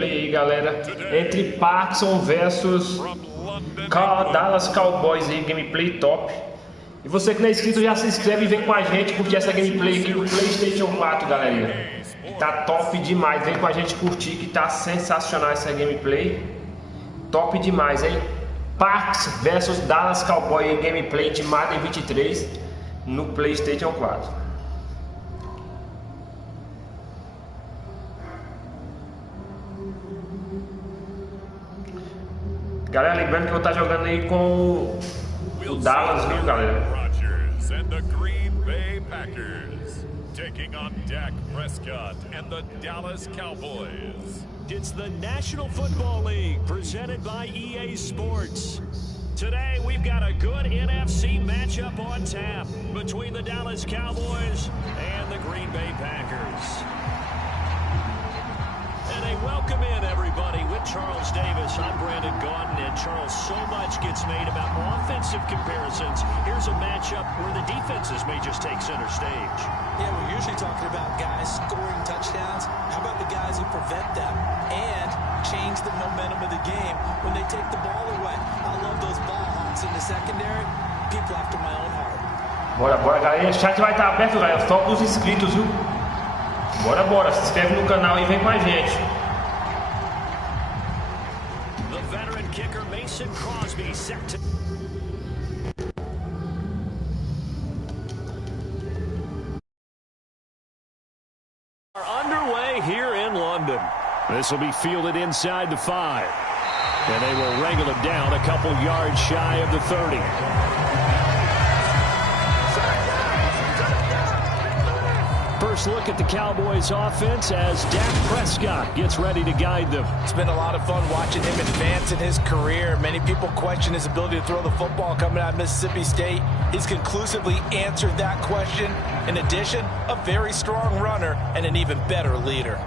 gameplay aí, galera, entre Paxson versus Dallas Cowboys aí, gameplay top. E você que não é inscrito, já se inscreve e vem com a gente curtir essa gameplay aqui no PlayStation 4, galera. Tá top demais, vem com a gente curtir que tá sensacional essa gameplay. Top demais, hein? Pax versus Dallas Cowboys, gameplay de Madden 23 no PlayStation 4. Galera, lembrando que eu vou estar jogando aí com o Dallas, viu, galera? And the Green Bay Packers taking on Dak Prescott and the Dallas Cowboys. It's the National Football League presented by EA Sports. Today we've got a good NFC matchup on tap between the Dallas Cowboys and the Green Bay Packers. And a welcome in, everybody, with Charles Davis. I'm Brandon Gaudin, and Charles, so much gets made about offensive comparisons. Here's a matchup where the defenses may just take center stage. Yeah, we're usually talking about guys scoring touchdowns. How about the guys who prevent them and change the momentum of the game when they take the ball away? I love those ball hawks in the secondary. People after my own heart. Bora, galera. O chat vai estar aberto, galera. Só para os inscritos, viu? Bora, se inscreve no canal e vem com a gente. The veteran kicker Mason Crosby set to... are underway here in London. This will be fielded inside the 5. And they will wrangle it down a couple yards shy of the 30. First look at the Cowboys offense as Dak Prescott gets ready to guide them. It's been a lot of fun watching him advance in his career. Many people question his ability to throw the football coming out of Mississippi State. He's conclusively answered that question. In addition, a very strong runner and an even better leader.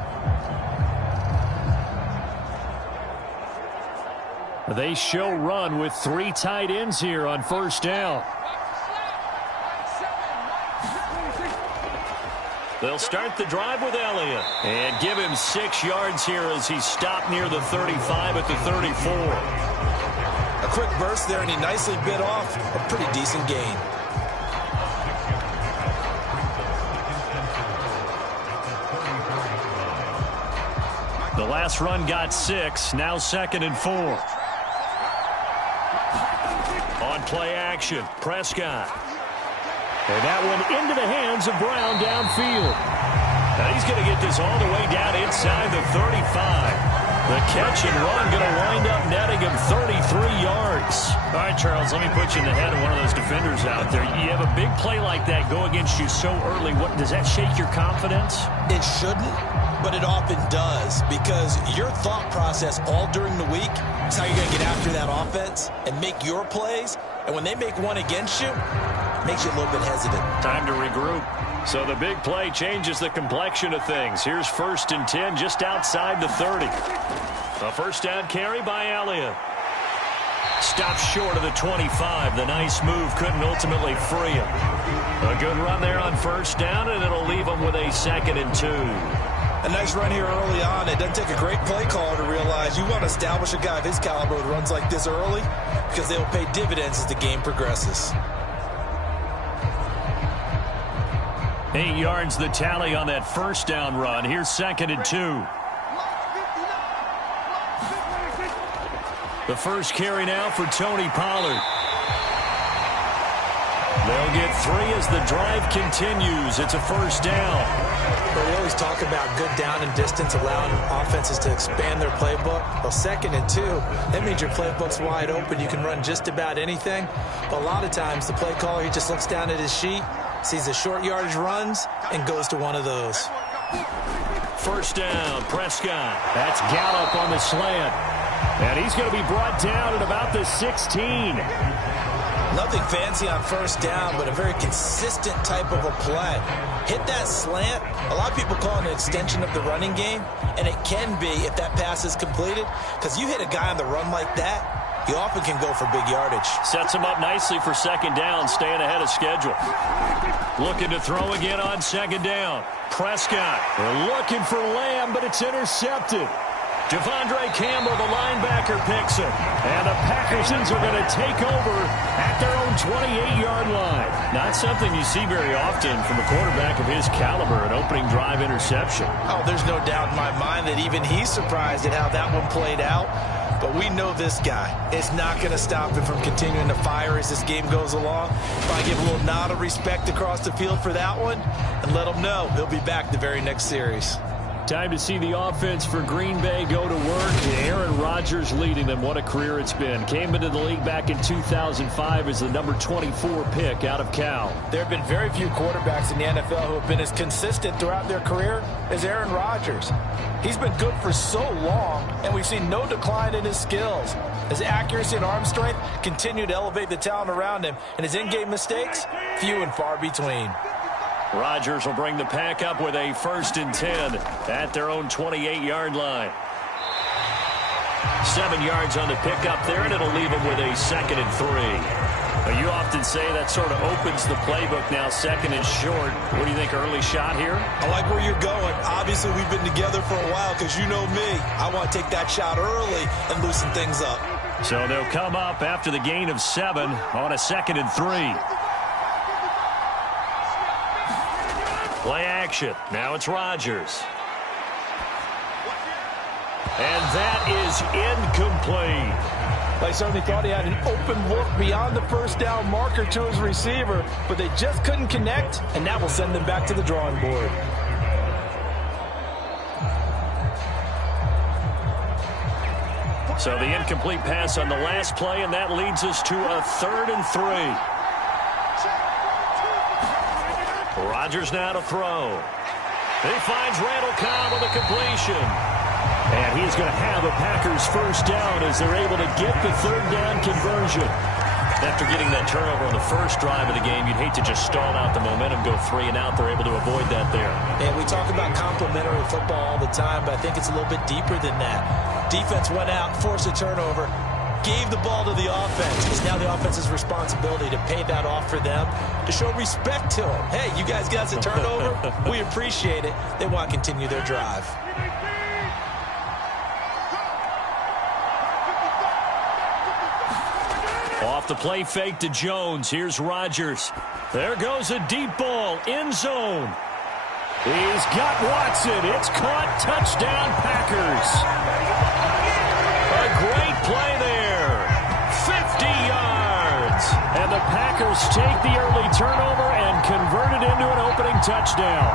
They show run with 3 tight ends here on first down. They'll start the drive with Elliott and give him 6 yards here as he's stopped near the 35 at the 34. A quick burst there, and he nicely bit off a pretty decent gain. The last run got 6, now 2nd and 4. On play action, Prescott. And that one into the hands of Brown downfield. Now he's going to get this all the way down inside the 35. The catch and run going to wind up netting him 33 yards. All right, Charles, let me put you in the head of one of those defenders out there. You have a big play like that go against you so early. What does that shake your confidence? It shouldn't, but it often does, because your thought process all during the week is how you're going to get after that offense and make your plays. And when they make one against you, makes you a little bit hesitant. Time to regroup. So the big play changes the complexion of things. Here's 1st and 10 just outside the 30. A first down carry by Elliott. Stops short of the 25. The nice move couldn't ultimately free him. A good run there on first down, and it'll leave him with a 2nd and 2. A nice run here early on. It doesn't take a great play caller to realize you want to establish a guy of his caliber with runs like this early, because they will pay dividends as the game progresses. 8 yards the tally on that first down run. Here's 2nd and 2. The first carry now for Tony Pollard. They'll get 3 as the drive continues. It's a first down. Well, we always talk about good down and distance, allowing offenses to expand their playbook. Well, 2nd and 2, that means your playbook's wide open. You can run just about anything. But a lot of times, the play caller, he just looks down at his sheet, sees the short yardage runs, and goes to one of those. First down, Prescott. That's Gallup on the slant. And he's going to be brought down at about the 16. Nothing fancy on first down, but a very consistent type of a play. Hit that slant. A lot of people call it an extension of the running game, and it can be if that pass is completed, because you hit a guy on the run like that, you often can go for big yardage. Sets him up nicely for 2nd down, staying ahead of schedule. Looking to throw again on 2nd down. Prescott, they're looking for Lamb, but it's intercepted. Devondre Campbell, the linebacker, picks it. And the Packersons are going to take over at their own 28-yard line. Not something you see very often from a quarterback of his caliber, an opening drive interception. Oh, there's no doubt in my mind that even he's surprised at how that one played out. But we know this guy. It's not going to stop him from continuing to fire as this game goes along. If I give a little nod of respect across the field for that one, and let him know he'll be back the very next series. Time to see the offense for Green Bay go to work. Aaron Rodgers leading them. What a career it's been. Came into the league back in 2005 as the number 24 pick out of Cal. There have been very few quarterbacks in the NFL who have been as consistent throughout their career as Aaron Rodgers. He's been good for so long, and we've seen no decline in his skills. His accuracy and arm strength continue to elevate the talent around him, and his in-game mistakes, few and far between. Rodgers will bring the pack up with a 1st and 10 at their own 28-yard line. 7 yards on the pickup there, and it'll leave them with a 2nd and 3. Now, you often say that sort of opens the playbook now, 2nd and short. What do you think, early shot here? I like where you're going. Obviously, we've been together for a while because you know me. I want to take that shot early and loosen things up. So they'll come up after the gain of 7 on a 2nd and 3. Play action. Now it's Rodgers. And that is incomplete. They certainly thought he had an open look beyond the first down marker to his receiver, but they just couldn't connect, and that will send them back to the drawing board. So the incomplete pass on the last play, and that leads us to a 3rd and 3. Rodgers now to throw. He finds Randall Cobb with a completion. And he's going to have a Packers 1st down as they're able to get the 3rd down conversion. After getting that turnover on the first drive of the game, you'd hate to just stall out the momentum, go 3 and out. They're able to avoid that there. And we talk about complementary football all the time, but I think it's a little bit deeper than that. Defense went out, forced a turnover, gave the ball to the offense. It's now the offense's responsibility to pay that off for them, to show respect to them. Hey, you guys got us a turnover. We appreciate it. They want to continue their drive. Off the play fake to Jones. Here's Rodgers. There goes a deep ball. End zone. He's got Watson. It's caught. Touchdown, Packers. A great play there. 50 yards. And the Packers take the early turnover and convert it into an opening touchdown.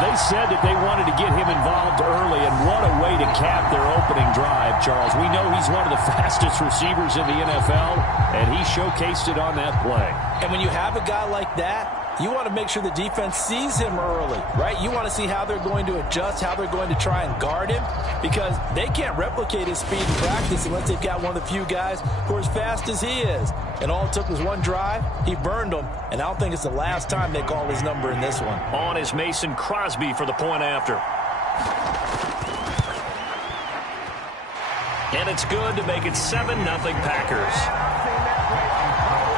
They said that they wanted to get him involved early, and what a way to cap their opening drive, Charles. We know he's one of the fastest receivers in the NFL, and he showcased it on that play. And when you have a guy like that, you want to make sure the defense sees him early, right? You want to see how they're going to adjust, how they're going to try and guard him, because they can't replicate his speed in practice unless they've got one of the few guys who are as fast as he is. And all it took was one drive. He burned them, and I don't think it's the last time they call his number in this one. On is Mason Crosby for the point after. And it's good to make it 7-0 Packers.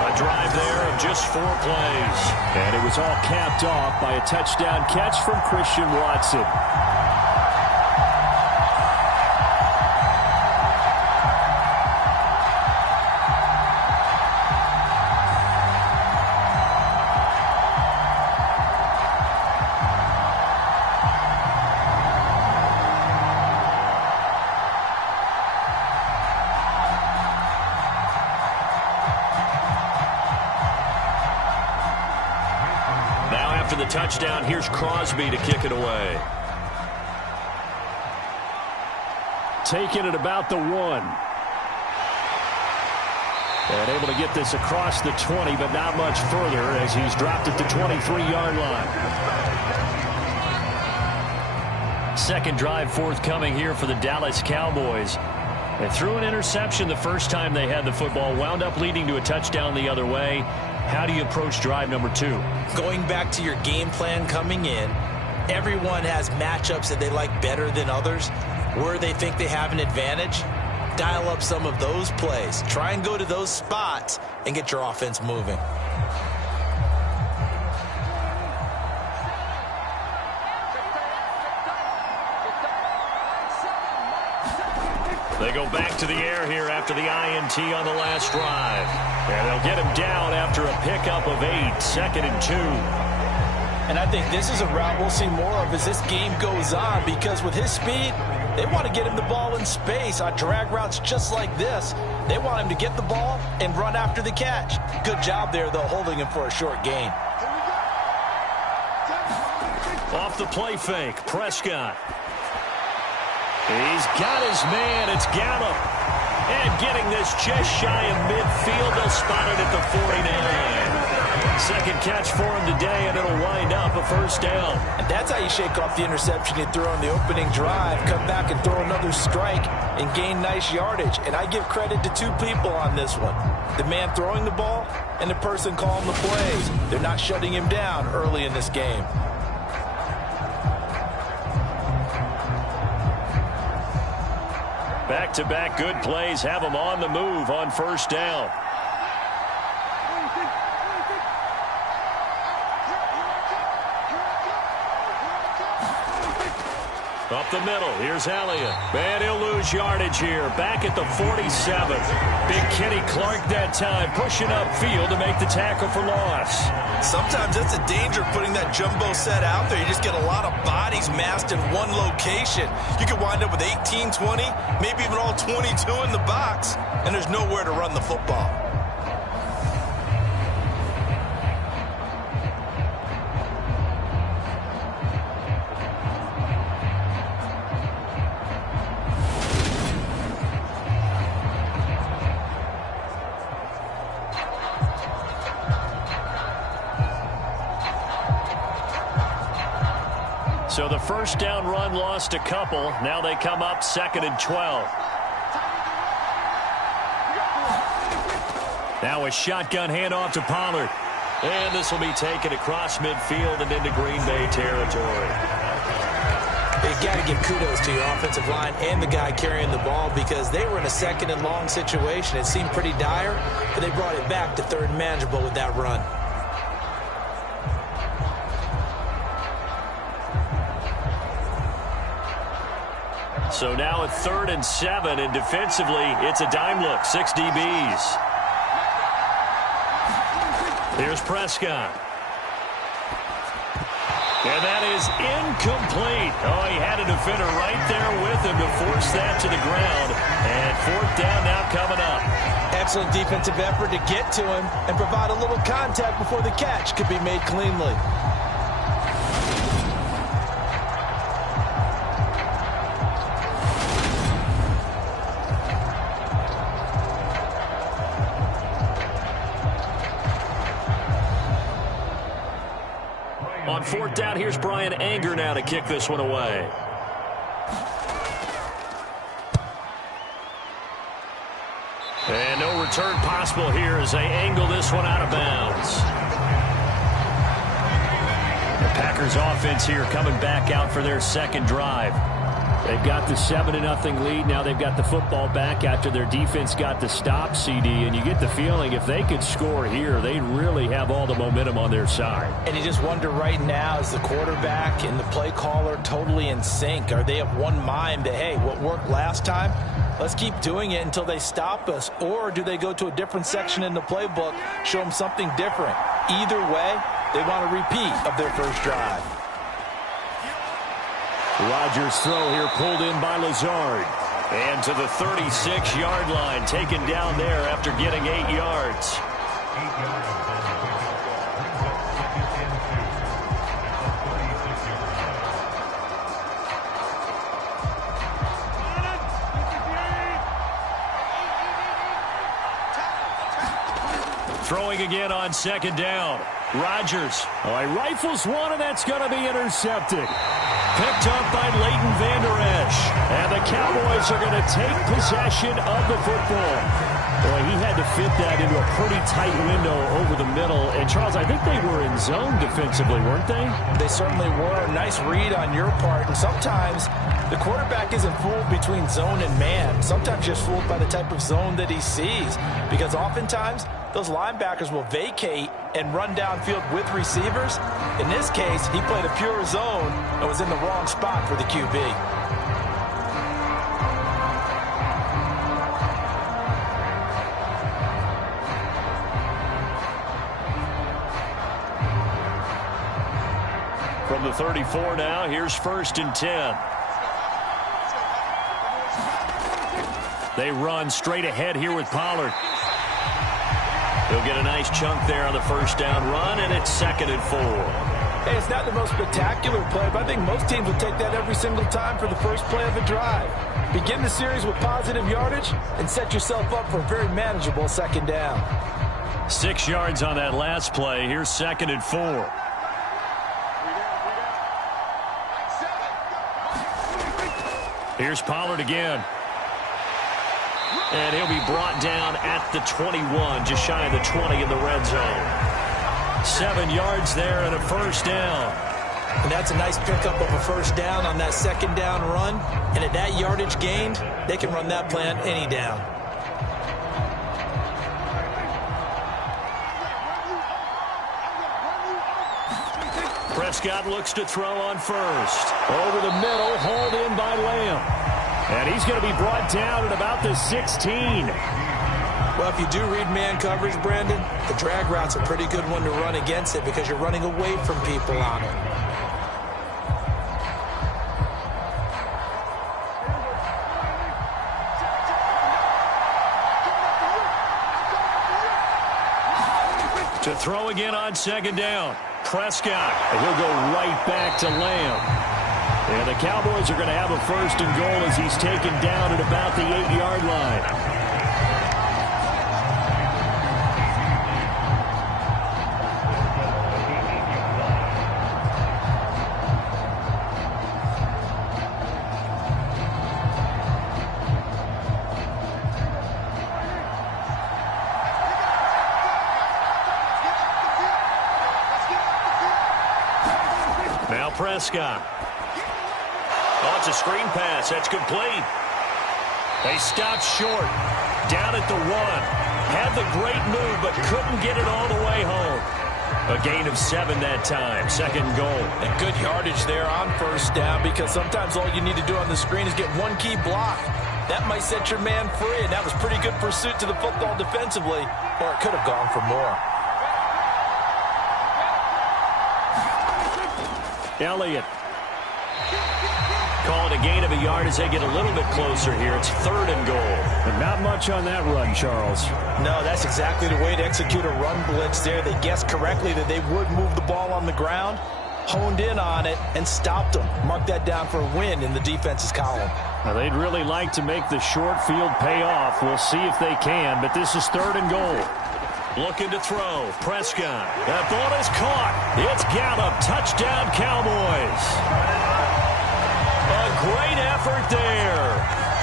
A drive there of just 4 plays. And it was all capped off by a touchdown catch from Christian Watson. The touchdown, here's Crosby to kick it away. Taking it about the 1. And able to get this across the 20, but not much further as he's dropped at the 23-yard line. Second drive forthcoming here for the Dallas Cowboys. They threw an interception the first time they had the football, wound up leading to a touchdown the other way. How do you approach drive number 2? Going back to your game plan coming in, everyone has matchups that they like better than others, where they think they have an advantage. Dial up some of those plays. Try and go to those spots and get your offense moving. They go back to the air here after the INT on the last drive. And they'll get him down after a pickup of 8, 2nd and 2. And I think this is a route we'll see more of as this game goes on, because with his speed, they want to get him the ball in space on drag routes just like this. They want him to get the ball and run after the catch. Good job there, though, holding him for a short gain. Off the play fake, Prescott. He's got his man. It's Gallup. And getting this just shy of midfield. They'll spot it at the 49. Second catch for him today, and it'll wind up a first down. And that's how you shake off the interception you threw on the opening drive. Come back and throw another strike and gain nice yardage. And I give credit to two people on this one. The man throwing the ball and the person calling the plays. They're not shutting him down early in this game. Back-to-back good plays have them on the move on first down. Up the middle, here's Elliott. And he'll lose yardage here, back at the 47. Big Kenny Clark that time, pushing upfield to make the tackle for loss. Sometimes that's the danger of putting that jumbo set out there. You just get a lot of bodies massed in one location. You could wind up with 18, 20, maybe even all 22 in the box, and there's nowhere to run the football. So the first down run lost a couple. Now they come up 2nd and 12. Now a shotgun handoff to Pollard. And this will be taken across midfield and into Green Bay territory. You've got to give kudos to your offensive line and the guy carrying the ball, because they were in a 2nd and long situation. It seemed pretty dire, but they brought it back to 3rd and manageable with that run. So now at 3rd and 7, and defensively, it's a dime look, 6 DBs. Here's Prescott. And that is incomplete. Oh, he had a defender right there with him to force that to the ground. And 4th down now coming up. Excellent defensive effort to get to him and provide a little contact before the catch could be made cleanly. On 4th down, here's Brian Anger now to kick this one away. And no return possible here as they angle this one out of bounds. The Packers offense here coming back out for their 2nd drive. They've got the 7-0 lead. Now they've got the football back after their defense got the stop, CD. And you get the feeling if they could score here, they'd really have all the momentum on their side. And you just wonder right now, is the quarterback and the play caller totally in sync? Are they of one mind that, hey, what worked last time, let's keep doing it until they stop us? Or do they go to a different section in the playbook, show them something different? Either way, they want a repeat of their first drive. Rodgers' throw here pulled in by Lazard. And to the 36-yard line, taken down there after getting 8 yards. Throwing again on 2nd down. Rodgers. Oh, he rifles one, and that's going to be intercepted. Picked up by Leighton Vander Esch. And the Cowboys are going to take possession of the football. Boy, he had to fit that into a pretty tight window over the middle. And, Charles, I think they were in zone defensively, weren't they? They certainly were. Nice read on your part. And sometimes the quarterback isn't fooled between zone and man. Sometimes just fooled by the type of zone that he sees. Because oftentimes those linebackers will vacate and run downfield with receivers. In this case, he played a pure zone and was in the wrong spot for the QB. the 34 now. Here's 1st and 10. They run straight ahead here with Pollard. He'll get a nice chunk there on the 1st down run, and it's 2nd and 4. Hey, it's not the most spectacular play, but I think most teams will take that every single time for the first play of a drive. Begin the series with positive yardage and set yourself up for a very manageable 2nd down. 6 yards on that last play. Here's 2nd and 4. Here's Pollard again. And he'll be brought down at the 21, just shy of the 20 in the red zone. 7 yards there and a 1st down. And that's a nice pickup of a 1st down on that 2nd down run. And at that yardage gained, they can run that play on any down. Prescott looks to throw on 1st. Over the middle, hauled in by Lamb. And he's going to be brought down at about the 16. Well, if you do read man coverage, Brandon, the drag route's a pretty good one to run against it because you're running away from people on it. To throw again on 2nd down. Prescott. And he'll go right back to Lamb. And the Cowboys are going to have a 1st and goal as he's taken down at about the 8-yard line. Now Prescott. Oh, it's a screen pass. That's complete. They stopped short. Down at the 1. Had the great move, but couldn't get it all the way home. A gain of 7 that time. 2nd and goal. And good yardage there on 1st down because sometimes all you need to do on the screen is get one key block. That might set your man free, and that was pretty good pursuit to the football defensively, or it could have gone for more. Elliott. Call it a gain of a yard as they get a little bit closer here. It's 3rd and goal. But not much on that run, Charles. No, that's exactly the way to execute a run blitz there. They guessed correctly that they would move the ball on the ground, honed in on it, and stopped them. Mark that down for a win in the defense's column. Now, they'd really like to make the short field pay off. We'll see if they can, but this is 3rd and goal. Looking to throw. Prescott. That ball is caught. It's Gallup. Touchdown, Cowboys. A great effort there.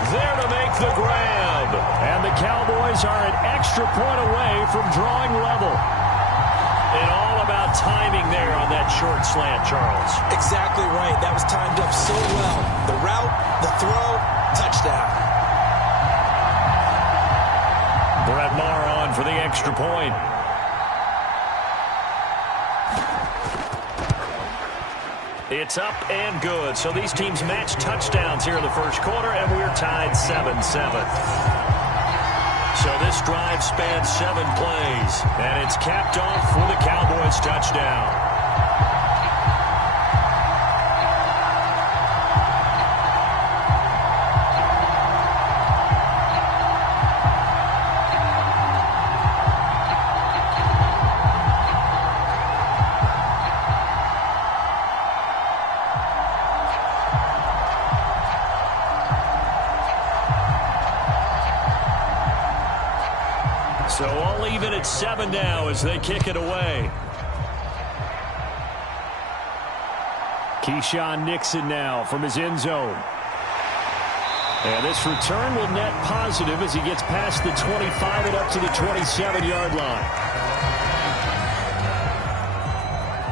There to make the grab. And the Cowboys are an extra point away from drawing level. And all about timing there on that short slant, Charles. Exactly right. That was timed up so well. The route, the throw, touchdown. Brett Maher on for the extra point. It's up and good. So these teams match touchdowns here in the 1st quarter, and we're tied 7-7. So this drive spans 7 plays, and it's capped off with a Cowboys touchdown. So all even at 7 now as they kick it away. Keyshawn Nixon now from his end zone. And this return will net positive as he gets past the 25 and up to the 27-yard line.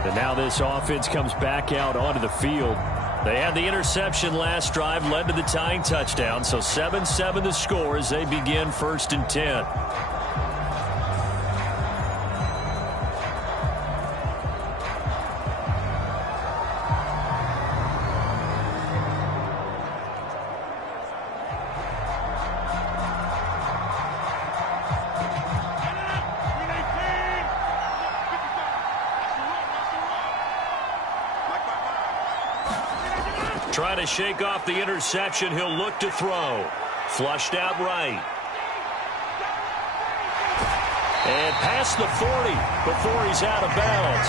And now this offense comes back out onto the field. They had the interception last drive, led to the tying touchdown. So 7-7 the score as they begin 1st and 10. Trying to shake off the interception. He'll look to throw. Flushed out right. And past the 40 before he's out of bounds.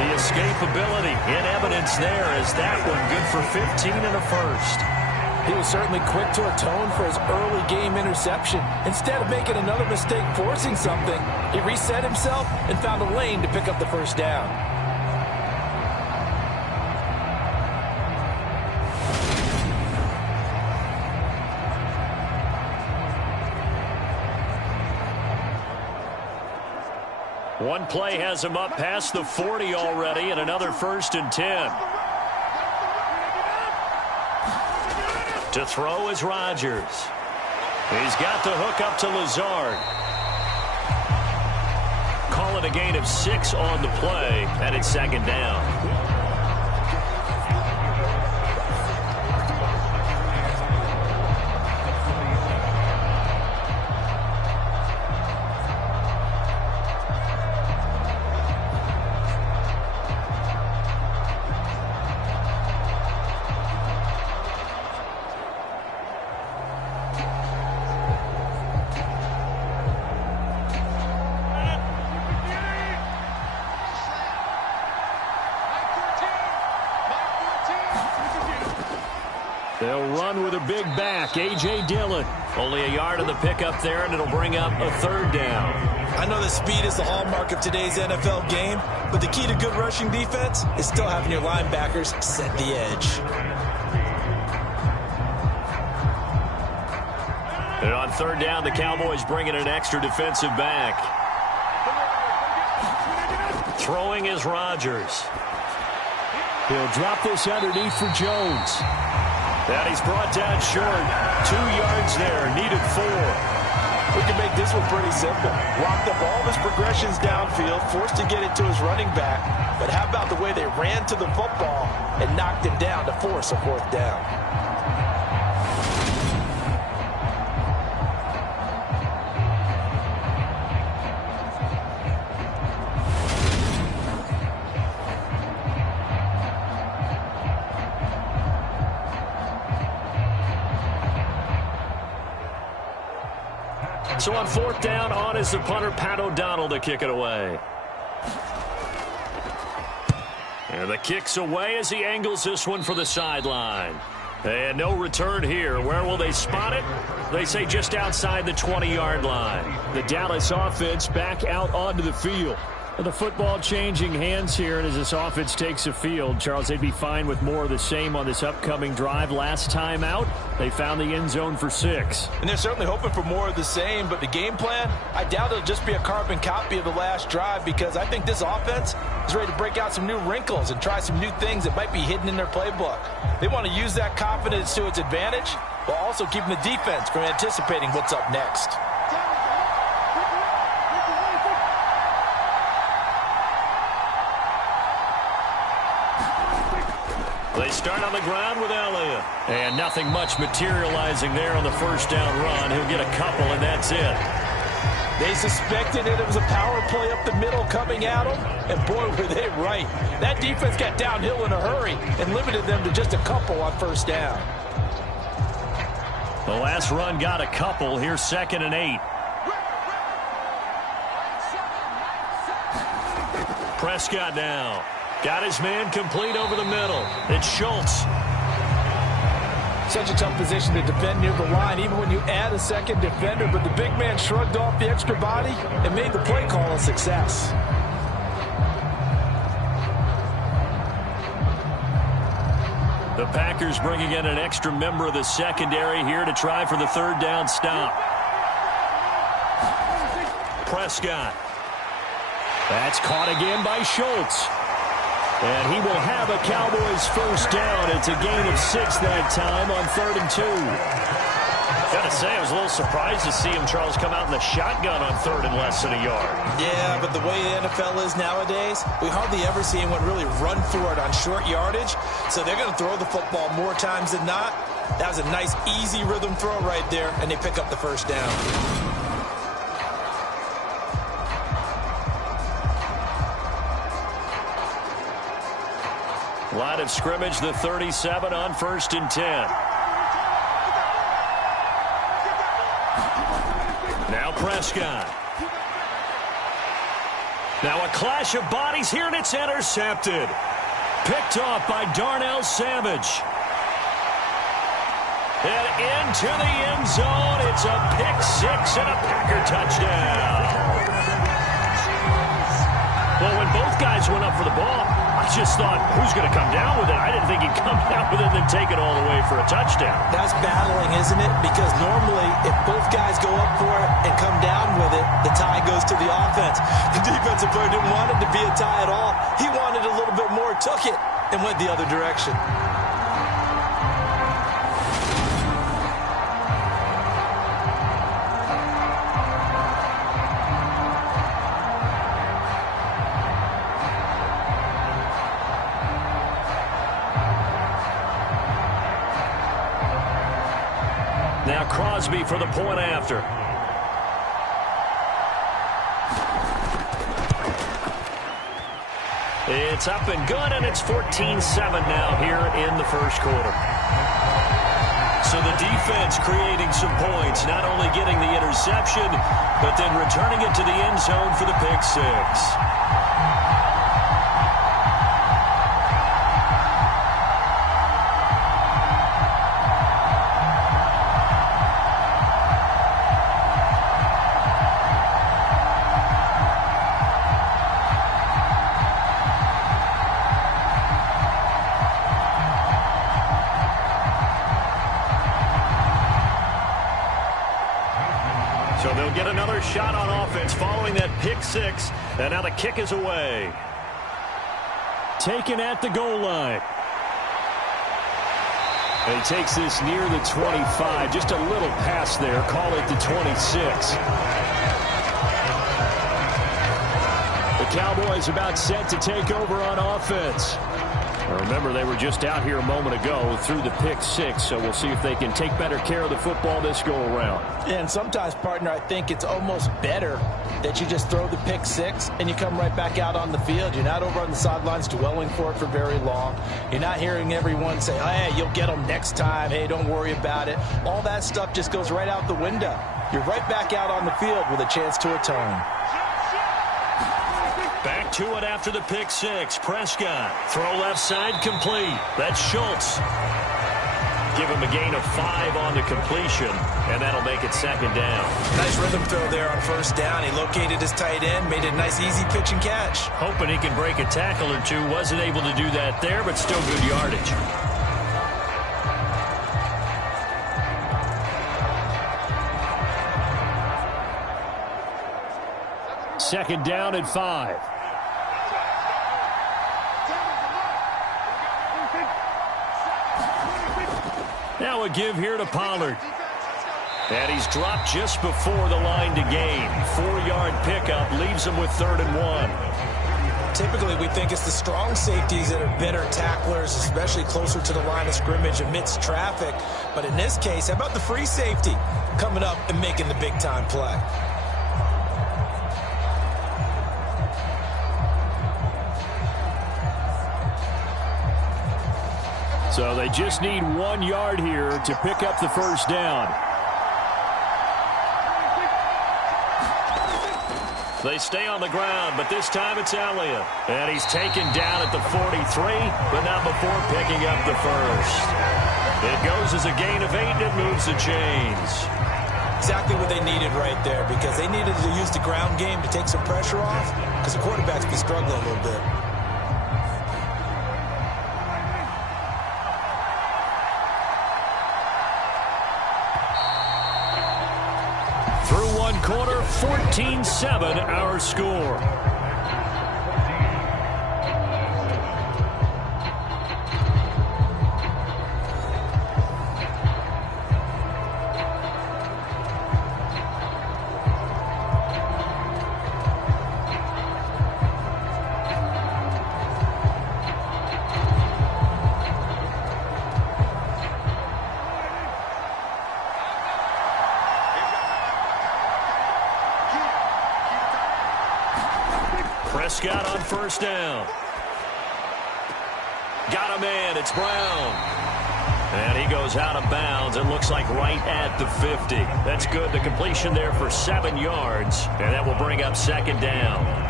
The escapability in evidence there as that one good for 15 and a first. He was certainly quick to atone for his early game interception. Instead of making another mistake forcing something, he reset himself and found a lane to pick up the first down. One play has him up past the 40 already, and another 1st and 10. To throw is Rodgers. He's got the hook up to Lazard. Call it a gain of 6 on the play, and it's 2nd down. They'll run with a big back, A.J. Dillon. Only a yard on the pickup there, and it'll bring up a 3rd down. I know that speed is the hallmark of today's NFL game, but the key to good rushing defense is still having your linebackers set the edge. And on 3rd down, the Cowboys bring in an extra defensive back. Throwing is Rodgers. He'll drop this underneath for Jones. And he's brought down short. 2 yards there, needed 4. We can make this one pretty simple. Locked up all of his progressions downfield, forced to get it to his running back. But how about the way they ran to the football and knocked him down to force a 4th down? So on 4th down, on is the punter, Pat O'Donnell, to kick it away. And the kick's away as he angles this one for the sideline. And no return here. Where will they spot it? They say just outside the 20-yard line. The Dallas offense back out onto the field. And the football changing hands here, and as this offense takes the field, Charles, they'd be fine with more of the same on this upcoming drive. Last time out, they found the end zone for 6. And they're certainly hoping for more of the same, but the game plan, I doubt it'll just be a carbon copy of the last drive, because I think this offense is ready to break out some new wrinkles and try some new things that might be hidden in their playbook. They want to use that confidence to its advantage, while also keeping the defense from anticipating what's up next. They start on the ground with Elliott. And nothing much materializing there on the 1st down run. He'll get a couple, and that's it. They suspected it was a power play up the middle coming at them, and boy, were they right. That defense got downhill in a hurry and limited them to just a couple on 1st down. The last run got a couple. Here's 2nd and 8. Prescott now. Got his man complete over the middle. It's Schultz. Such a tough position to defend near the line, even when you add a second defender, but the big man shrugged off the extra body and made the play call a success. The Packers bringing in an extra member of the secondary here to try for the 3rd down stop. Prescott. That's caught again by Schultz. And he will have a Cowboys 1st down. It's a gain of 6 that time on 3rd and 2. Gotta say, I was a little surprised to see him, Charles, come out in the shotgun on 3rd and less than a yard. Yeah, but the way the NFL is nowadays, we hardly ever see anyone really run for it on short yardage. So they're going to throw the football more times than not. That was a nice, easy rhythm throw right there, and they pick up the 1st down. Line of scrimmage, the 37 on 1st and 10. Now Prescott. Now a clash of bodies here, and it's intercepted. Picked off by Darnell Savage. And into the end zone. It's a pick-6 and a Packer touchdown. Well, when both guys went up for the ball, I just thought, who's going to come down with it? I didn't think he'd come down with it and then take it all the way for a touchdown. That's battling, isn't it? Because normally, if both guys go up for it and come down with it, the tie goes to the offense. The defensive player didn't want it to be a tie at all. He wanted a little bit more, took it, and went the other direction. Now Crosby for the point after. It's up and good, and it's 14-7 now here in the first quarter. So the defense creating some points, not only getting the interception, but then returning it to the end zone for the pick-6. So they'll get another shot on offense following that pick-6, and now the kick is away. Taken at the goal line. And he takes this near the 25. Just a little pass there. Call it the 26. The Cowboys about set to take over on offense. Remember, they were just out here a moment ago through the pick-6, so we'll see if they can take better care of the football this go-around. And sometimes, partner, I think it's almost better that you just throw the pick-6 and you come right back out on the field. You're not over on the sidelines dwelling for it for very long. You're not hearing everyone say, oh, hey, you'll get them next time. Hey, don't worry about it. All that stuff just goes right out the window. You're right back out on the field with a chance to atone. Back to it after the pick-6. Prescott. Throw left side complete. That's Schultz. Give him a gain of 5 on the completion, and that'll make it 2nd down. Nice rhythm throw there on 1st down. He located his tight end, made it a nice, easy pitch and catch. Hoping he can break a tackle or two. Wasn't able to do that there, but still good yardage. Second down and 5. Now a give here to Pollard. And he's dropped just before the line to gain. 4-yard pickup leaves him with 3rd and 1. Typically, we think it's the strong safeties that are better tacklers, especially closer to the line of scrimmage amidst traffic. But in this case, how about the free safety coming up and making the big-time play? So they just need 1 yard here to pick up the 1st down. They stay on the ground, but this time it's Elliott. And he's taken down at the 43, but not before picking up the 1st. It goes as a gain of 8, and it moves the chains. Exactly what they needed right there, because they needed to use the ground game to take some pressure off, because the quarterback's been struggling a little bit. Through 1 quarter, 14-7 our score. Prescott on 1st down. Got him in. It's Brown. And he goes out of bounds. It looks like right at the 50. That's good. The completion there for 7 yards. And that will bring up second down.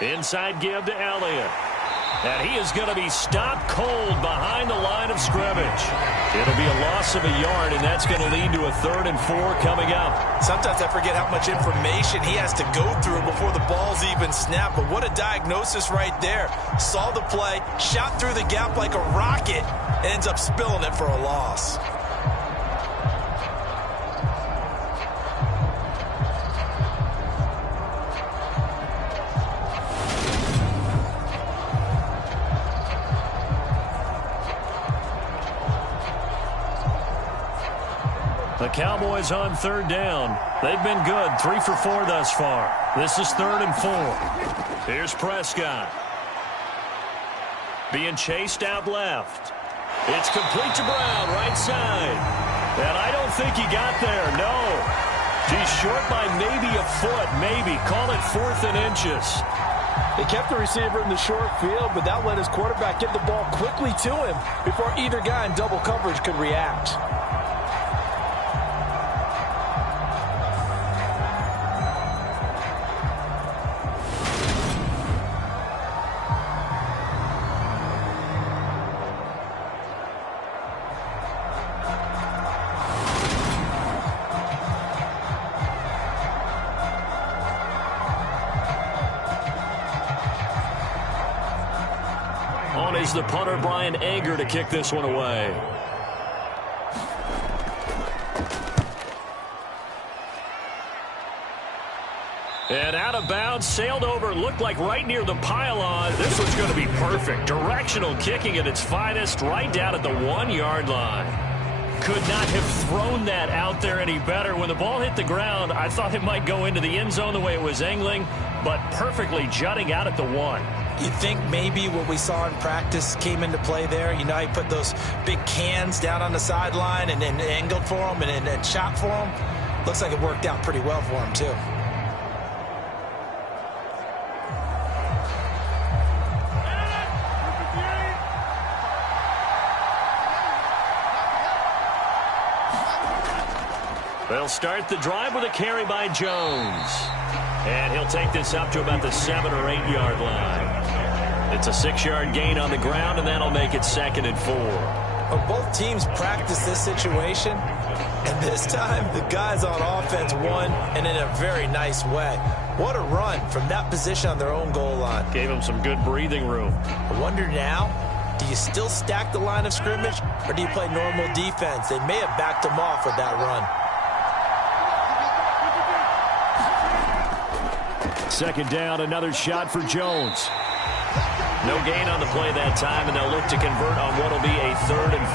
Inside give to Elliott. And he is going to be stopped cold behind the line of scrimmage. It'll be a loss of a yard, and that's going to lead to a 3rd and 4 coming up. Sometimes I forget how much information he has to go through before the ball's even snapped. But what a diagnosis right there. Saw the play, shot through the gap like a rocket, ends up spilling it for a loss. The Cowboys on 3rd down. They've been good, 3 for 4 thus far. This is 3rd and 4. Here's Prescott. Being chased out left. It's complete to Brown, right side. And I don't think he got there, no. He's short by maybe a foot, maybe. Call it 4th and inches. They kept the receiver in the short field, but that let his quarterback get the ball quickly to him before either guy in double coverage could react. On is the punter, Brian Anger, to kick this one away. And out of bounds, sailed over, looked like right near the pylon. This one's going to be perfect. Directional kicking at its finest, right down at the 1-yard line. Could not have thrown that out there any better. When the ball hit the ground, I thought it might go into the end zone the way it was angling, but perfectly jutting out at the 1. You think maybe what we saw in practice came into play there? You know, he put those big cans down on the sideline and angled for them and shot for them. Looks like it worked out pretty well for him, too. They'll start the drive with a carry by Jones. And he'll take this up to about the 7- or 8-yard line. It's a 6-yard gain on the ground, and that'll make it 2nd and 4. Well, both teams practice this situation, and this time the guys on offense won, and in a very nice way. What a run from that position on their own goal line. Gave them some good breathing room. I wonder now, do you still stack the line of scrimmage, or do you play normal defense? They may have backed them off with that run. 2nd down, another shot for Jones. No gain on the play that time, and they'll look to convert on what will be a 3rd and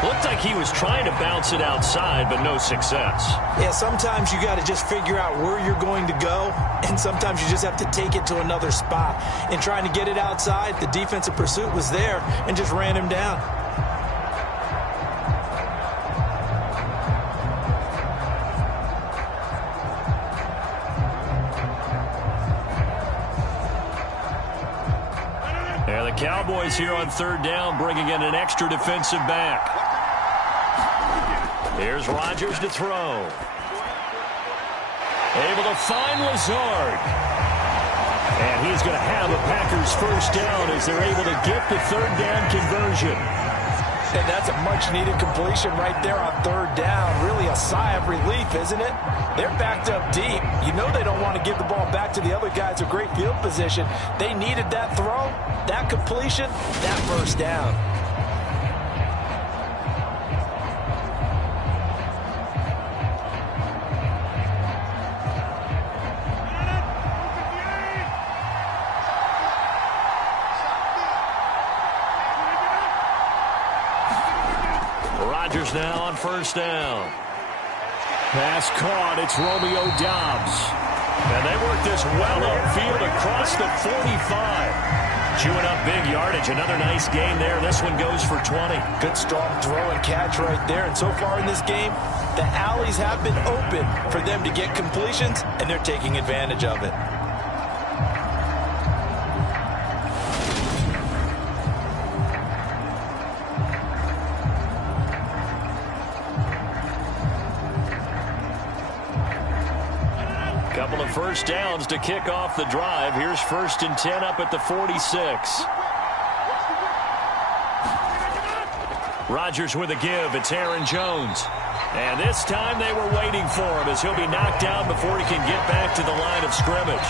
4. Looked like he was trying to bounce it outside, but no success. Yeah, sometimes you got to just figure out where you're going to go, and sometimes you just have to take it to another spot. In trying to get it outside, the defensive pursuit was there and just ran him down. Cowboys here on 3rd down, bringing in an extra defensive back. Here's Rodgers to throw. Able to find Lazard. And he's going to have a Packers 1st down as they're able to get the 3rd down conversion. And that's a much-needed completion right there on 3rd down. Really a sigh of relief, isn't it? They're backed up deep. You know they don't want to give the ball back to the other guys in great field position. They needed that throw, that completion, that 1st down. Rodgers now on 1st down. Pass caught. It's Romeo Doubs. And they work this well upfield across the 45. Chewing up big yardage. Another nice gain there. This one goes for 20. Good strong throw and catch right there. And so far in this game, the alleys have been open for them to get completions, and they're taking advantage of it. Couple of first downs to kick off the drive. Here's 1st and 10 up at the 46. Rodgers with a give. It's Aaron Jones. And this time they were waiting for him as he'll be knocked down before he can get back to the line of scrimmage.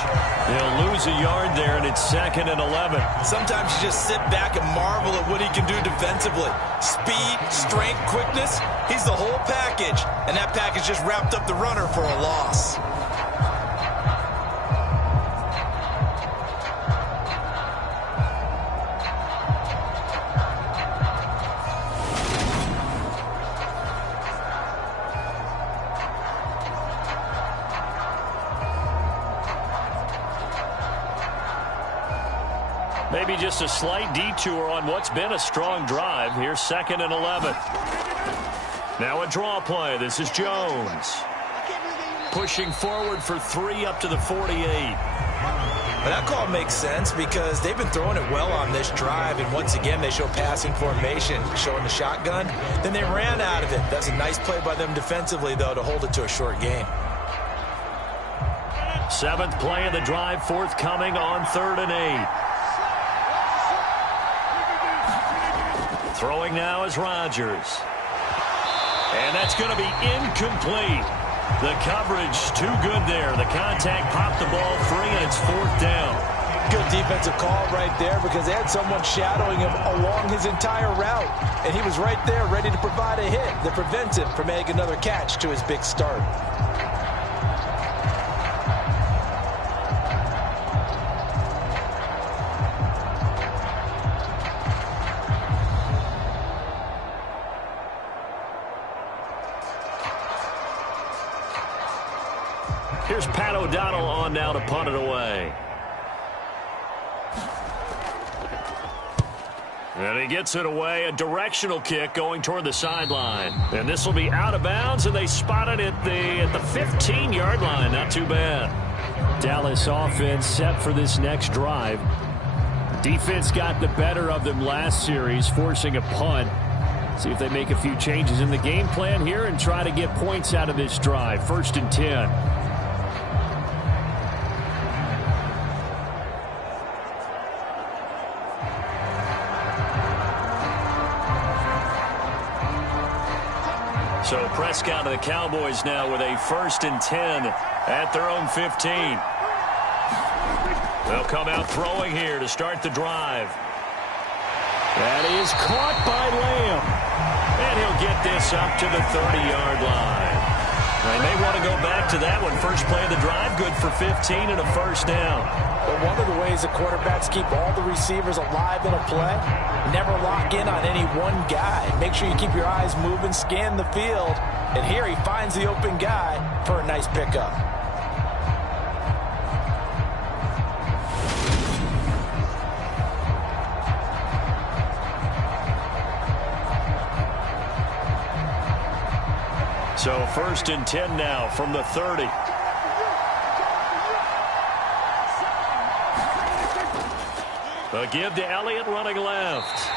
He'll lose a yard there, and it's 2nd and 11. Sometimes you just sit back and marvel at what he can do defensively. Speed, strength, quickness. He's the whole package. And that package just wrapped up the runner for a loss. Maybe just a slight detour on what's been a strong drive. Here's 2nd and 11. Now a draw play. This is Jones. Pushing forward for 3 up to the 48. But that call makes sense because they've been throwing it well on this drive, and once again they show passing formation, showing the shotgun. Then they ran out of it. That's a nice play by them defensively, though, to hold it to a short gain. 7th play of the drive, forthcoming on 3rd and 8. Throwing now is Rodgers. And that's going to be incomplete. The coverage too good there. The contact popped the ball free, and it's 4th down. Good defensive call right there because they had someone shadowing him along his entire route. And he was right there ready to provide a hit that prevents him from making another catch to his big start. Here's Pat O'Donnell on now to punt it away. And he gets it away. A directional kick going toward the sideline. And this will be out of bounds, and they spot it at the 15-yard line. Not too bad. Dallas offense set for this next drive. Defense got the better of them last series, forcing a punt. See if they make a few changes in the game plan here and try to get points out of this drive. 1st and 10. So Prescott of the Cowboys now with a 1st and 10 at their own 15. They'll come out throwing here to start the drive. That is caught by Lamb. And he'll get this up to the 30-yard line. They may want to go back to that one. First play of the drive, good for 15 and a 1st down. But one of the ways the quarterbacks keep all the receivers alive in a play, never lock in on any one guy. Make sure you keep your eyes moving, scan the field. And here he finds the open guy for a nice pickup. So 1st and 10 now from the 30. A give to Elliott running left.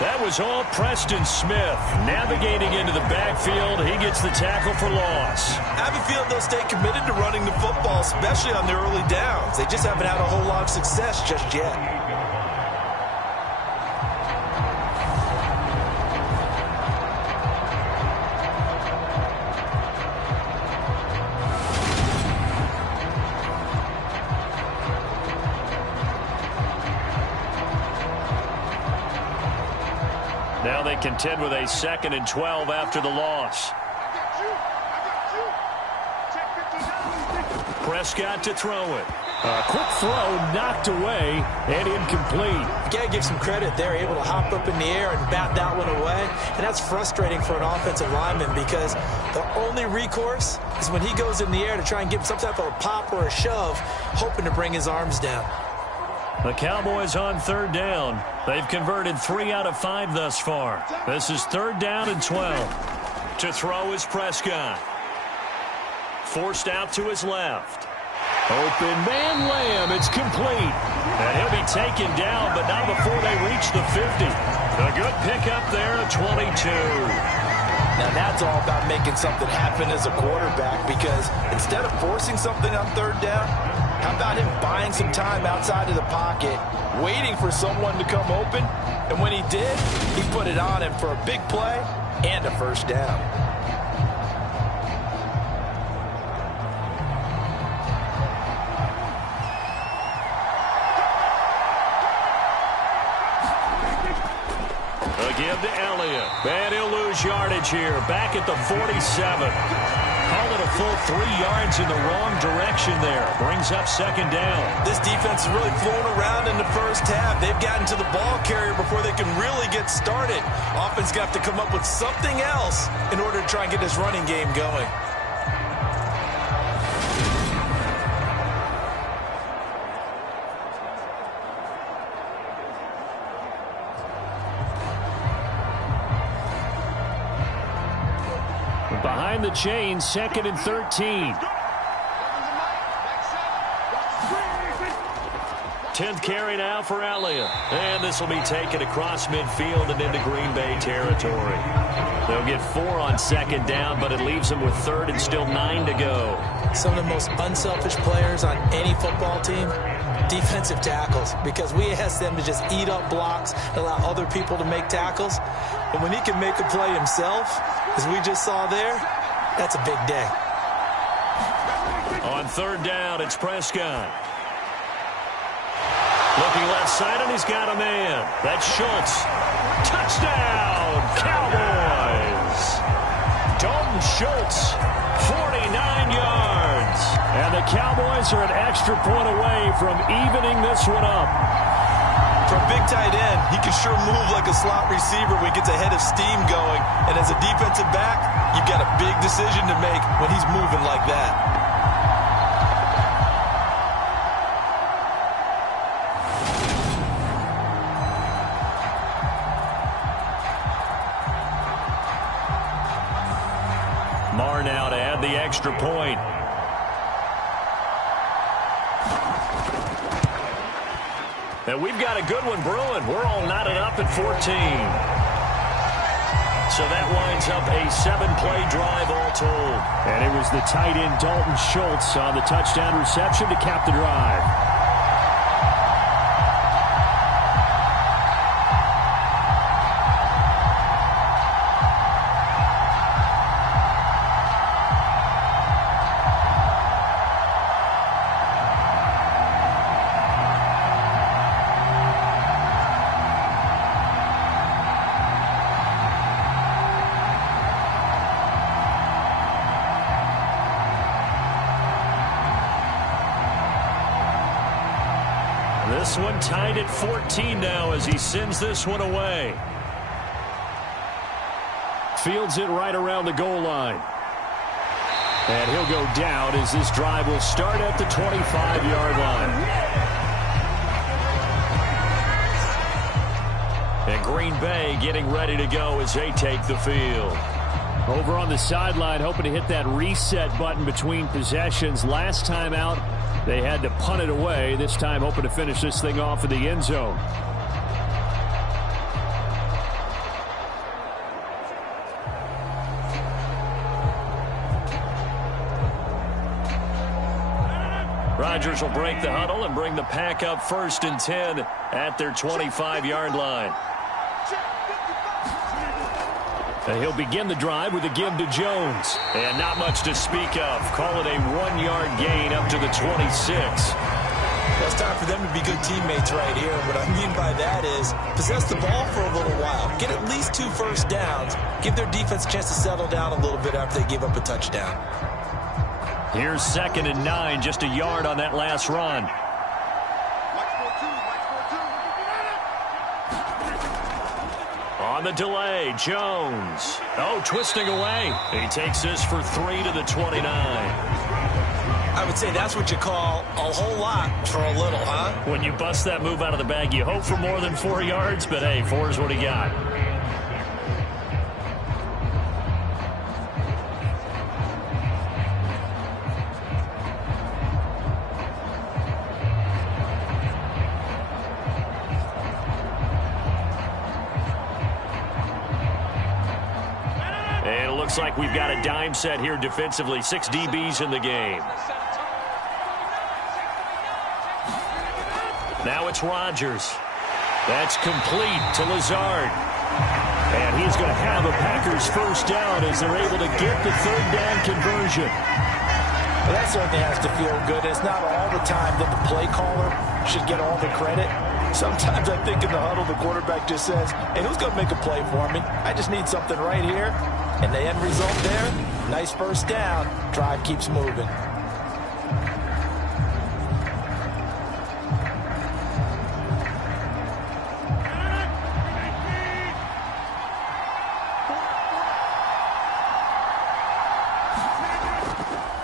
That was all Preston Smith navigating into the backfield. He gets the tackle for loss. I have a feeling they'll stay committed to running the football, especially on their early downs. They just haven't had a whole lot of success just yet. Now they contend with a 2nd and 12 after the loss. Prescott to throw it. A quick throw knocked away and incomplete. You got to give some credit. They're able to hop up in the air and bat that one away. And that's frustrating for an offensive lineman because the only recourse is when he goes in the air to try and give some type of a pop or a shove, hoping to bring his arms down. The Cowboys on third down. They've converted 3 out of 5 thus far. This is 3rd down and 12. To throw is Prescott. Forced out to his left. Open man Lamb. It's complete. And he'll be taken down, but not before they reach the 50. A good pickup there at 22. Now that's all about making something happen as a quarterback, because instead of forcing something on 3rd down, how about him buying some time outside of the pocket, waiting for someone to come open, and when he did, he put it on him for a big play and a 1st down. A give to Elliott. And he'll lose yardage here, back at the 47. Call it a full 3 yards in the wrong direction there. Brings up 2nd down. This defense is really flown around in the first half. They've gotten to the ball carrier before they can really get started. Offense got to come up with something else in order to try and get this running game going. Behind the chains, 2nd and 13. 10th carry now for Elliott. And this will be taken across midfield and into Green Bay territory. They'll get 4 on 2nd down, but it leaves them with 3rd and still 9 to go. Some of the most unselfish players on any football team, defensive tackles, because we ask them to just eat up blocks, allow other people to make tackles. And when he can make a play himself, as we just saw there, that's a big day. On 3rd down, it's Prescott. Looking left side, and he's got a man. That's Schultz. Touchdown, Cowboys! Dalton Schultz, 49 yards. And the Cowboys are an extra point away from evening this one up. For a big tight end, he can sure move like a slot receiver when he gets a head of steam going. And as a defensive back, you've got a big decision to make when he's moving like that. Marr now to add the extra point. And we've got a good one brewing. We're all knotted up at 14. So that winds up a 7-play drive all told. And it was the tight end Dalton Schultz on the touchdown reception to cap the drive. This one tied at 14 now as he sends this one away. Fields it right around the goal line. And he'll go down as this drive will start at the 25-yard line. And Green Bay getting ready to go as they take the field. Over on the sideline, hoping to hit that reset button between possessions. Last time out, they had to punt it away. This time, hoping to finish this thing off in the end zone. Rodgers will break the huddle and bring the pack up 1st and 10 at their 25-yard line. And he'll begin the drive with a give to Jones. And not much to speak of. Call it a 1-yard gain up to the 26. Well, it's time for them to be good teammates right here. What I mean by that is possess the ball for a little while. Get at least 2 first downs. Give their defense a chance to settle down a little bit after they give up a touchdown. Here's 2nd and 9, just a yard on that last run. On the delay, Jones. Oh, twisting away. He takes this for 3 to the 29. I would say that's what you call a whole lot for a little, huh? When you bust that move out of the bag, you hope for more than 4 yards, but hey, 4 is what he got. And it looks like we've got a dime set here defensively. 6 DBs in the game. Now it's Rodgers. That's complete to Lazard. And he's going to have a Packers first down as they're able to get the third down conversion. Well, that certainly has to feel good. It's not all the time that the play caller should get all the credit. Sometimes I think in the huddle, the quarterback just says, hey, who's going to make a play for me? I just need something right here. And the end result there, nice first down. Drive keeps moving.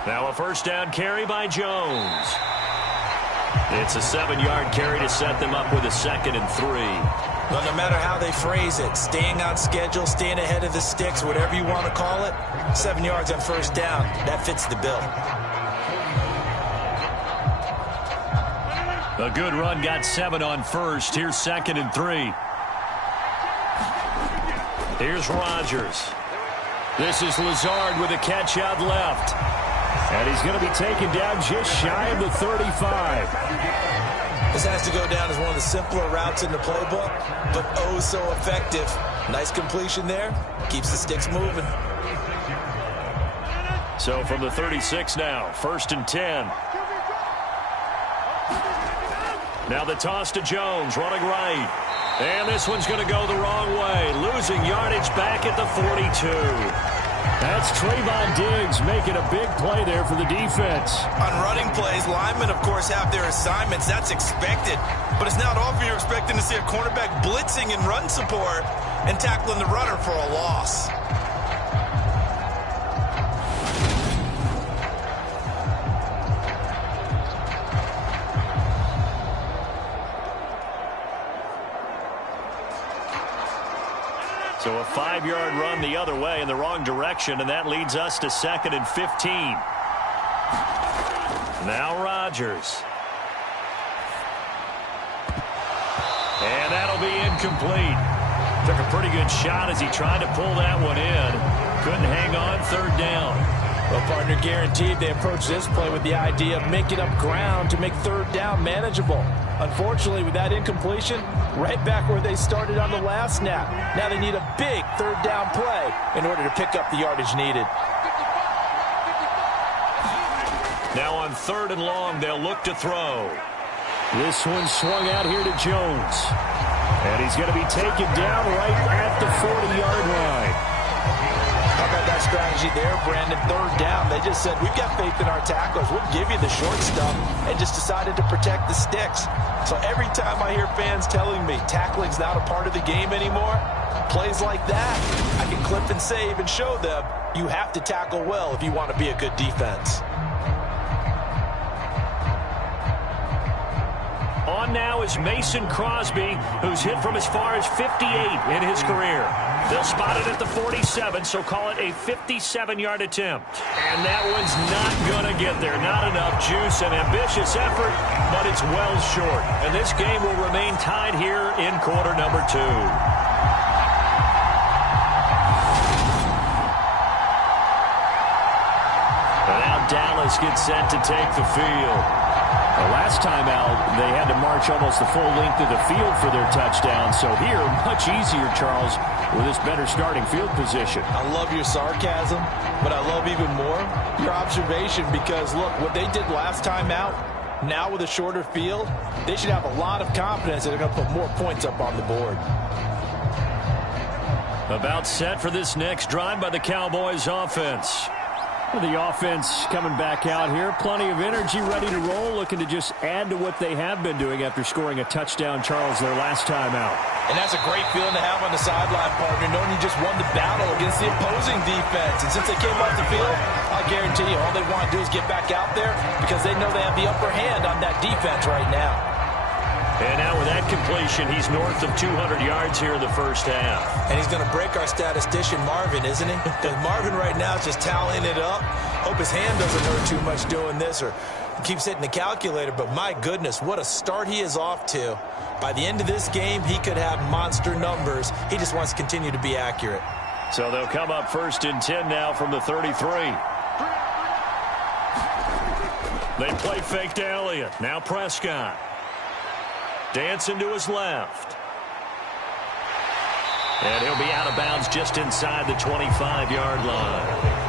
Now a first down carry by Jones. It's a 7-yard carry to set them up with a 2nd and 3. Well, no matter how they phrase it, staying on schedule, staying ahead of the sticks, whatever you want to call it, 7 yards on first down, that fits the bill. A good run got 7 on first. Here's 2nd and 3. Here's Rodgers. This is Lazard with a catch out left. And he's going to be taken down just shy of the 35. This has to go down as one of the simpler routes in the playbook, but oh so effective. Nice completion there. Keeps the sticks moving. So from the 36 now, 1st and 10. Now the toss to Jones, running right. And this one's going to go the wrong way. Losing yardage back at the 42. That's Trayvon Diggs making a big play there for the defense. On running plays, linemen, of course, have their assignments. That's expected. But it's not often you're expecting to see a cornerback blitzing in run support and tackling the runner for a loss. So a 5-yard run the other way in the wrong direction, and that leads us to 2nd and 15. Now Rodgers. And that'll be incomplete. Took a pretty good shot as he tried to pull that one in. Couldn't hang on, 3rd down. Well, partner, guaranteed they approach this play with the idea of making up ground to make 3rd down manageable. Unfortunately, with that incompletion, right back where they started on the last snap. Now they need a big 3rd down play in order to pick up the yardage needed. Now on 3rd and long, they'll look to throw. This one swung out here to Jones. And he's going to be taken down right at the 40-yard line. How about that strategy there, Brandon? 3rd down. They just said, we've got faith in our tacklers. We'll give you the short stuff, and just decided to protect the sticks. So every time I hear fans telling me tackling's not a part of the game anymore, plays like that, I can clip and save and show them you have to tackle well if you want to be a good defense. On now is Mason Crosby, who's hit from as far as 58 in his career. They'll spot it at the 47, so call it a 57-yard attempt. And that one's not going to get there. Not enough juice, an ambitious effort, but it's well short. And this game will remain tied here in quarter number 2. And now Dallas gets set to take the field. The last time out, they had to march almost the full length of the field for their touchdown. So here, much easier, Charles, with this better starting field position. I love your sarcasm, but I love even more your observation because, look, what they did last time out, now with a shorter field, they should have a lot of confidence that they're going to put more points up on the board. About set for this next drive by the Cowboys offense. The offense coming back out here. Plenty of energy, ready to roll, looking to just add to what they have been doing after scoring a touchdown, Charles, their last time out. And that's a great feeling to have on the sideline, partner, knowing you just won the battle against against the opposing defense. And since they came off the field, I guarantee you all they want to do is get back out there because they know they have the upper hand on that defense right now. And now with that completion, he's north of 200 yards here in the first half. And he's going to break our statistician Marvin, isn't he? Because Marvin right now is just tallying it up. Hope his hand doesn't hurt too much doing this or keeps hitting the calculator. But my goodness, what a start he is off to. By the end of this game, he could have monster numbers. He just wants to continue to be accurate. So they'll come up 1st and 10 now from the 33. They play fake to Elliott. Now Prescott. Dancing to his left. And he'll be out of bounds just inside the 25-yard line.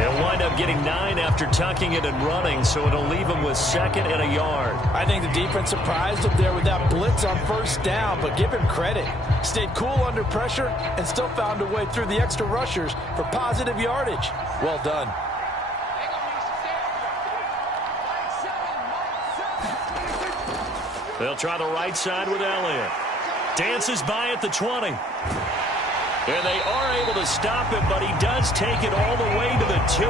He'll wind up getting 9 after tucking it and running, so it'll leave him with 2nd and a yard. I think the defense surprised him there with that blitz on 1st down, but give him credit. Stayed cool under pressure and still found a way through the extra rushers for positive yardage. Well done. They'll try the right side with Elliott. Dances by at the 20. And they are able to stop him, but he does take it all the way to the 2.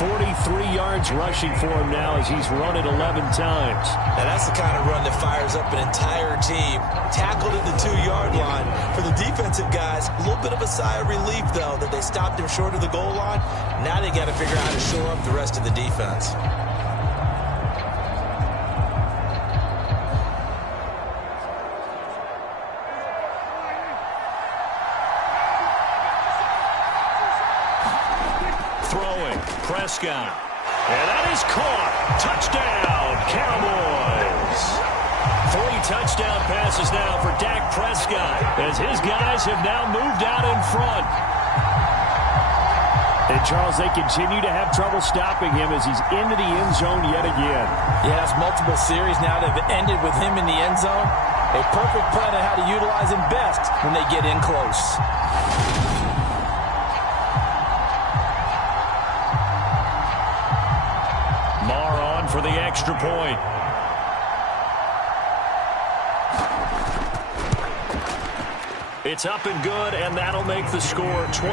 43 yards rushing for him now as he's run it 11 times. And that's the kind of run that fires up an entire team. Tackled at the 2-yard line. For the defensive guys, a little bit of a sigh of relief, though, that they stopped him short of the goal line. Now they got to figure out how to shore up the rest of the defense. Prescott. And that is caught. Touchdown, Cowboys. 3 touchdown passes now for Dak Prescott as his guys have now moved out in front. And, Charles, they continue to have trouble stopping him as he's into the end zone yet again. Yes, multiple series now that have ended with him in the end zone. A perfect plan on how to utilize him best when they get in close. For the extra point. It's up and good, and that'll make the score 21-14.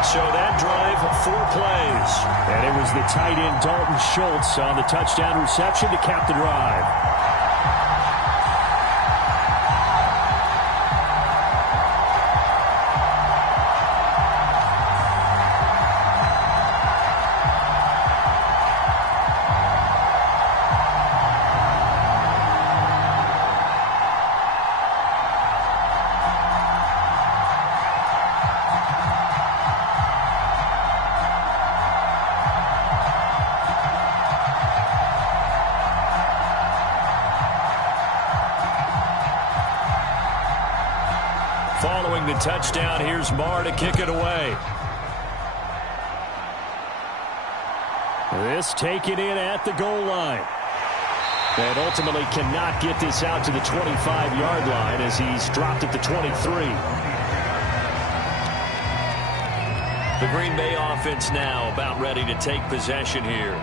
So that drive, 4 plays. And it was the tight end Dalton Schultz on the touchdown reception to cap the drive. Following the touchdown, here's Marr to kick it away. This taken in at the goal line. And ultimately cannot get this out to the 25-yard line as he's dropped at the 23. The Green Bay offense now about ready to take possession here.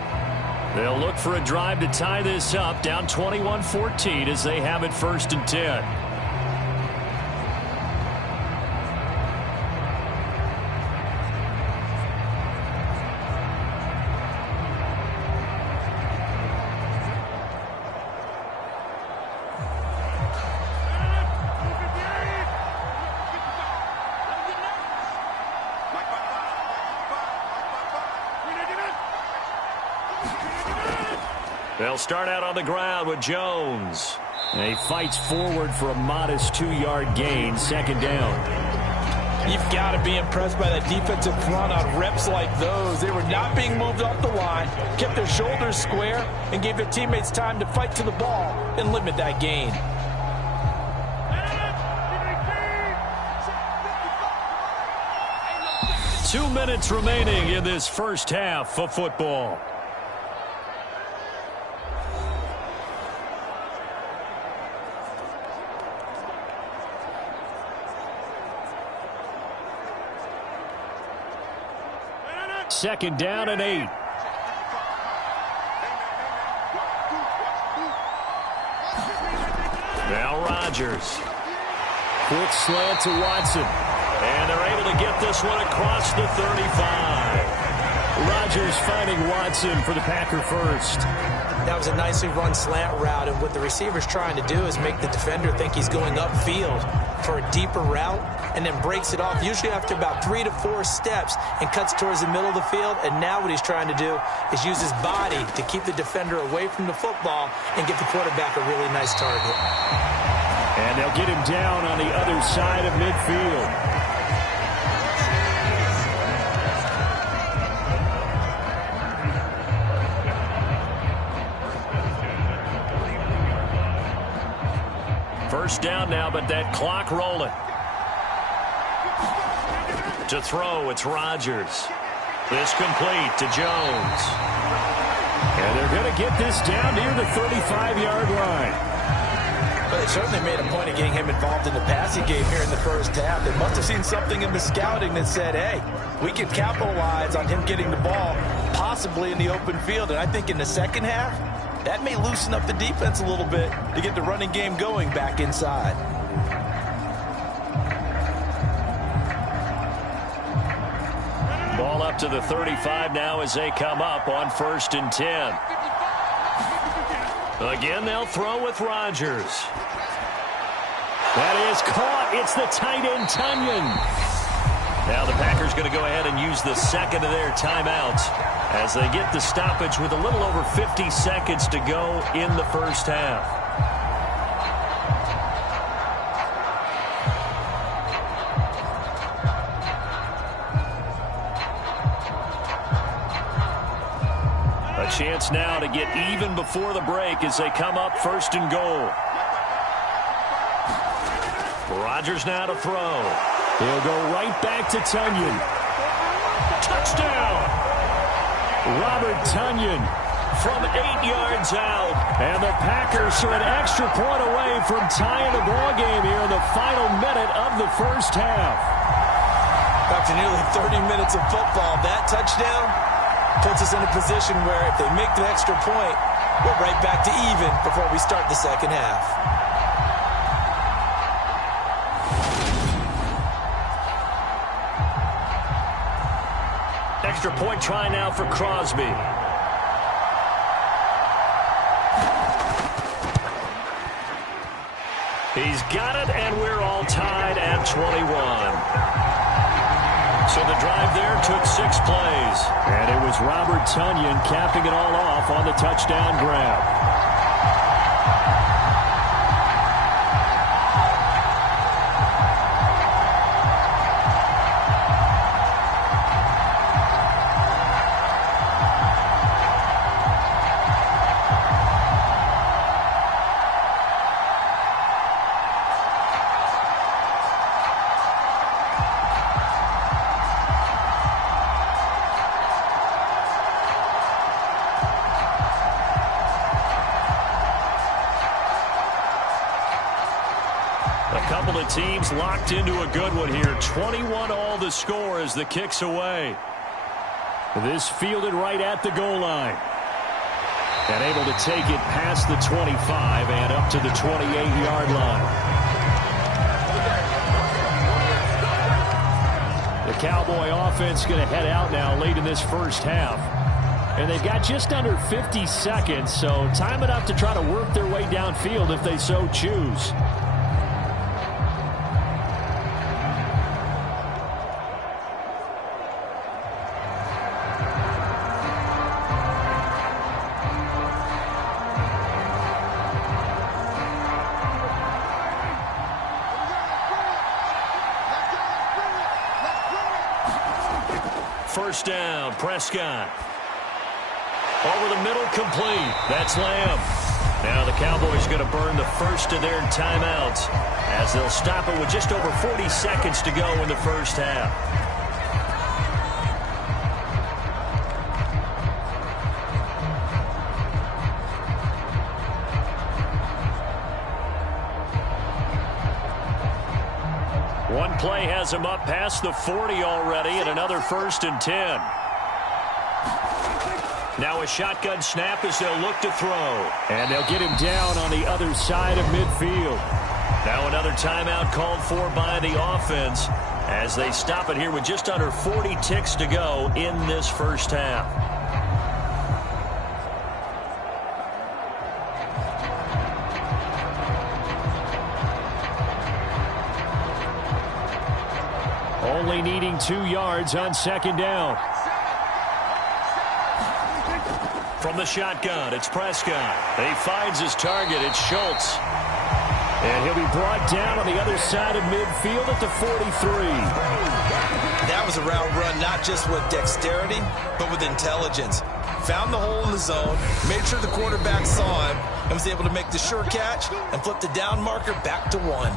They'll look for a drive to tie this up, down 21-14 as they have it 1st and 10. They'll start out on the ground with Jones. And he fights forward for a modest 2-yard gain, 2nd down. You've got to be impressed by that defensive front on reps like those. They were not being moved off the line, kept their shoulders square, and gave their teammates time to fight to the ball and limit that gain. Two minutes remaining in this first half of football. Second down and 8. Now Rodgers. Quick slant to Watson. And they're able to get this one across the 35. Rodgers finding Watson for the Packer first. That was a nicely run slant route, and what the receiver's trying to do is make the defender think he's going upfield for a deeper route, and then breaks it off, usually after about 3 to 4 steps, and cuts towards the middle of the field. And now what he's trying to do is use his body to keep the defender away from the football and give the quarterback a really nice target. And they'll get him down on the other side of midfield. First down now, but that clock rolling. To throw, it's Rodgers. This complete to Jones. And they're going to get this down near the 35-yard line. Well, they certainly made a point of getting him involved in the passing game here in the first half. They must have seen something in the scouting that said, hey, we can capitalize on him getting the ball, possibly in the open field. And I think in the second half, that may loosen up the defense a little bit to get the running game going back inside. Ball up to the 35 now as they come up on 1st and 10. Again, they'll throw with Rodgers. That is caught. It's the tight end, Tunyon. Now the Packers going to go ahead and use the second of their timeouts as they get the stoppage with a little over 50 seconds to go in the first half. A chance now to get even before the break as they come up 1st and goal. Rodgers now to throw. He'll go right back to Tunyon. Touchdown! Robert Tunyon from 8 yards out. And the Packers are an extra point away from tying the ball game here in the final minute of the first half. After nearly 30 minutes of football, that touchdown puts us in a position where if they make the extra point, we're right back to even before we start the second half. Extra point try now for Crosby. He's got it, and we're all tied at 21. So the drive there took 6 plays. And it was Robert Tunyon capping it all off on the touchdown grab. Teams locked into a good one here. 21 all the score as the kick's away. This fielded right at the goal line. And able to take it past the 25 and up to the 28-yard line. The Cowboy offense going to head out now late in this first half. And they've got just under 50 seconds, so time enough to try to work their way downfield if they so choose. First down, Prescott. Over the middle, complete. That's Lamb. Now the Cowboys going to burn the first of their timeouts as they'll stop it with just over 40 seconds to go in the first half. One play has him up past the 40 already, and another 1st and 10. Now a shotgun snap as they'll look to throw. And they'll get him down on the other side of midfield. Now another timeout called for by the offense as they stop it here with just under 40 ticks to go in this first half. Only needing 2 yards on second down. From the shotgun, it's Prescott. He finds his target. It's Schultz. And he'll be brought down on the other side of midfield at the 43. That was a route run not just with dexterity, but with intelligence. Found the hole in the zone, made sure the quarterback saw him, and was able to make the sure catch and flip the down marker back to 1.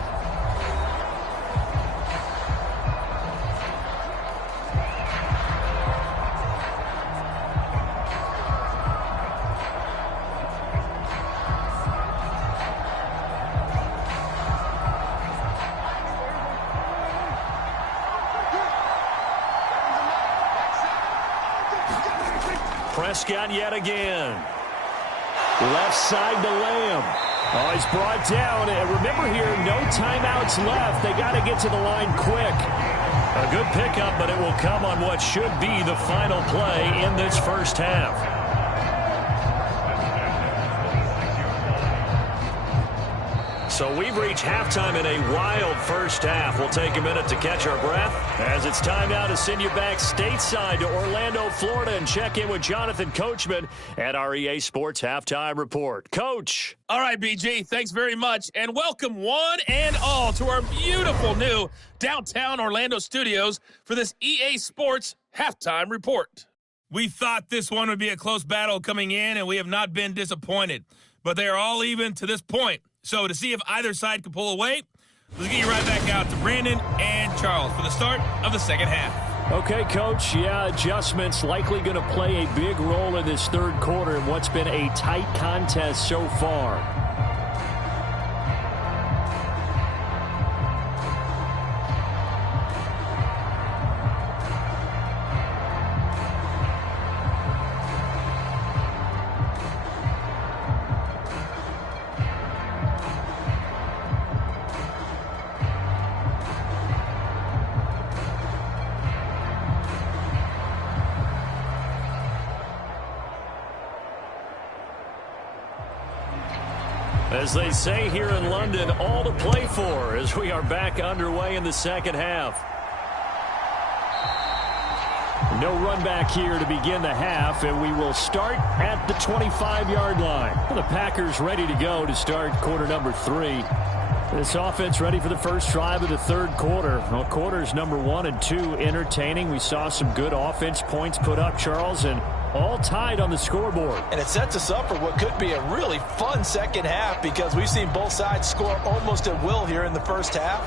Prescott yet again. Left side to Lamb. Oh, he's brought down. And remember here, no timeouts left. They got to get to the line quick. A good pickup, but it will come on what should be the final play in this first half. So we've reached halftime in a wild first half. We'll take a minute to catch our breath as it's time now to send you back stateside to Orlando, Florida, and check in with Jonathan Coachman at our EA Sports Halftime Report. Coach. All right, BG, thanks very much, and welcome one and all to our beautiful new downtown Orlando studios for this EA Sports Halftime Report. We thought this one would be a close battle coming in, and we have not been disappointed, but they are all even to this point. So to see if either side can pull away, let's get you right back out to Brandon and Charles for the start of the second half. Okay, Coach. Yeah, adjustments likely going to play a big role in this third quarter in what's been a tight contest so far. As they say here in London, all to play for as we are back underway in the second half. No run back here to begin the half, and we will start at the 25-yard line. The Packers ready to go to start quarter number 3. This offense ready for the first drive of the third quarter. Well, quarters number 1 and 2 entertaining. We saw some good offense points put up, Charles, and all tied on the scoreboard. And it sets us up for what could be a really fun second half because we've seen both sides score almost at will here in the first half.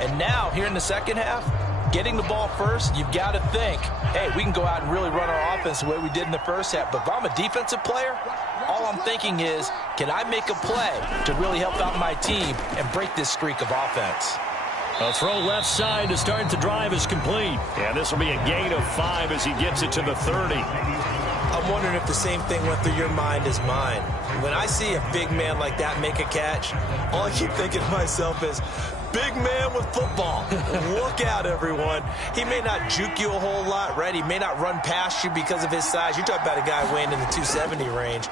And now, here in the second half, getting the ball first, you've got to think, hey, we can go out and really run our offense the way we did in the first half. But if I'm a defensive player, all I'm thinking is, can I make a play to really help out my team and break this streak of offense? A throw left side to start the drive is complete. And this will be a gain of 5 as he gets it to the 30. I'm wondering if the same thing went through your mind as mine. When I see a big man like that make a catch, all I keep thinking to myself is, big man with football. Look out, everyone. He may not juke you a whole lot, right? He may not run past you because of his size. You're talking about a guy weighing in the 270 range.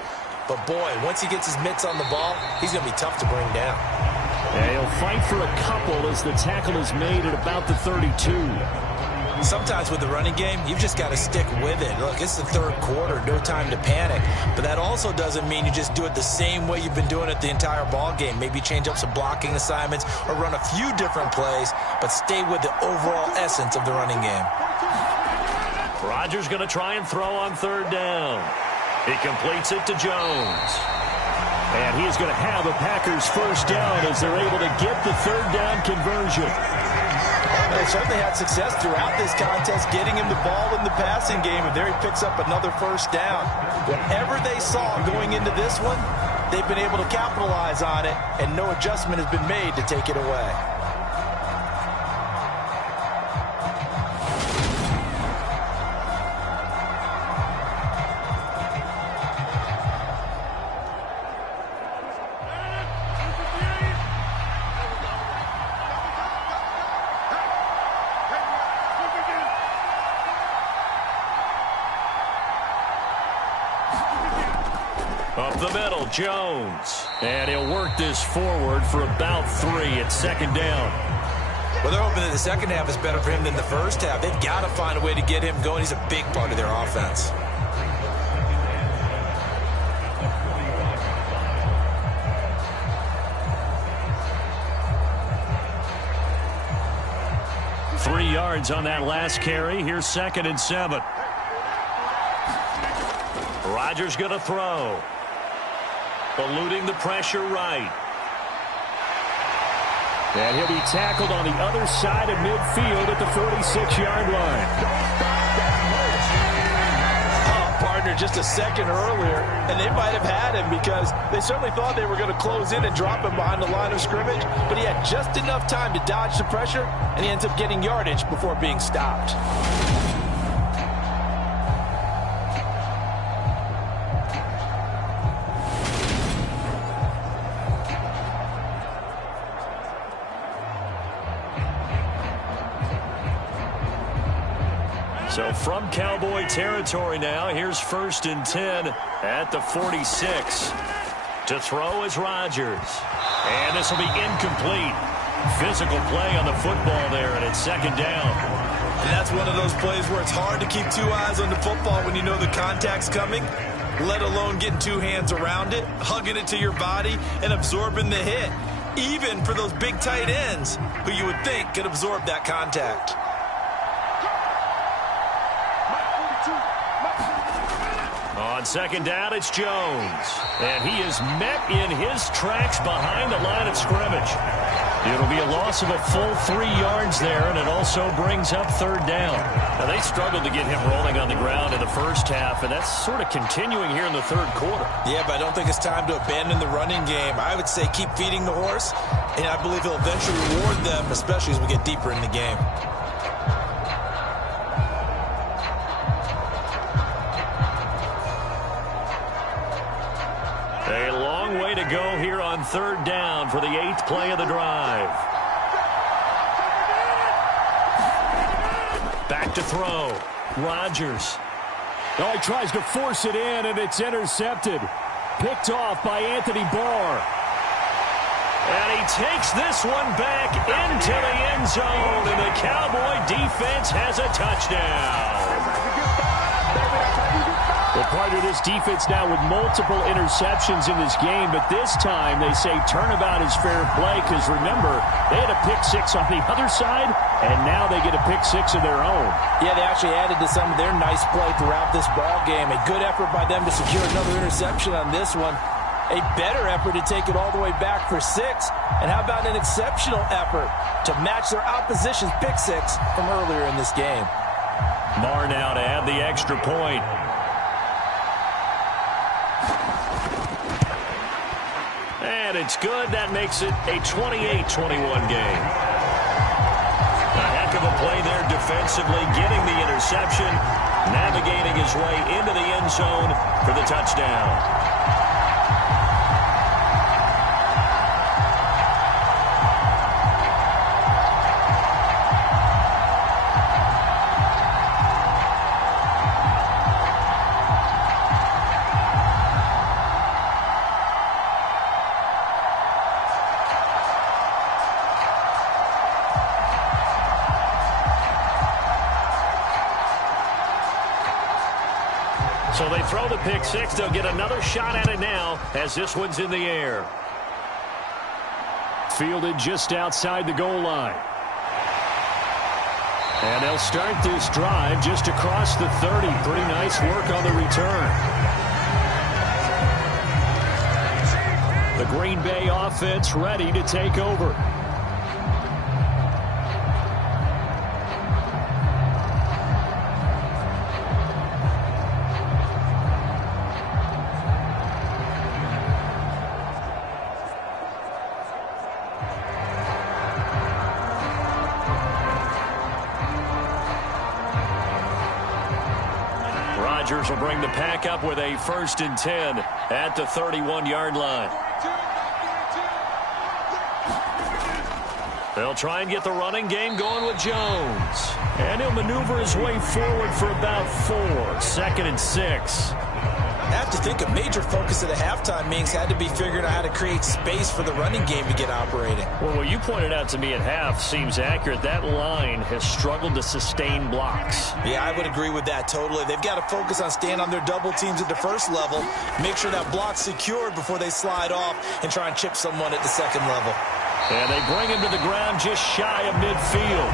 But, boy, once he gets his mitts on the ball, he's going to be tough to bring down. Yeah, he'll fight for a couple as the tackle is made at about the 32. Sometimes with the running game, you've just got to stick with it. Look, it's the third quarter, no time to panic. But that also doesn't mean you just do it the same way you've been doing it the entire ball game. Maybe change up some blocking assignments or run a few different plays, but stay with the overall essence of the running game. Rodgers going to try and throw on third down. He completes it to Jones. And he's going to have a Packers first down as they're able to get the third down conversion. They certainly had success throughout this contest getting him the ball in the passing game, and there he picks up another first down. Whatever they saw going into this one, they've been able to capitalize on it, and no adjustment has been made to take it away. Up the middle, Jones. And he'll work this forward for about 3 at 2nd down. Well, they're hoping that the second half is better for him than the first half. They've got to find a way to get him going. He's a big part of their offense. Three yards on that last carry. Here's 2nd and 7. Rodgers going to throw. Eluding the pressure right. And he'll be tackled on the other side of midfield at the 46-yard line. Partner just a second earlier, and they might have had him because they certainly thought they were going to close in and drop him behind the line of scrimmage, but he had just enough time to dodge the pressure, and he ends up getting yardage before being stopped. So from Cowboy territory now, here's 1st and 10 at the 46. To throw is Rodgers. And this will be incomplete. Physical play on the football there, and it's 2nd down. And that's one of those plays where it's hard to keep 2 eyes on the football when you know the contact's coming, let alone getting 2 hands around it, hugging it to your body, and absorbing the hit, even for those big tight ends who you would think could absorb that contact. On 2nd down, it's Jones. And he is met in his tracks behind the line of scrimmage. It'll be a loss of a full 3 yards there, and it also brings up 3rd down. Now, they struggled to get him rolling on the ground in the first half, and that's sort of continuing here in the 3rd quarter. Yeah, but I don't think it's time to abandon the running game. I would say keep feeding the horse, and I believe he'll eventually reward them, especially as we get deeper in the game. A long way to go here on 3rd down for the 8th play of the drive. Back to throw. Rodgers. Oh, he tries to force it in, and it's intercepted. Picked off by Anthony Barr. And he takes this one back into the end zone, and the Cowboy defense has a touchdown. Well, part of this defense now with multiple interceptions in this game, but this time they say turnabout is fair play because, remember, they had a pick-6 on the other side, and now they get a pick-6 of their own. Yeah, they actually added to some of their nice play throughout this ball game. A good effort by them to secure another interception on this one. A better effort to take it all the way back for 6. And how about an exceptional effort to match their opposition's pick-6 from earlier in this game? Marr now to add the extra point. And it's good. That makes it a 28-21 game. A heck of a play there defensively, getting the interception, navigating his way into the end zone for the touchdown. So they throw the pick-6. They'll get another shot at it now as this one's in the air. Fielded just outside the goal line. And they'll start this drive just across the 30. Pretty nice work on the return. The Green Bay offense ready to take over. Rodgers will bring the pack up with a 1st and 10 at the 31-yard line. They'll try and get the running game going with Jones. And he'll maneuver his way forward for about 4. 2nd and 6. I have to think a major focus of the halftime meetings had to be figuring out how to create space for the running game to get operating. Well, what you pointed out to me at half seems accurate. That line has struggled to sustain blocks. Yeah, I would agree with that totally. They've got to focus on staying on their double teams at the first level, make sure that block's secured before they slide off and try and chip someone at the second level. And they bring him to the ground just shy of midfield.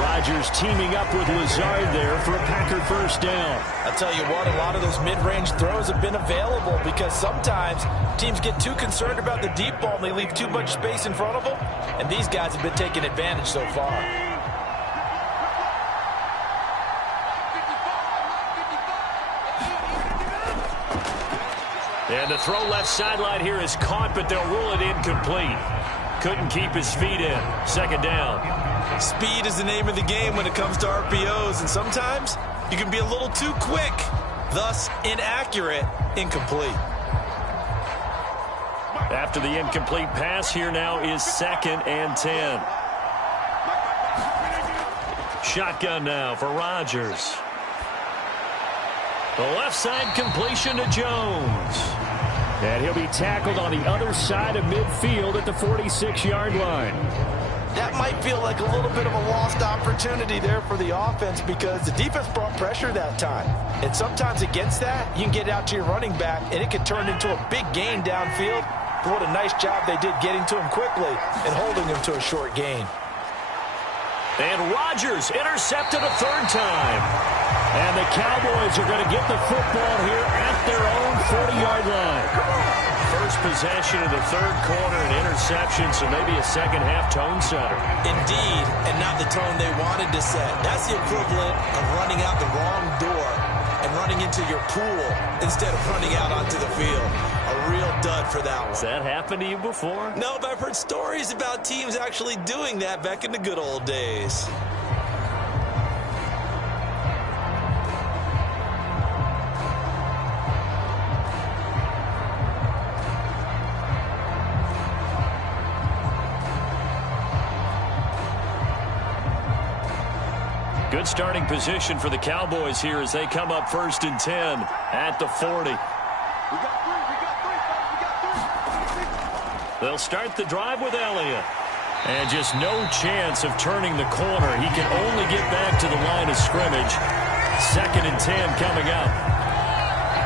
Rodgers teaming up with Lazard there for a Packer first down. I'll tell you what, a lot of those mid-range throws have been available because sometimes teams get too concerned about the deep ball and they leave too much space in front of them, and these guys have been taking advantage so far. And the throw left sideline here is caught, but they'll rule it incomplete. Couldn't keep his feet in. Second down. Speed is the name of the game when it comes to RPOs, and sometimes you can be a little too quick, thus inaccurate, incomplete. After the incomplete pass, here now is 2nd and 10. Shotgun now for Rodgers. The left side completion to Jones. And he'll be tackled on the other side of midfield at the 46-yard line. That might feel like a little bit of a lost opportunity there for the offense because the defense brought pressure that time. And sometimes against that, you can get out to your running back, and it can turn into a big gain downfield. But what a nice job they did getting to him quickly and holding him to a short gain. And Rodgers intercepted a third time. And the Cowboys are going to get the football here at their own 40-yard line. First possession of the third quarter, an interception, so maybe a second-half tone setter. Indeed, and not the tone they wanted to set. That's the equivalent of running out the wrong door and running into your pool instead of running out onto the field. A real dud for that one. Has that happened to you before? No, but I've heard stories about teams actually doing that back in the good old days. Good starting position for the Cowboys here as they come up 1st and 10 at the 40. They'll start the drive with Elliott. And just no chance of turning the corner. He can only get back to the line of scrimmage. 2nd and 10 coming up.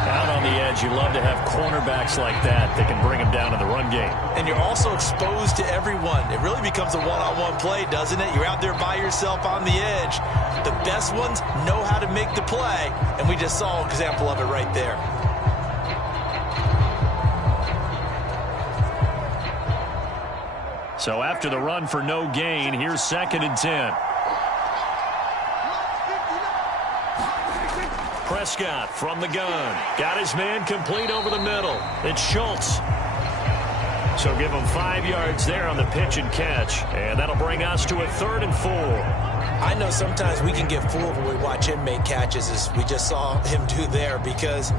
Out on the edge, you love to have cornerbacks like that that can bring them down in the run game. And you're also exposed to everyone. It really becomes a one-on-one play, doesn't it? You're out there by yourself on the edge. The best ones know how to make the play, and we just saw an example of it right there. So after the run for no gain, here's 2nd and 10. Prescott from the gun. Got his man complete over the middle. It's Schultz. So give him 5 yards there on the pitch and catch. And that'll bring us to a 3rd and 4. I know sometimes we can get fooled when we watch him make catches, as we just saw him do there, because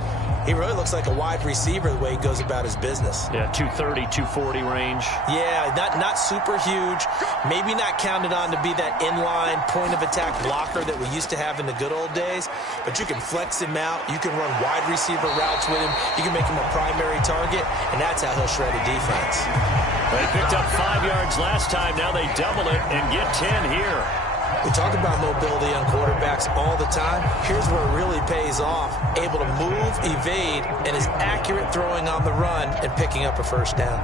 he really looks like a wide receiver the way he goes about his business. Yeah, 230, 240 range. Yeah, not super huge. Maybe not counted on to be that inline point-of-attack blocker that we used to have in the good old days, but you can flex him out. You can run wide receiver routes with him. You can make him a primary target, and that's how he'll shred a defense. They picked up 5 yards last time. Now they double it and get 10 here. We talk about mobility on quarterbacks all the time. Here's where it really pays off. Able to move, evade, and is accurate throwing on the run and picking up a first down.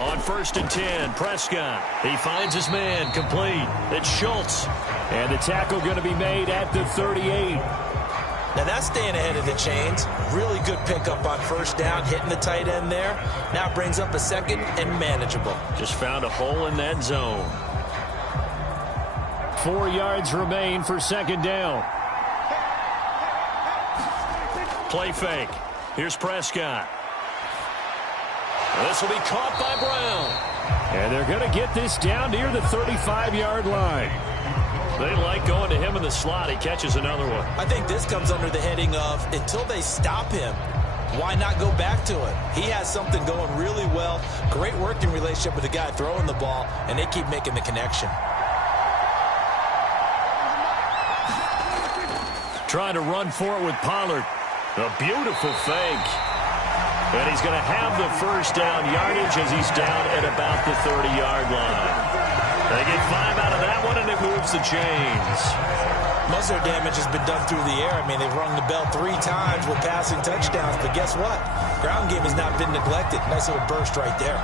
On 1st and 10, Prescott. He finds his man complete. It's Schultz. And the tackle going to be made at the 38. Now that's staying ahead of the chains. Really good pickup on first down, hitting the tight end there. Now brings up a 2nd and manageable. Just found a hole in that zone. 4 yards remain for 2nd down. Play fake. Here's Prescott. This will be caught by Brown. And they're going to get this down near the 35-yard line. They like going to him in the slot. He catches another one. I think this comes under the heading of until they stop him, why not go back to it? He has something going really well. Great working relationship with the guy throwing the ball, and they keep making the connection. Trying to run for it with Pollard. A beautiful fake. And he's going to have the first down yardage as he's down at about the 30-yard line. They get 5 out of that one, and it moves the chains. Most of their damage has been done through the air. I mean, they've rung the bell 3 times with passing touchdowns, but guess what? Ground game has not been neglected. Nice little burst right there.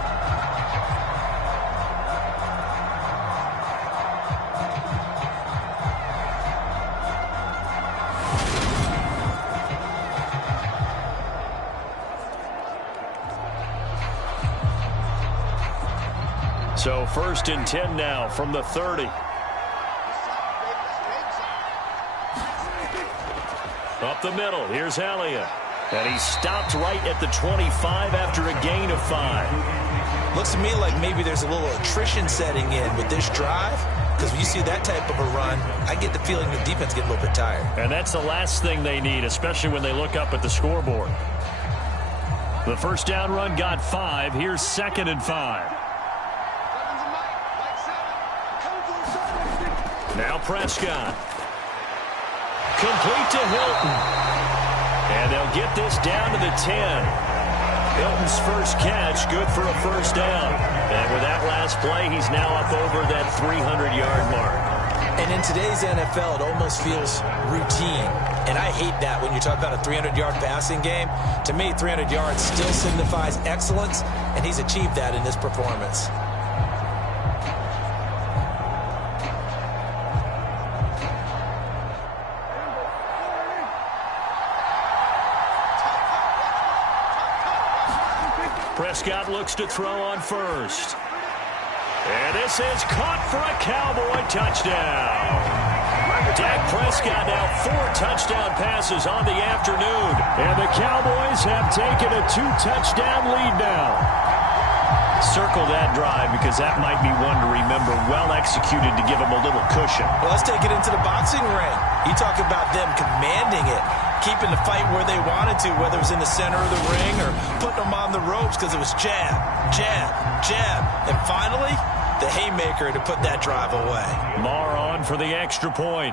So 1st and 10 now from the 30. Up the middle, here's Elliott. And he stopped right at the 25 after a gain of 5. Looks to me like maybe there's a little attrition setting in with this drive, because when you see that type of a run, I get the feeling the defense gets a little bit tired. And that's the last thing they need, especially when they look up at the scoreboard. The first down run got 5. Here's 2nd and 5. Now Prescott. Complete to Hilton. And they'll get this down to the 10. Hilton's first catch, good for a first down. And with that last play, he's now up over that 300-yard mark. And in today's NFL, it almost feels routine. And I hate that when you talk about a 300-yard passing game. To me, 300 yards still signifies excellence, and he's achieved that in this performance. Prescott looks to throw on first. And this is caught for a Cowboy touchdown. Dak Prescott now 4 touchdown passes on the afternoon. And the Cowboys have taken a 2-touchdown lead now. Circle that drive because that might be one to remember. Well executed to give them a little cushion. Well, let's take it into the boxing ring. You talk about them commanding it, keeping the fight where they wanted to, whether it was in the center of the ring or putting them on the ropes because it was jab, jab, jab. And finally, the haymaker to put that drive away. Marr on for the extra point.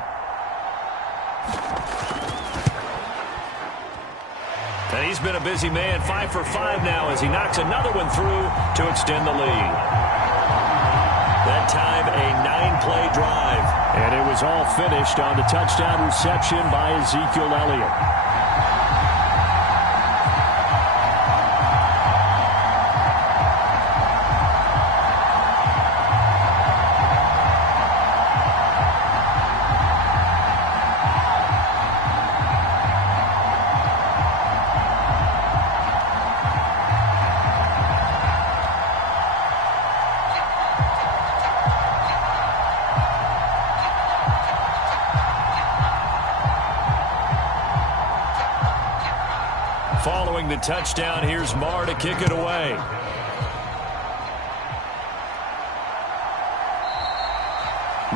And he's been a busy man, 5 for 5 now as he knocks another one through to extend the lead. That time, a 9-play drive. And it was all finished on the touchdown reception by Ezekiel Elliott. Following the touchdown, here's Marr to kick it away.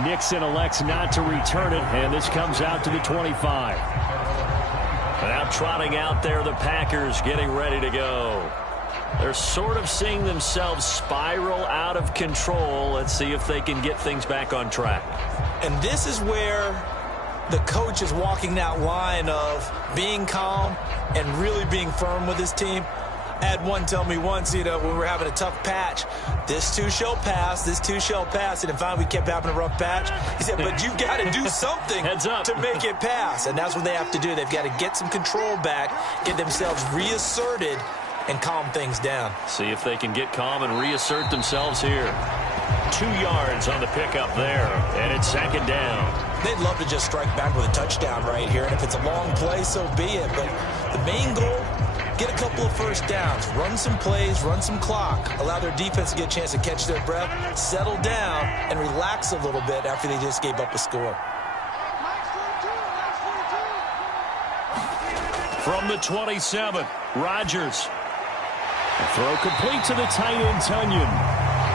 Nixon elects not to return it, and this comes out to the 25. Now trotting out there, the Packers getting ready to go. They're sort of seeing themselves spiral out of control. Let's see if they can get things back on track. And this is where the coach is walking that line of being calm and really being firm with his team. I had one tell me once, when we were having a tough patch, this too shall pass, this too shall pass. And finally we kept having a rough patch. He said, but you've got to do something to make it pass. And that's what they have to do. They've got to get some control back, get themselves reasserted, and calm things down. See if they can get calm and reassert themselves here. 2 yards on the pickup there, and it's 2nd down. They'd love to just strike back with a touchdown right here, and if it's a long play, so be it. But the main goal, get a couple of first downs, run some plays, run some clock, allow their defense to get a chance to catch their breath, settle down, and relax a little bit after they just gave up a score. From the 27, Rodgers. A throw complete to the tight end, Tunyon.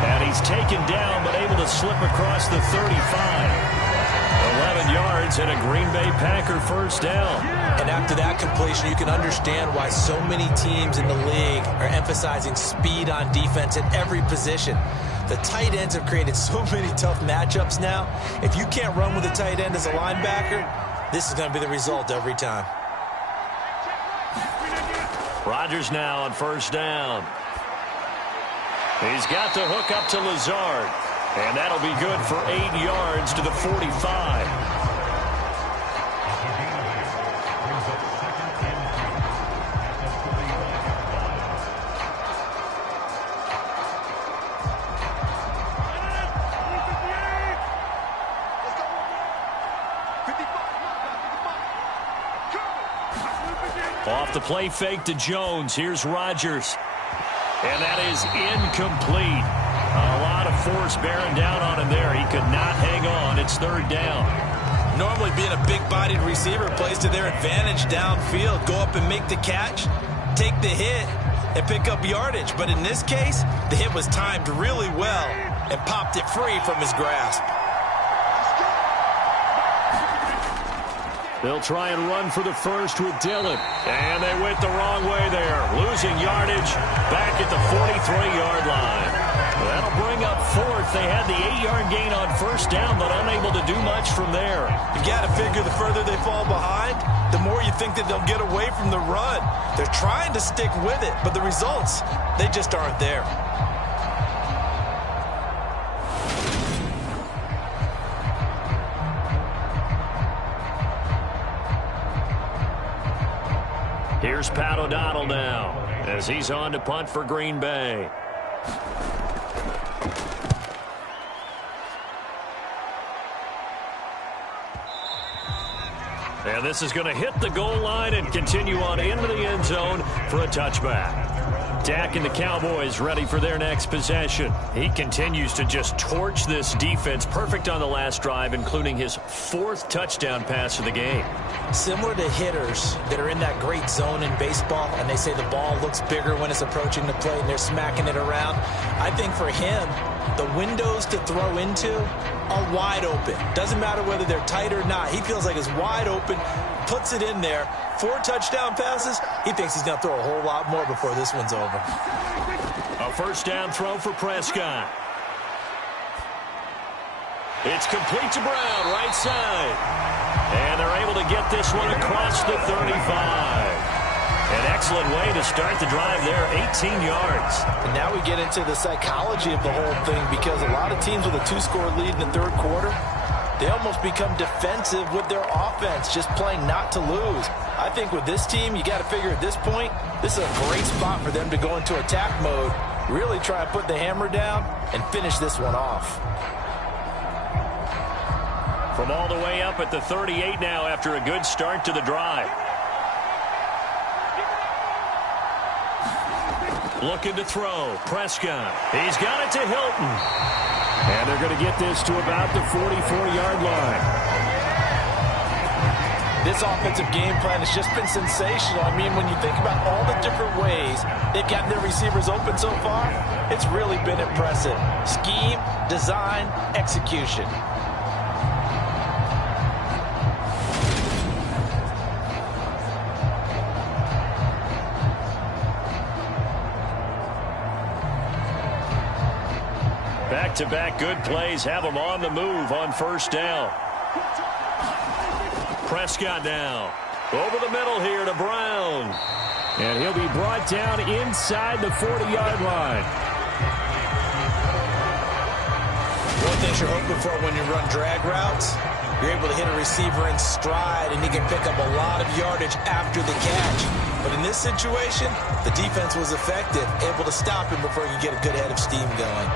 And he's taken down, but able to slip across the 35. 11 yards and a Green Bay Packer first down. And after that completion, you can understand why so many teams in the league are emphasizing speed on defense at every position. The tight ends have created so many tough matchups now. If you can't run with a tight end as a linebacker, this is going to be the result every time. Rodgers now on first down. He's got the hook up to Lazard. And that'll be good for 8 yards to the 45. Off the play fake to Jones. Here's Rodgers. And that is incomplete. A lot of force bearing down on him there. He could not hang on. It's third down. Normally being a big-bodied receiver plays to their advantage downfield. Go up and make the catch, take the hit, and pick up yardage. But in this case, the hit was timed really well and popped it free from his grasp. They'll try and run for the first with Dillon. And they went the wrong way there. Losing yardage back at the 43-yard line. That'll bring up fourth. They had the 8-yard gain on first down, but unable to do much from there. You got to figure the further they fall behind, the more you think that they'll get away from the run. They're trying to stick with it, but the results, they just aren't there. Here's Pat O'Donnell now as he's on to punt for Green Bay. And this is going to hit the goal line and continue on into the end zone for a touchback. Dak and the Cowboys ready for their next possession. He continues to just torch this defense. Perfect on the last drive, including his 4th touchdown pass of the game. Similar to hitters that are in that great zone in baseball, and they say the ball looks bigger when it's approaching the plate and they're smacking it around. I think for him, the windows to throw into are wide open. Doesn't matter whether they're tight or not. He feels like it's wide open, puts it in there. 4 touchdown passes. He thinks he's going to throw a whole lot more before this one's over. A first down throw for Prescott. It's complete to Brown, right side. And they're able to get this one across the 35. An excellent way to start the drive there, 18 yards. And now we get into the psychology of the whole thing, because a lot of teams with a 2-score lead in the third quarter, they almost become defensive with their offense, just playing not to lose. I think with this team, you got to figure at this point, this is a great spot for them to go into attack mode, really try to put the hammer down and finish this one off. From all the way up at the 38 now after a good start to the drive. Looking to throw. Prescott. He's got it to Hilton. And they're going to get this to about the 44-yard line. This offensive game plan has just been sensational. I mean, when you think about all the different ways they've gotten their receivers open so far, it's really been impressive. Scheme, design, execution. Back-to-back good plays have them on the move on first down. Prescott now. Over the middle here to Brown. And he'll be brought down inside the 40-yard line. One thing you're hoping for when you run drag routes, you're able to hit a receiver in stride, and he can pick up a lot of yardage after the catch. But in this situation, the defense was effective, able to stop him before he could get a good head of steam going.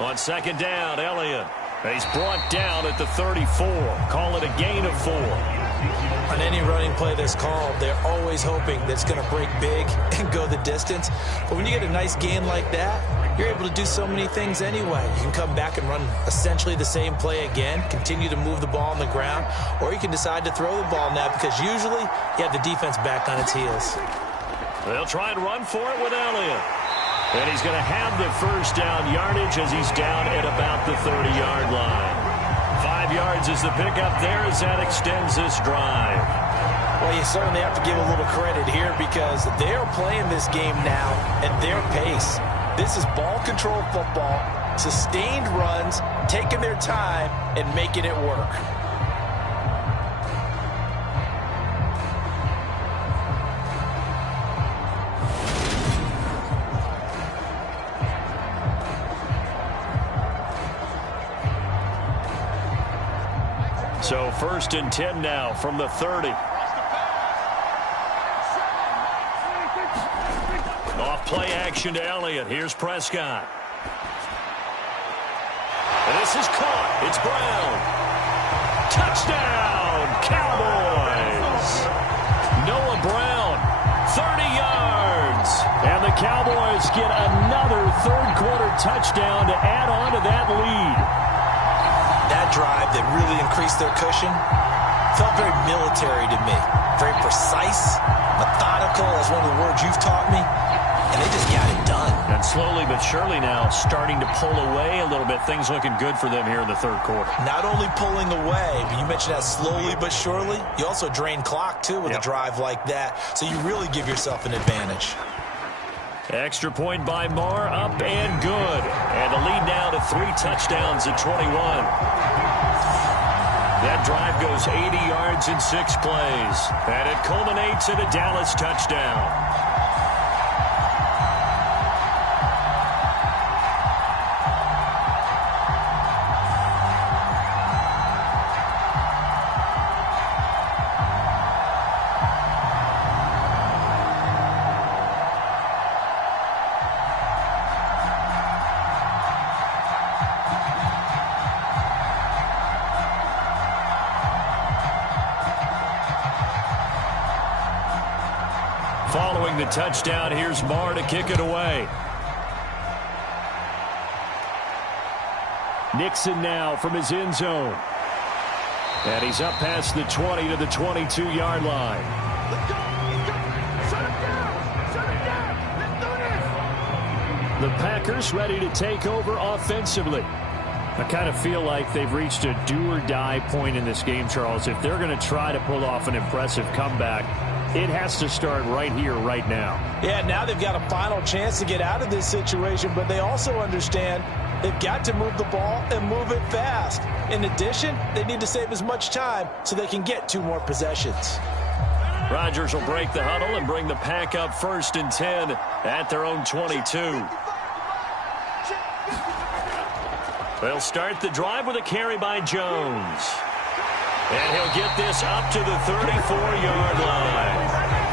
On second down, Elliott. He's brought down at the 34. Call it a gain of 4. On any running play that's called, they're always hoping that it's going to break big and go the distance. But when you get a nice gain like that, you're able to do so many things anyway. You can come back and run essentially the same play again, continue to move the ball on the ground, or you can decide to throw the ball now because usually you have the defense back on its heels. They'll try and run for it with Elliott. And he's going to have the first down yardage as he's down at about the 30-yard line. 5 yards is the pickup there as that extends this drive. Well, you certainly have to give a little credit here because they're playing this game now at their pace. This is ball control football, sustained runs, taking their time, and making it work. So 1st and 10 now from the 30. Off play action to Elliott. Here's Prescott. And this is caught. It's Brown. Touchdown, Cowboys. Noah Brown, 30 yards. And the Cowboys get another third-quarter touchdown to add on to that lead. That drive that really increased their cushion felt very military to me. Very precise, methodical, that's one of the words you've taught me, and they just got it done. And slowly but surely now starting to pull away a little bit. Things looking good for them here in the third quarter. Not only pulling away, but you mentioned that slowly but surely, you also drain clock too with a drive like that, so you really give yourself an advantage. Extra point by Marr, up and good. And the lead now to 3 touchdowns at 21. That drive goes 80 yards in 6 plays. And it culminates in a Dallas touchdown. Following the touchdown, here's Marr to kick it away. Nixon now from his end zone. And he's up past the 20 to the 22-yard line. Let's go. Shut him down. Shut him down. Let's do this. The Packers ready to take over offensively. I kind of feel like they've reached a do-or-die point in this game, Charles. If they're going to try to pull off an impressive comeback, it has to start right here, right now. Yeah, now they've got a final chance to get out of this situation, but they also understand they've got to move the ball and move it fast. In addition, they need to save as much time so they can get 2 more possessions. Rodgers will break the huddle and bring the Pack up 1st and 10 at their own 22. They'll start the drive with a carry by Jones. And he'll get this up to the 34-yard line.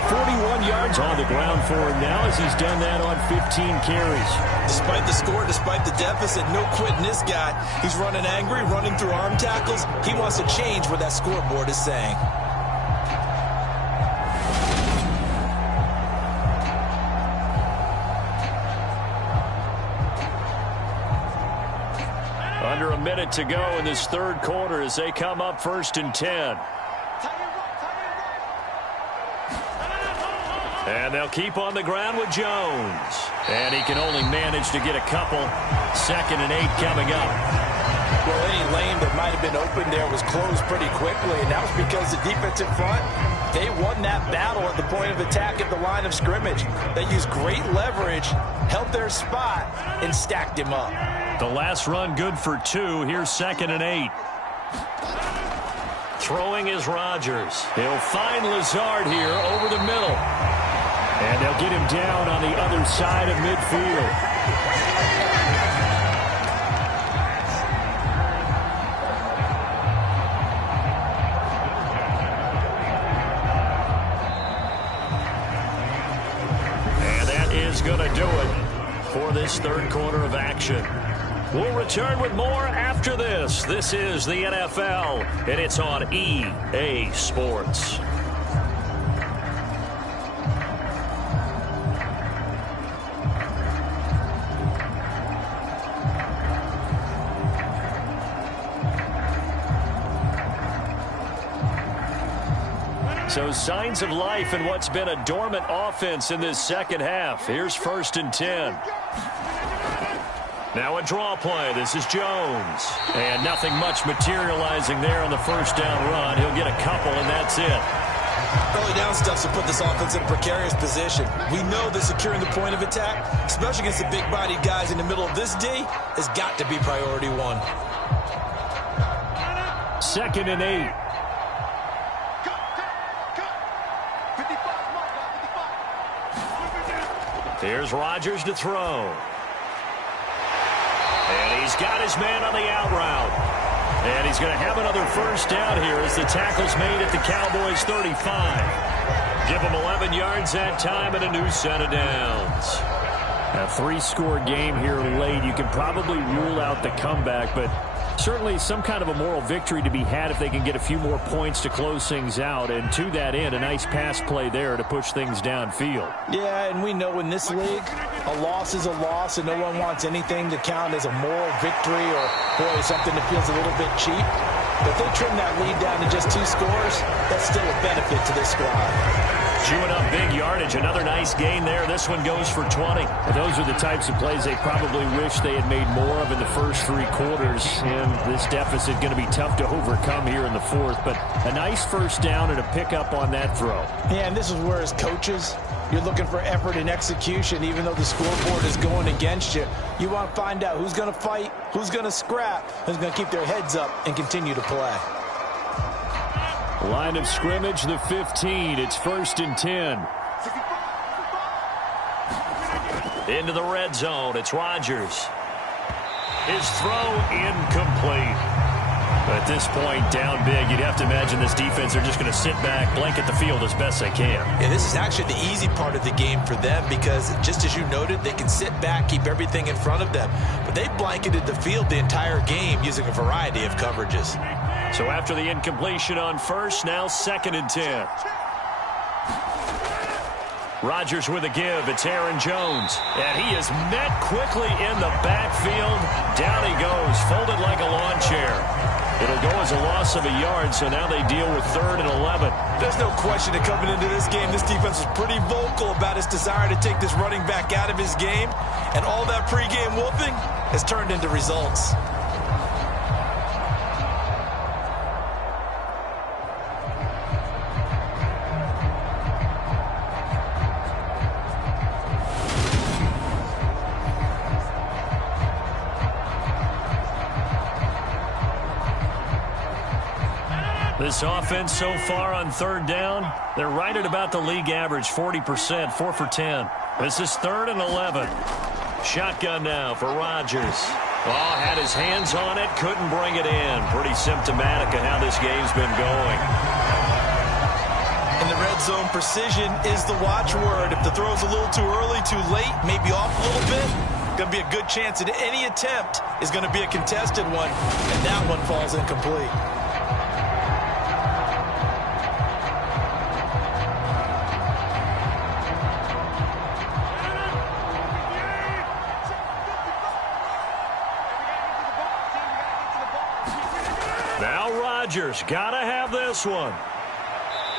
41 yards on the ground for him now as he's done that on 15 carries. Despite the score, despite the deficit, no quitting this guy. He's running angry, running through arm tackles. He wants to change what that scoreboard is saying. Under a minute to go in this third quarter as they come up 1st and 10. And they'll keep on the ground with Jones. And he can only manage to get a couple. 2nd and 8 coming up. Well, any lane that might have been open there was closed pretty quickly, and that was because the defensive front, they won that battle at the point of attack at the line of scrimmage. They used great leverage, held their spot, and stacked him up. The last run good for 2. Here's 2nd and 8. Throwing is Rodgers. He'll find Lazard here over the middle. And they'll get him down on the other side of midfield. And that is going to do it for this third quarter of action. We'll return with more after this. This is the NFL, and it's on EA Sports. So signs of life in what's been a dormant offense in this second half. Here's 1st and 10. Now a draw play. This is Jones. And nothing much materializing there on the first down run. He'll get a couple, and that's it. Early down stuff to put this offense in a precarious position. We know that securing the point of attack, especially against the big-bodied guys in the middle of this D, has got to be priority one. 2nd and 8. Here's Rodgers to throw. And he's got his man on the out route. And he's going to have another first down here as the tackle's made at the Cowboys 35. Give him 11 yards that time and a new set of downs. A 3-score game here late. You can probably rule out the comeback, but certainly some kind of a moral victory to be had if they can get a few more points to close things out. And to that end, a nice pass play there to push things downfield. Yeah, and we know in this league, a loss is a loss, and no one wants anything to count as a moral victory or, boy, something that feels a little bit cheap. But if they trim that lead down to just 2 scores, that's still a benefit to this squad. Chewing up big yardage. Another nice gain there. This one goes for 20. Those are the types of plays they probably wish they had made more of in the first 3 quarters. And this deficit going to be tough to overcome here in the 4th. But a nice first down and a pickup on that throw. Yeah, and this is where as coaches, you're looking for effort and execution. Even though the scoreboard is going against you, you want to find out who's going to fight, who's going to scrap, who's going to keep their heads up and continue to play. Line of scrimmage, the 15. It's 1st and 10. Into the red zone. It's Rodgers. His throw incomplete. At this point, down big, you'd have to imagine this defense are just going to sit back, blanket the field as best they can. Yeah, this is actually the easy part of the game for them because, just as you noted, they can sit back, keep everything in front of them. But they blanketed the field the entire game using a variety of coverages. So after the incompletion on first, now 2nd and 10. Rodgers with a give. It's Aaron Jones. And he is met quickly in the backfield. Down he goes, folded like a lawn chair. It'll go as a loss of a yard, so now they deal with 3rd and 11. There's no question that coming into this game, this defense was pretty vocal about its desire to take this running back out of his game. And all that pregame whooping has turned into results. This offense so far on 3rd down, they're right at about the league average, 40%, 4 for 10. This is 3rd and 11. Shotgun now for Rodgers. Oh, had his hands on it, couldn't bring it in. Pretty symptomatic of how this game's been going. In the red zone, precision is the watchword. If the throw's a little too early, too late, maybe off a little bit, going to be a good chance that any attempt is going to be a contested one, and that one falls incomplete. Rodgers gotta have this one.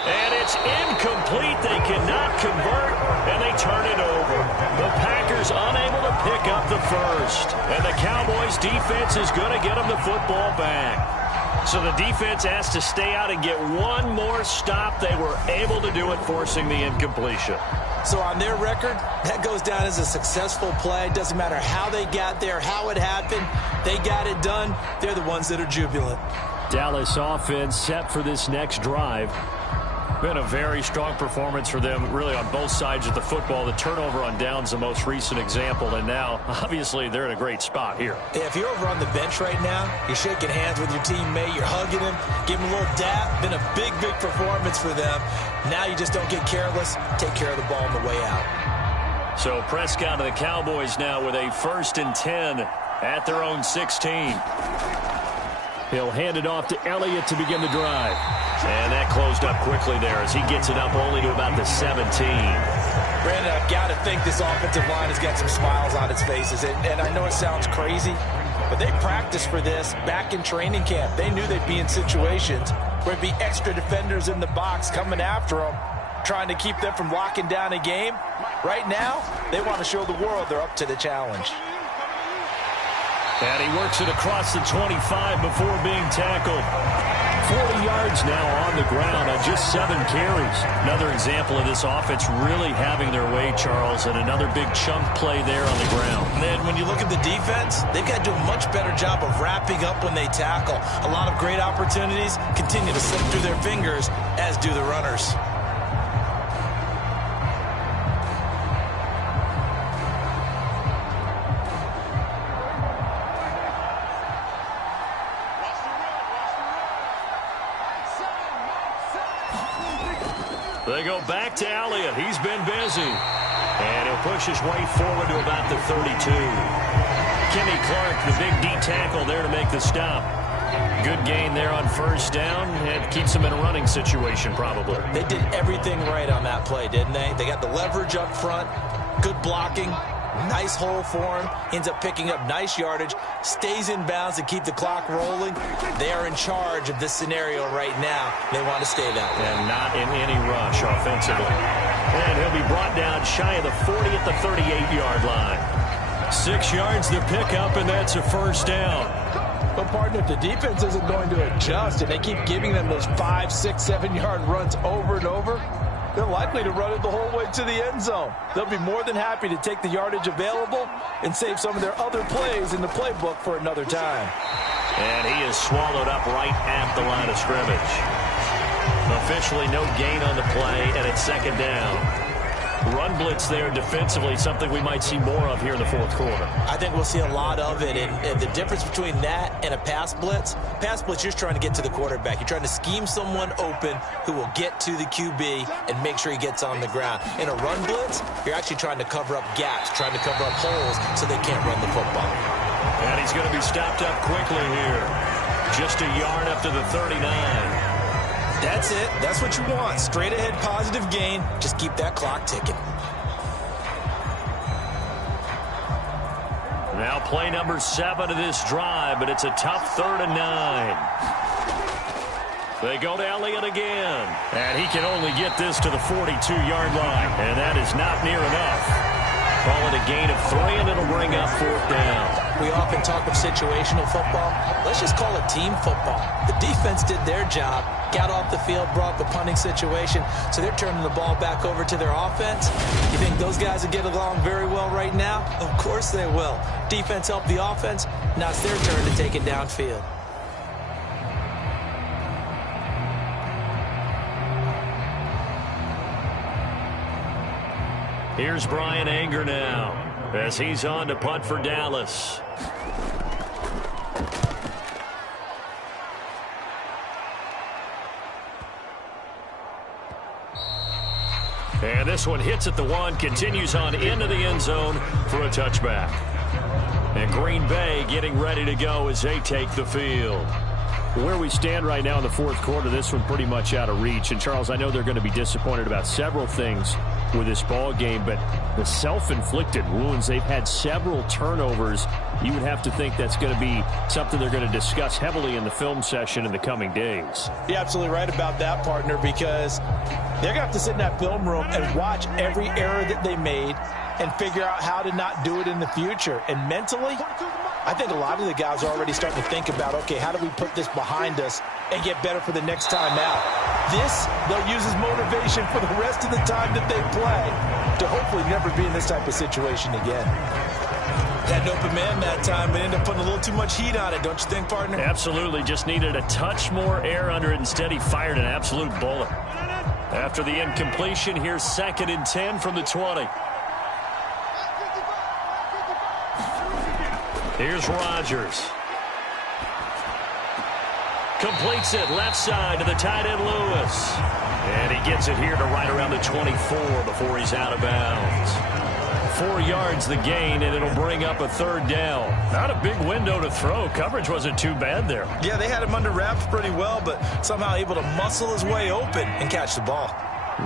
And it's incomplete. They cannot convert, and they turn it over. The Packers unable to pick up the first. And the Cowboys defense is going to get them the football back. So the defense has to stay out and get one more stop. They were able to do it, forcing the incompletion. So on their record, that goes down as a successful play. Doesn't matter how they got there, how it happened. They got it done. They're the ones that are jubilant. Dallas offense set for this next drive. Been a very strong performance for them, really, on both sides of the football. The turnover on downs, the most recent example, and now, obviously, they're in a great spot here. Yeah, if you're over on the bench right now, you're shaking hands with your teammate, you're hugging him, giving him a little dap. Been a big, big performance for them. Now you just don't get careless. Take care of the ball on the way out. So Prescott and the Cowboys now with a 1st and 10 at their own 16. He'll hand it off to Elliott to begin the drive. And that closed up quickly there as he gets it up only to about the 17. Brandon, I've got to think this offensive line has got some smiles on its faces. And I know it sounds crazy, but they practiced for this back in training camp. They knew they'd be in situations where it'd be extra defenders in the box coming after them, trying to keep them from locking down a game. Right now, they want to show the world they're up to the challenge. And he works it across the 25 before being tackled. 40 yards now on the ground on just 7 carries. Another example of this offense really having their way, Charles, and another big chunk play there on the ground. And then when you look at the defense, they've got to do a much better job of wrapping up when they tackle. A lot of great opportunities continue to slip through their fingers, as do the runners. They go back to Elliott. He's been busy. And he'll push his way forward to about the 32. Kenny Clark, the big D tackle there to make the stop. Good gain there on first down. It keeps them in a running situation probably. They did everything right on that play, didn't they? They got the leverage up front, good blocking, nice hole for him, ends up picking up nice yardage, stays in bounds to keep the clock rolling. They are in charge of this scenario right now. They want to stay that way. And not in any rush offensively. And he'll be brought down shy of the 40 at the 38-yard line. 6 yards to pick up, and that's a first down. But, partner, if the defense isn't going to adjust and they keep giving them those 5, 6, 7-yard runs over and over, they're likely to run it the whole way to the end zone. They'll be more than happy to take the yardage available and save some of their other plays in the playbook for another time. And he is swallowed up right at the line of scrimmage. Officially no gain on the play, and it's second down. Run blitz there defensively, something we might see more of here in the fourth quarter. I think we'll see a lot of it, and the difference between that and a pass blitz, you're just trying to get to the quarterback. You're trying to scheme someone open who will get to the QB and make sure he gets on the ground. In a run blitz, you're actually trying to cover up gaps, trying to cover up holes so they can't run the football. And he's going to be stopped up quickly here. Just a yard up to the 39. That's it. That's what you want. Straight ahead positive gain. Just keep that clock ticking. Now play number 7 of this drive, but it's a tough 3rd and 9. They go to Elliott again. And he can only get this to the 42-yard line. And that is not near enough. Call it a gain of 3, and it'll bring up 4th down. We often talk of situational football. Let's just call it team football. The defense did their job, got off the field, brought the punting situation, so they're turning the ball back over to their offense. You think those guys will get along very well right now? Of course they will. Defense helped the offense. Now it's their turn to take it downfield. Here's Brian Anger now as he's on to punt for Dallas. And this one hits at the 1, continues on into the end zone for a touchback. And Green Bay getting ready to go as they take the field. Where we stand right now in the fourth quarter, this one pretty much out of reach. And, Charles, I know they're going to be disappointed about several things with this ball game, but the self-inflicted wounds, they've had several turnovers. You would have to think that's going to be something they're going to discuss heavily in the film session in the coming days. You're absolutely right about that, partner, because they're going to have to sit in that film room and watch every error that they made and figure out how to not do it in the future. And mentally, I think a lot of the guys are already starting to think about, okay, how do we put this behind us and get better for the next time out? This, they'll use as motivation for the rest of the time that they play to hopefully never be in this type of situation again. Had an open man that time, but ended up putting a little too much heat on it, don't you think, partner? Absolutely. Just needed a touch more air under it. Instead, he fired an absolute bullet. After the incompletion, here's 2nd and 10 from the 20. Here's Rodgers. Completes it left side to the tight end Lewis. And he gets it here to right around the 24 before he's out of bounds. 4 yards the gain, and it'll bring up a 3rd down. Not a big window to throw. Coverage wasn't too bad there. Yeah, they had him under wraps pretty well, but somehow able to muscle his way open and catch the ball.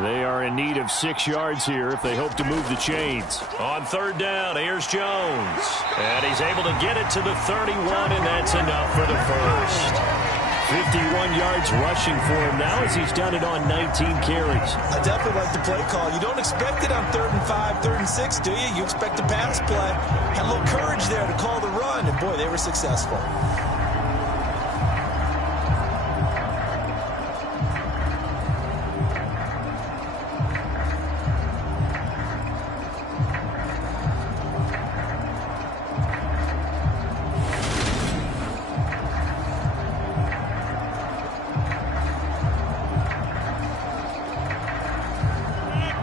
They are in need of 6 yards here if they hope to move the chains. On 3rd down, here's Jones. And he's able to get it to the 31, and that's enough for the first. 51 yards rushing for him now as he's done it on 19 carries. I definitely like the play call. You don't expect it on 3rd and 5, 3rd and 6, do you? You expect a pass play. Had a little courage there to call the run, and boy, they were successful.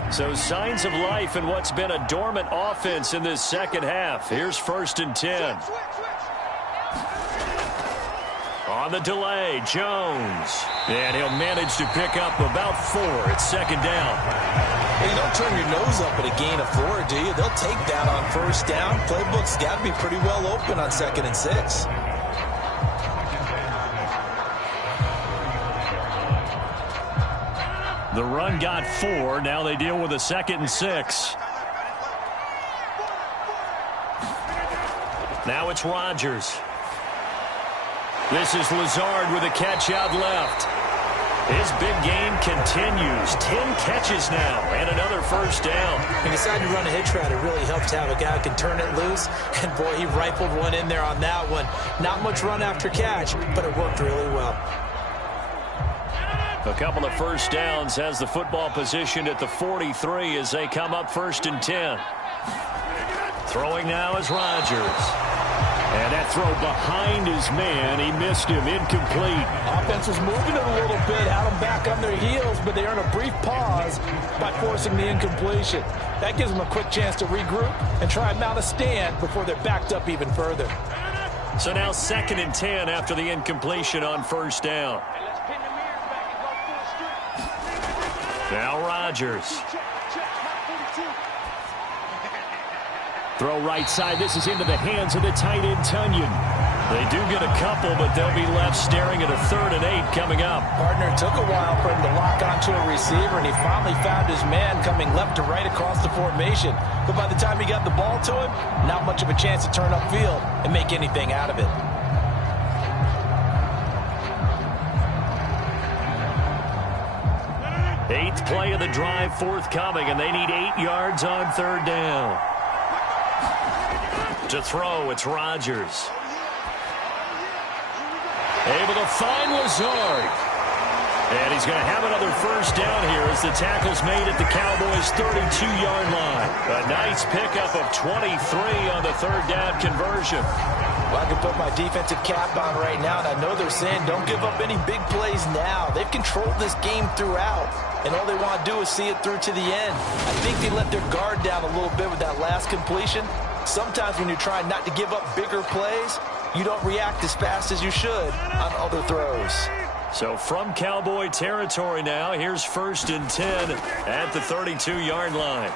So signs of life in what's been a dormant offense in this second half. Here's 1st and 10. On the delay, Jones. And he'll manage to pick up about 4 at 2nd down. Hey, you don't turn your nose up at a gain of 4, do you? They'll take that on 1st down. Playbook's got to be pretty well open on 2nd and 6. The run got 4. Now they deal with a 2nd and 6. Now it's Rodgers. This is Lazard with a catch out left. His big game continues. 10 catches now and another 1st down. When you decide to run a hitch route, it really helps to have a guy who can turn it loose. And, boy, he rifled one in there on that one. Not much run after catch, but it worked really well. A couple of 1st downs, has the football positioned at the 43 as they come up 1st and 10. Throwing now is Rodgers. And that throw behind his man, he missed him, incomplete. Offense was moving it a little bit, had them back on their heels, but they earn a brief pause by forcing the incompletion. That gives them a quick chance to regroup and try and mount a stand before they're backed up even further. So now 2nd and 10 after the incompletion on 1st down. Now Rodgers. Throw right side. This is into the hands of the tight end, Tunyon. They do get a couple, but they'll be left staring at a 3rd and 8 coming up. Partner, took a while for him to lock onto a receiver, and he finally found his man coming left to right across the formation. But by the time he got the ball to him, not much of a chance to turn upfield and make anything out of it. Eighth play of the drive forthcoming, and they need 8 yards on 3rd down. To throw, it's Rodgers. Able to find Lazard. And he's going to have another 1st down here as the tackle's made at the Cowboys' 32-yard line. A nice pickup of 23 on the 3rd down conversion. Well, I can put my defensive cap on right now, and I know they're saying don't give up any big plays now. They've controlled this game throughout, and all they want to do is see it through to the end. I think they let their guard down a little bit with that last completion. Sometimes when you're trying not to give up bigger plays, you don't react as fast as you should on other throws. So from Cowboy territory now, here's 1st and 10 at the 32-yard line.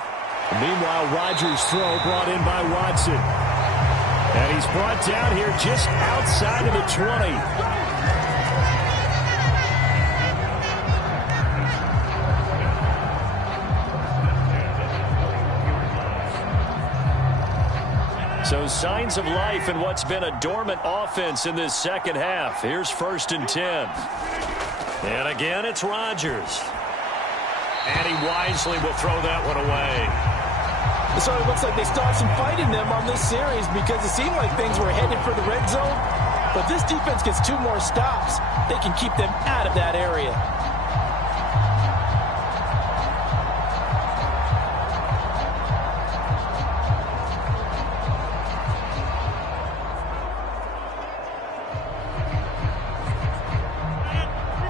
Meanwhile, Rodgers' throw brought in by Watson. And he's brought down here just outside of the 20. So signs of life in what's been a dormant offense in this second half. Here's 1st and 10. And again, it's Rodgers. And he wisely will throw that one away. So it looks like they still have some fight in them on this series because it seemed like things were headed for the red zone. But this defense gets 2 more stops. They can keep them out of that area.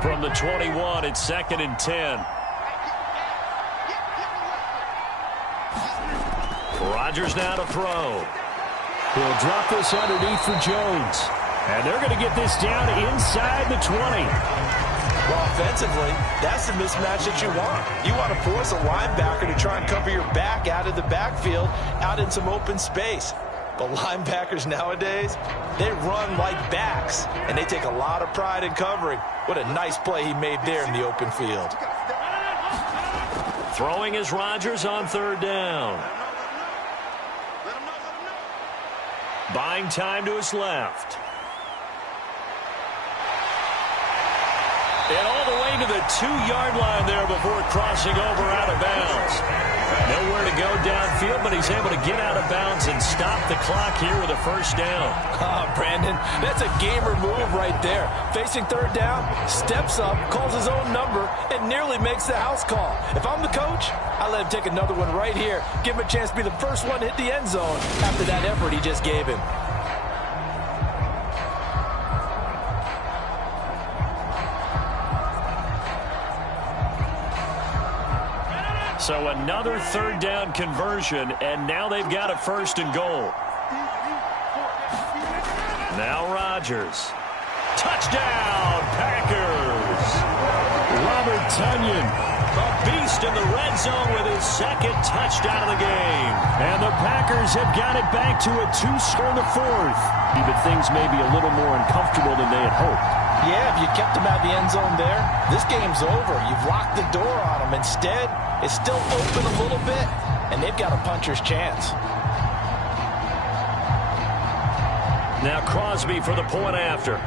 From the 21, it's 2nd and 10. Rodgers now to throw. He'll drop this underneath for Jones. And they're going to get this down inside the 20. Well, offensively, that's the mismatch that you want. You want to force a linebacker to try and cover your back out of the backfield, out in some open space. But linebackers nowadays, they run like backs, and they take a lot of pride in covering. What a nice play he made there in the open field. Throwing is Rodgers on third down. Buying time to his left. And all the way to the 2-yard line there before crossing over out of bounds. Nowhere to go downfield, but he's able to get out of bounds and stop the clock here with a first down. Brandon, that's a gamer move right there. Facing third down, steps up, calls his own number, and nearly makes the house call. If I'm the coach, I let him take another one right here. Give him a chance to be the first one to hit the end zone after that effort he just gave him. So another third down conversion, and now they've got a first and goal. Now Rodgers. Touchdown, Packers! Robert Tonyan, A beast in the red zone with his second touchdown of the game. and the Packers have got it back to a 2-score in the fourth. But things may be a little more uncomfortable than they had hoped. Yeah, if you kept him out of the end zone there, this game's over. You've locked the door on him. Instead, it's still open a little bit, and they've got a puncher's chance. Now Crosby for the point after.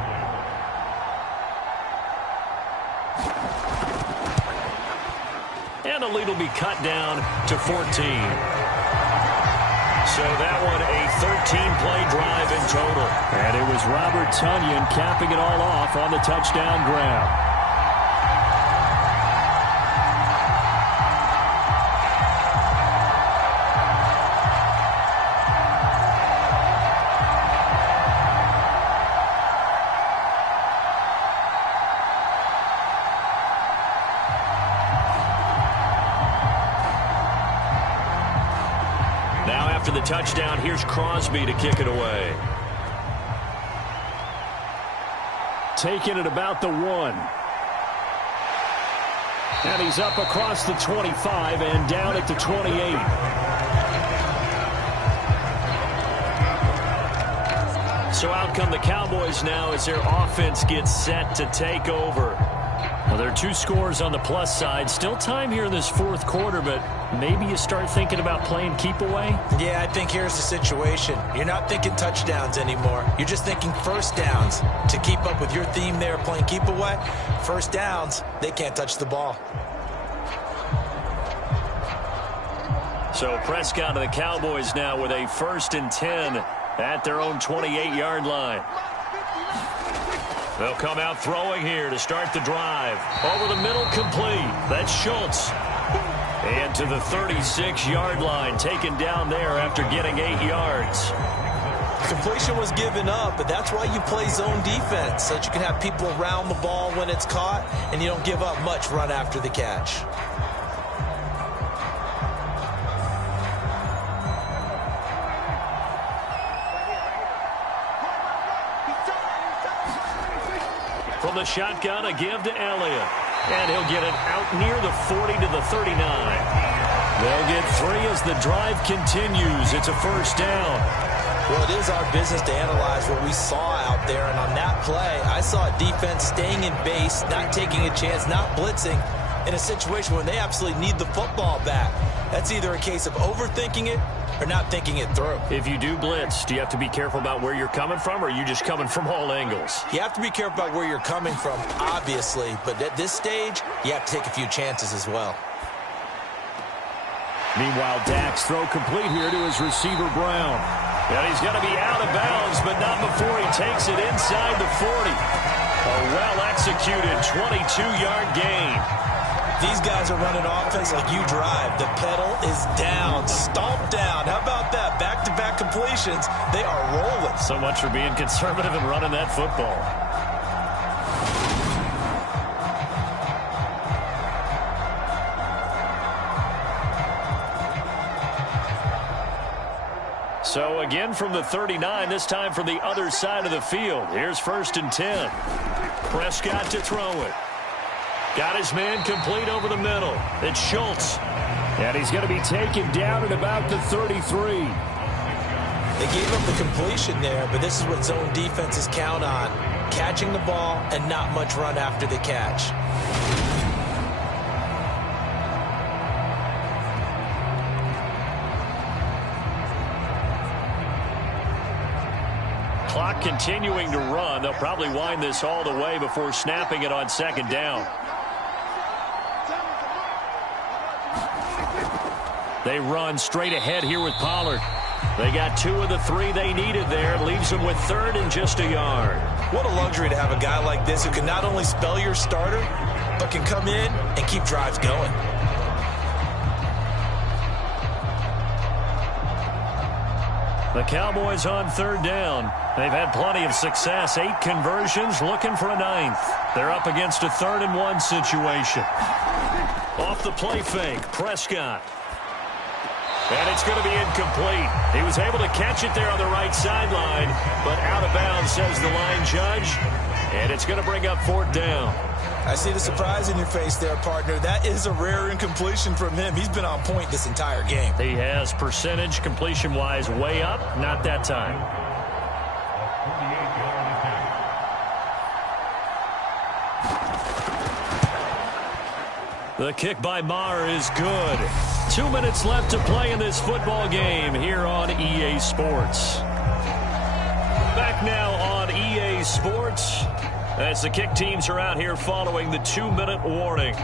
And the lead will be cut down to 14. So that one a 13-play drive in total. And it was Robert Tonyan capping it all off on the touchdown grab. After the touchdown, here's Crosby to kick it away. Taking it about the 1. And he's up across the 25 and down at the 28. So out come the Cowboys now as their offense gets set to take over. Well, there are 2 scores on the plus side. Still time here in this fourth quarter, but maybe you start thinking about playing keep away? Yeah, I think here's the situation. You're not thinking touchdowns anymore. You're just thinking first downs. To keep up with your theme there, playing keep away, first downs, they can't touch the ball. So Prescott and the Cowboys now with a 1st and 10 at their own 28-yard line. They'll come out throwing here to start the drive. Over the middle, complete. That's Schultz. And to the 36-yard line, taken down there after getting 8 yards. Completion was given up, but that's why you play zone defense, so that you can have people around the ball when it's caught, and you don't give up much run after the catch. From the shotgun, a give to Elliott. And he'll get it out near the 40 to the 39. They'll get 3 as the drive continues. It's a first down. Well, it is our business to analyze what we saw out there. And on that play, I saw a defense staying in base, not taking a chance, not blitzing in a situation where they absolutely need the football back. That's either a case of overthinking it or not thinking it through. If you do blitz, do you have to be careful about where you're coming from, or are you just coming from all angles? You have to be careful about where you're coming from, obviously. But at this stage, you have to take a few chances as well. Meanwhile, Dak's throw complete here to his receiver, Brown. And he's going to be out of bounds, but not before he takes it inside the 40. A well-executed 22-yard gain. These guys are running offense like you drive. The pedal is down, stomped down. How about that? Back-to-back completions. They are rolling. So much for being conservative and running that football. So again from the 39, this time from the other side of the field. Here's 1st and 10. Prescott to throw it. Got his man complete over the middle. It's Schultz. And he's going to be taken down at about the 33. They gave up the completion there, but this is what zone defenses count on. Catching the ball and not much run after the catch. Clock continuing to run. They'll probably wind this all the way before snapping it on second down. They run straight ahead here with Pollard. They got 2 of the 3 they needed there. Leaves them with 3rd and just a yard. What a luxury to have a guy like this who can not only spell your starter, but can come in and keep drives going. The Cowboys on 3rd down. They've had plenty of success. 8 conversions, looking for a 9th. They're up against a 3rd and 1 situation. Off the play fake, Prescott. And it's going to be incomplete. He was able to catch it there on the right sideline, but out of bounds, says the line judge. And it's going to bring up 4th down. I see the surprise in your face there, partner. That is a rare incompletion from him. He's been on point this entire game. He has percentage completion-wise way up. Not that time. The kick by Maher is good. 2 minutes left to play in this football game here on EA Sports. Back now on EA Sports as the kick teams are out here following the 2-minute warning.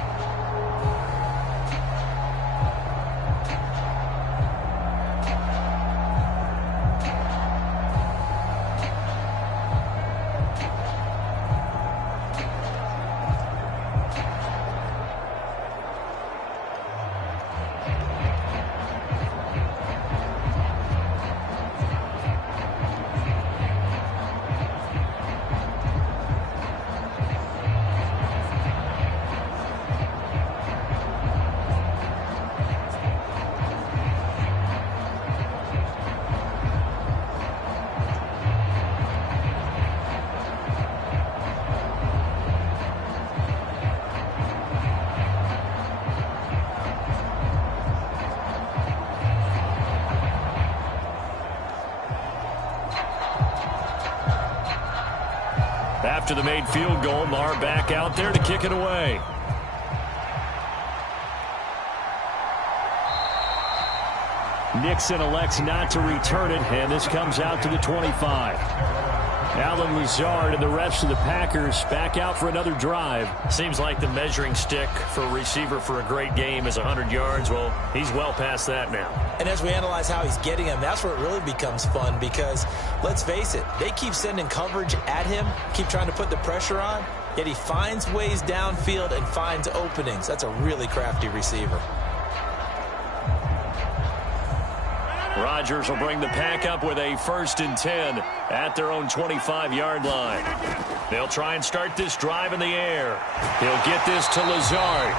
After the made field goal, Maher back out there to kick it away. Nixon elects not to return it, and this comes out to the 25. Alan Lazard and the rest of the Packers back out for another drive. Seems like the measuring stick for a receiver for a great game is 100 yards. Well, he's well past that now. And as we analyze how he's getting them, that's where it really becomes fun because, let's face it, they keep sending coverage at him, keep trying to put the pressure on, yet he finds ways downfield and finds openings. That's a really crafty receiver. Rodgers will bring the pack up with a 1st and 10 at their own 25-yard line. They'll try and start this drive in the air. He'll get this to Lazard.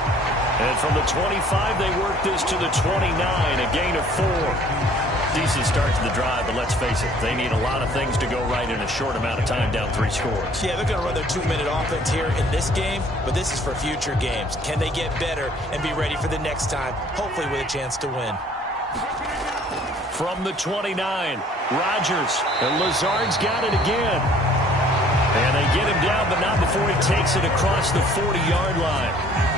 And from the 25, they work this to the 29, a gain of 4. Decent start to the drive, but let's face it, they need a lot of things to go right in a short amount of time, down 3 scores. Yeah, they're going to run their 2-minute offense here in this game, but this is for future games. Can they get better and be ready for the next time, hopefully with a chance to win? From the 29, Rodgers, and Lazard's got it again. And they get him down, but not before he takes it across the 40-yard line.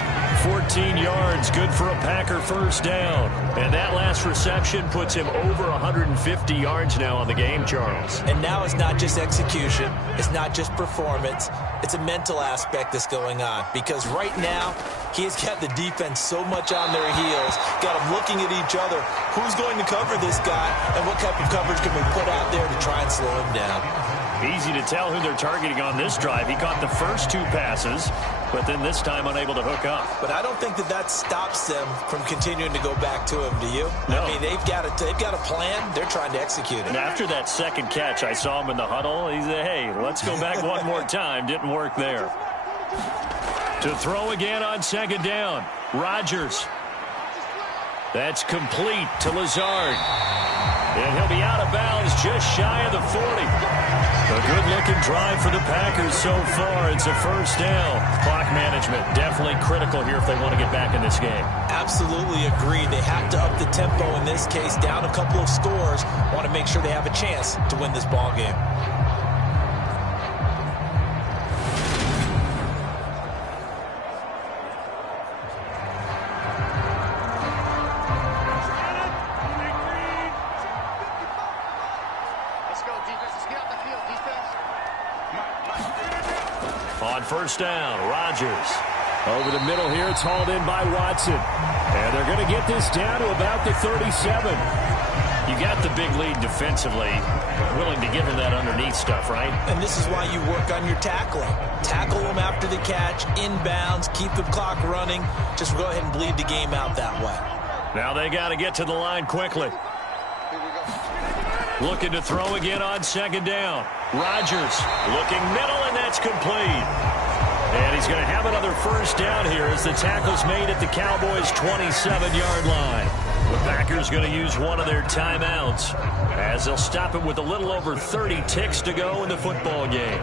14 yards, good for a Packer 1st down. And that last reception puts him over 150 yards now on the game, Charles. And now it's not just execution. It's not just performance. It's a mental aspect that's going on. Because right now, he has got the defense so much on their heels, got them looking at each other. Who's going to cover this guy, and what type of coverage can we put out there to try and slow him down? Easy to tell who they're targeting on this drive. He caught the first 2 passes, but then this time unable to hook up. But I don't think that stops them from continuing to go back to him, do you? No. I mean, they've got a plan. They're trying to execute it. And after that second catch, I saw him in the huddle. He said, hey, let's go back one more time. Didn't work there. To throw again on 2nd down. Rodgers. That's complete to Lazard. And he'll be out of bounds just shy of the 40. A good-looking drive for the Packers so far. It's a first down. Clock management definitely critical here if they want to get back in this game. Absolutely agree. They have to up the tempo in this case, down a couple of scores. Want to make sure they have a chance to win this ball game. On first down, Rodgers. Over the middle here, it's hauled in by Watson. And they're going to get this down to about the 37. You got the big lead defensively. Willing to give him that underneath stuff, right? And this is why you work on your tackling. Tackle them after the catch, inbounds, keep the clock running. Just go ahead and bleed the game out that way. Now they got to get to the line quickly. Looking to throw again on second down. Rodgers looking middle, and that's complete. And he's going to have another first down here as the tackle's made at the Cowboys' 27-yard line. The Packers going to use one of their timeouts as they'll stop it with a little over 30 ticks to go in the football game.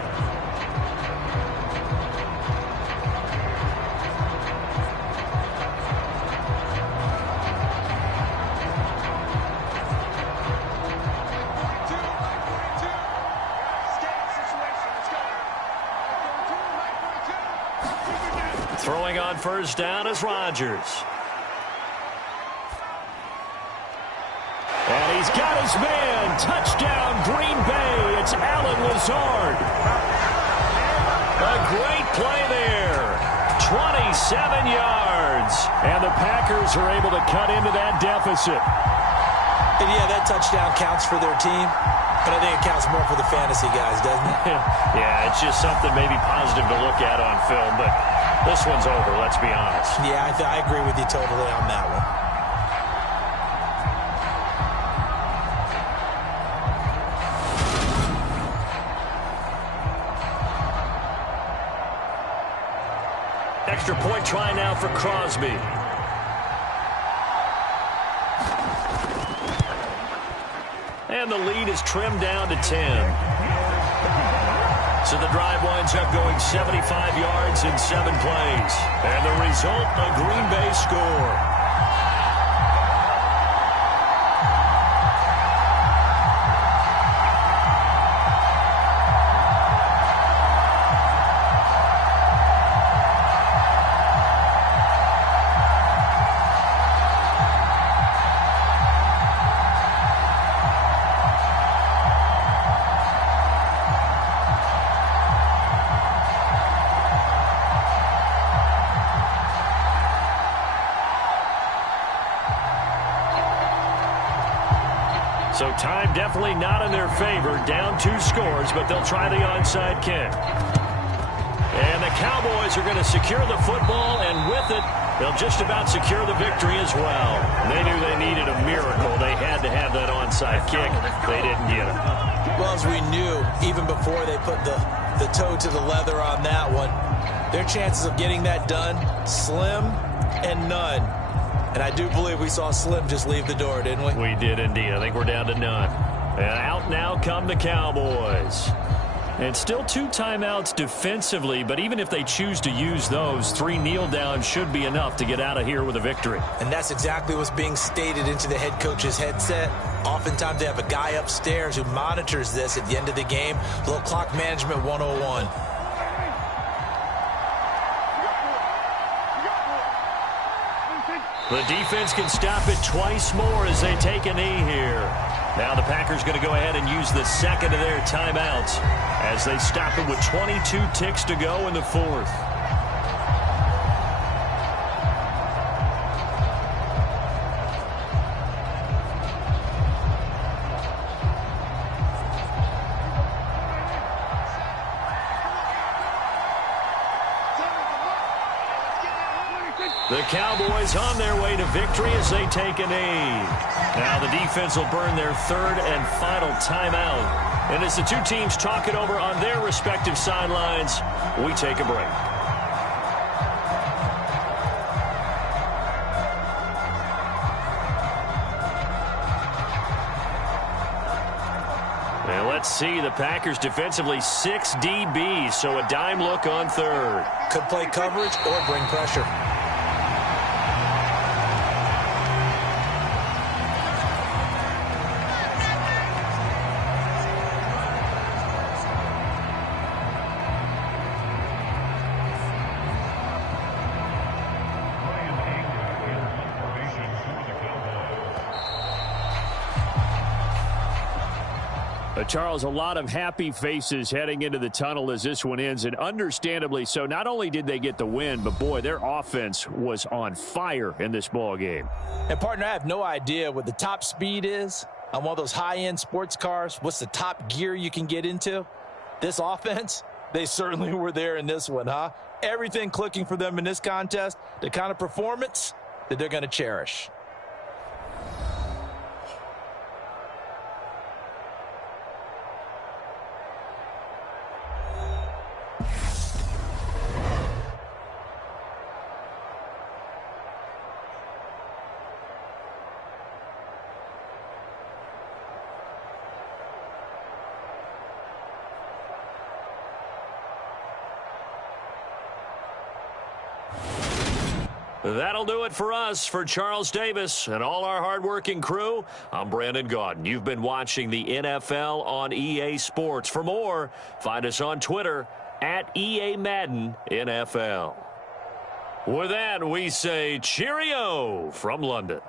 Throwing on first down is Rodgers. And he's got his man. Touchdown, Green Bay. It's Allen Lazard. A great play there. 27 yards. And the Packers are able to cut into that deficit. And yeah, that touchdown counts for their team. But I think it counts more for the fantasy guys, doesn't it? Yeah, it's just something maybe positive to look at on film. But this one's over, let's be honest. Yeah, I agree with you totally on that one. Extra point try now for Crosby. And the lead is trimmed down to 10. So the drive winds up going 75 yards in 7 plays. And the result, a Green Bay score. So time definitely not in their favor. Down 2 scores, but they'll try the onside kick. And the Cowboys are going to secure the football, and with it, they'll just about secure the victory as well. They knew they needed a miracle. They had to have that onside kick. They didn't get it. Well, as we knew, even before they put the toe to the leather on that one, their chances of getting that done, slim and none. And I do believe we saw Slim just leave the door, didn't we? We did indeed. I think we're down to none. And out now come the Cowboys. And still 2 timeouts defensively, but even if they choose to use those, 3 kneel downs should be enough to get out of here with a victory. And that's exactly what's being stated into the head coach's headset. Oftentimes they have a guy upstairs who monitors this at the end of the game. A little clock management 101. The defense can stop it twice more as they take a knee here. Now the Packers going to go ahead and use the second of their timeouts as they stop it with 22 ticks to go in the 4th. The Cowboys on their way to victory as they take a knee. Now the defense will burn their 3rd and final timeout. And as the 2 teams talk it over on their respective sidelines, we take a break. Let's see, the Packers defensively 6 DBs, so a dime look on third. Could play coverage or bring pressure. Charles, a lot of happy faces heading into the tunnel as this one ends, and understandably so. Not only did they get the win, but boy, their offense was on fire in this ball game. And partner, I have no idea what the top speed is on one of those high-end sports cars. What's the top gear you can get into? This offense, they certainly were there in this one, huh? Everything clicking for them in this contest, the kind of performance that they're going to cherish. That'll do it for us. For Charles Davis and all our hardworking crew, I'm Brandon Gaudin. You've been watching the NFL on EA Sports. For more, find us on Twitter at EA Madden NFL. With that, we say cheerio from London.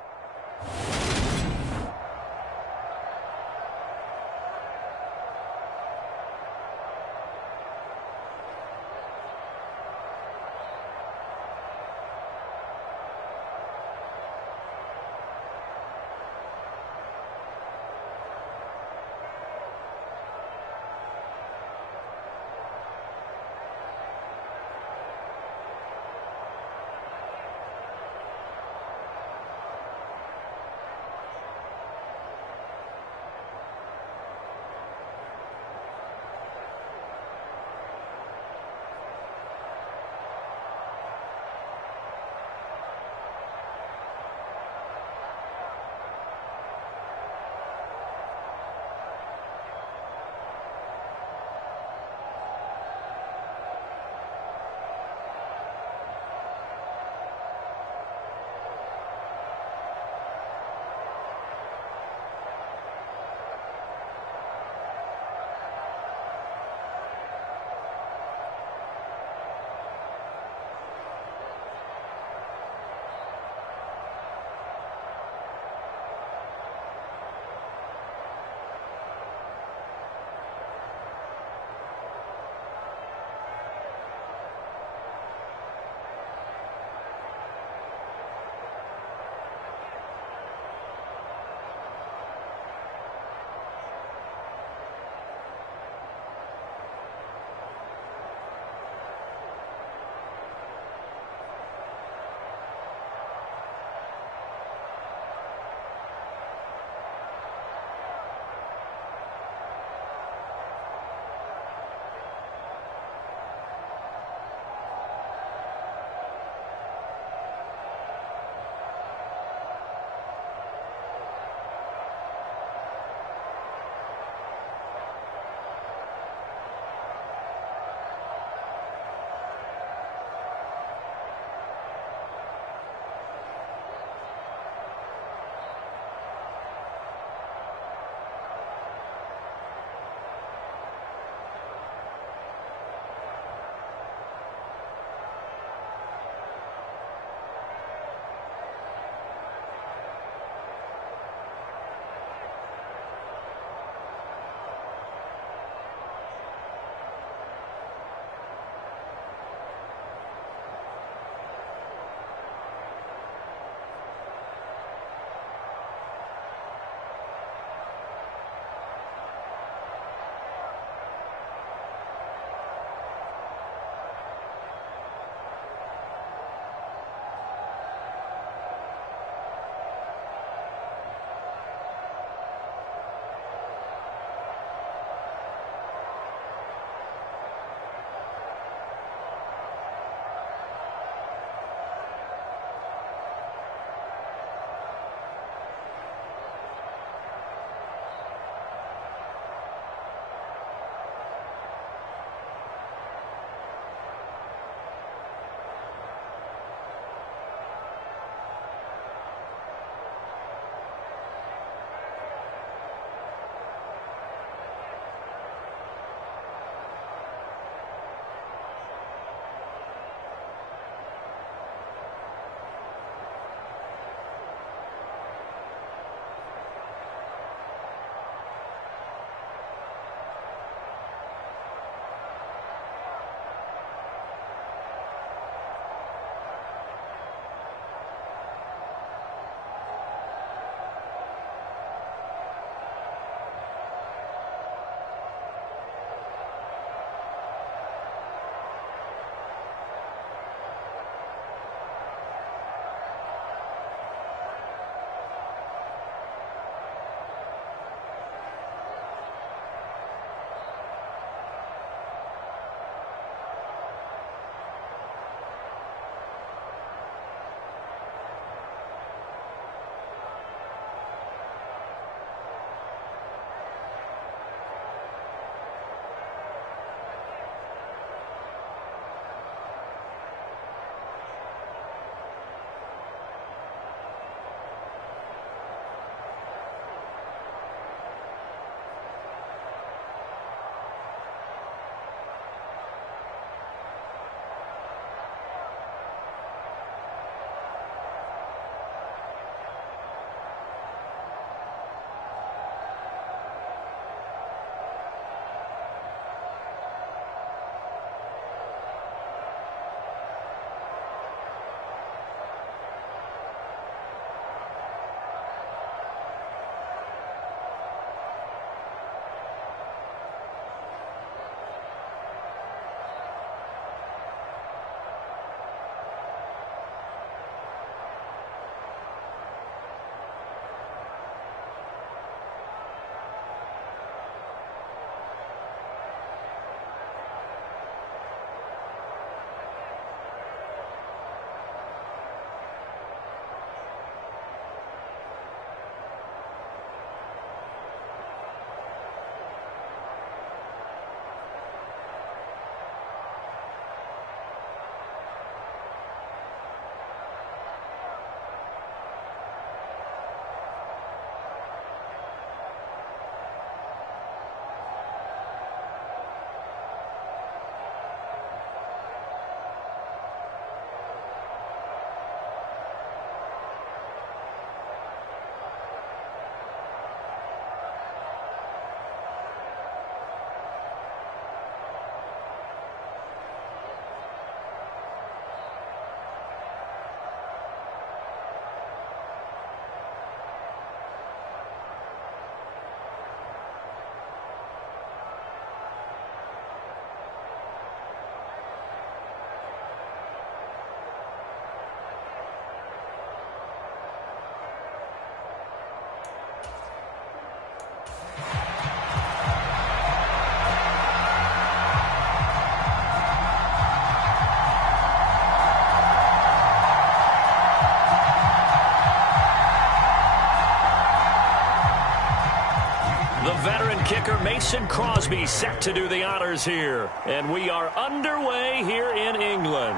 veteran kicker Mason Crosby set to do the honors here. And we are underway here in England.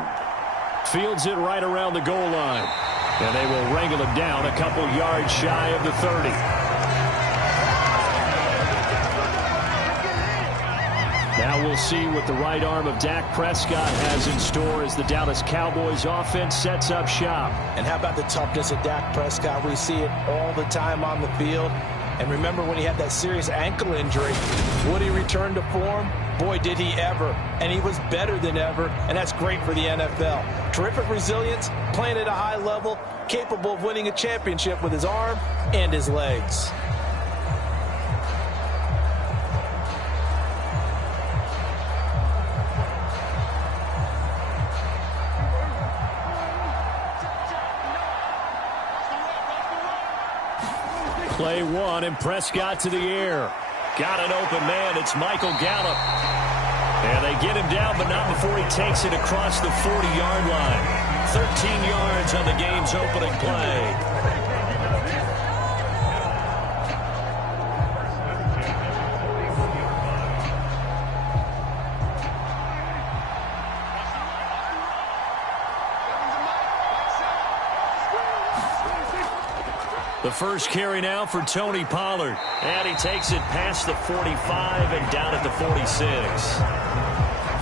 Fields it right around the goal line. And they will wrangle him down a couple yards shy of the 30. Now we'll see what the right arm of Dak Prescott has in store as the Dallas Cowboys offense sets up shop. And how about the toughness of Dak Prescott? We see it all the time on the field. And remember when he had that serious ankle injury, would he return to form? Boy, did he ever. And he was better than ever, and that's great for the NFL. Terrific resilience, playing at a high level, capable of winning a championship with his arm and his legs. Play one, and Prescott to the air. Got an open man. It's Michael Gallup. And they get him down, but not before he takes it across the 40-yard line. 13 yards on the game's opening play. The first carry now for Tony Pollard. And he takes it past the 45 and down at the 46.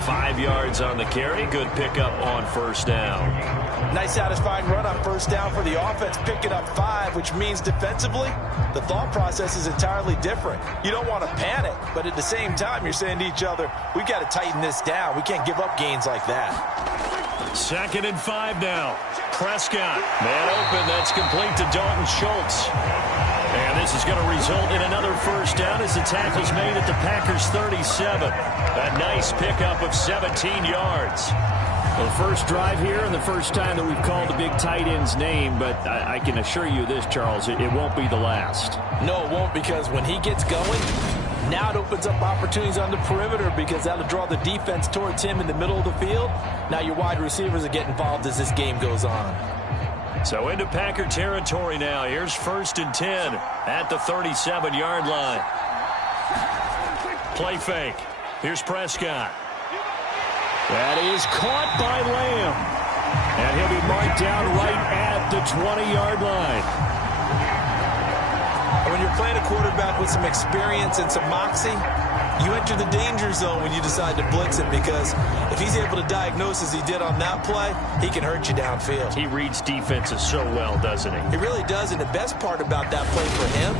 5 yards on the carry. Good pickup on first down. Nice satisfying run on first down for the offense, picking up 5, which means defensively, the thought process is entirely different. You don't want to panic, but at the same time, you're saying to each other, we've got to tighten this down. We can't give up gains like that. 2nd and 5 now. Prescott, man open, that's complete to Dalton Schultz. And this is going to result in another first down as the tackle's made at the Packers' 37. A nice pickup of 17 yards. Well, the first drive here and the first time that we've called the big tight end's name, but I can assure you this, Charles, it won't be the last. No, it won't, because when he gets going, now it opens up opportunities on the perimeter because that'll draw the defense towards him in the middle of the field. Now your wide receivers will get involved as this game goes on. So into Packer territory now. Here's 1st and 10 at the 37-yard line. Play fake. Here's Prescott. That is caught by Lamb. And he'll be marked down right at the 20-yard line. When you're playing a quarterback with some experience and some moxie, you enter the danger zone when you decide to blitz him, because if he's able to diagnose as he did on that play, he can hurt you downfield. He reads defenses so well, doesn't he? He really does, and the best part about that play for him,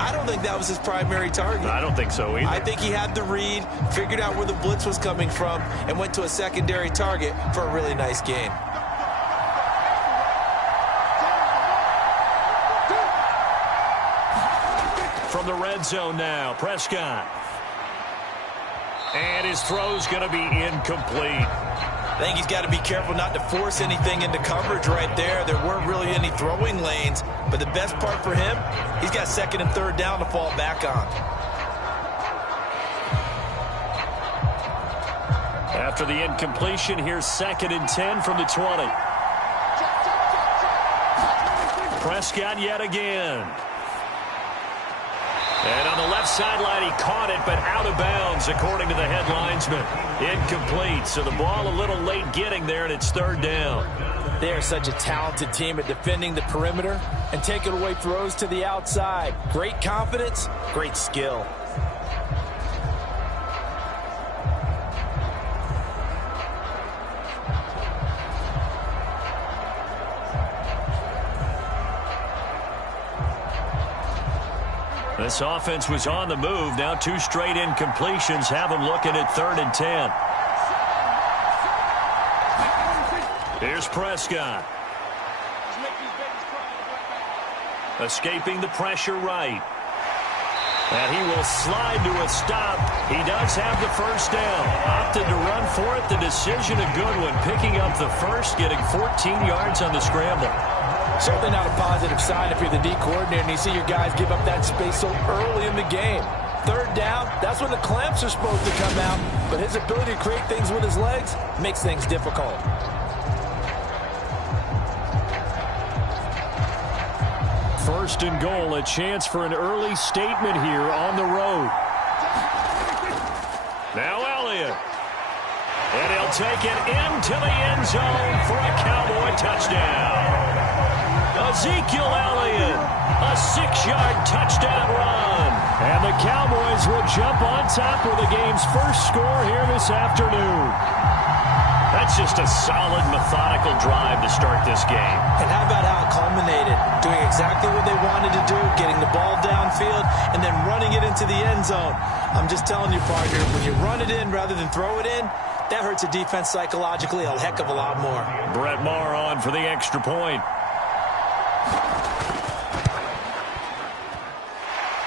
I don't think that was his primary target. I don't think so either. I think he had the read, figured out where the blitz was coming from, and went to a secondary target for a really nice game. From the red zone now, Prescott. And his throw's going to be incomplete. I think he's got to be careful not to force anything into coverage right there. There weren't really any throwing lanes, but the best part for him, he's got 2nd and 3rd down to fall back on. After the incompletion, here's 2nd and 10 from the 20. Prescott yet again. And on the left sideline, he caught it, but out of bounds, according to the head linesman. Incomplete, so the ball a little late getting there, and it's 3rd down. They are such a talented team at defending the perimeter and taking away throws to the outside. Great confidence, great skill. This offense was on the move. Now 2 straight incompletions have them looking at 3rd and 10. Here's Prescott. Escaping the pressure right. And he will slide to a stop. He does have the first down. Opted to run for it. The decision a good one. Picking up the first, getting 14 yards on the scramble. Certainly not a positive sign if you're the D coordinator and you see your guys give up that space so early in the game. 3rd down, that's when the clamps are supposed to come out, but his ability to create things with his legs makes things difficult. First and goal, a chance for an early statement here on the road. Now Elliott. And he'll take it into the end zone for a Cowboy touchdown. Ezekiel Elliott, a 6-yard touchdown run. And the Cowboys will jump on top with the game's first score here this afternoon. That's just a solid, methodical drive to start this game. And how about how it culminated? Doing exactly what they wanted to do, getting the ball downfield, and then running it into the end zone. I'm just telling you, partner, when you run it in rather than throw it in, that hurts a defense psychologically a heck of a lot more. Brett Maher on for the extra point.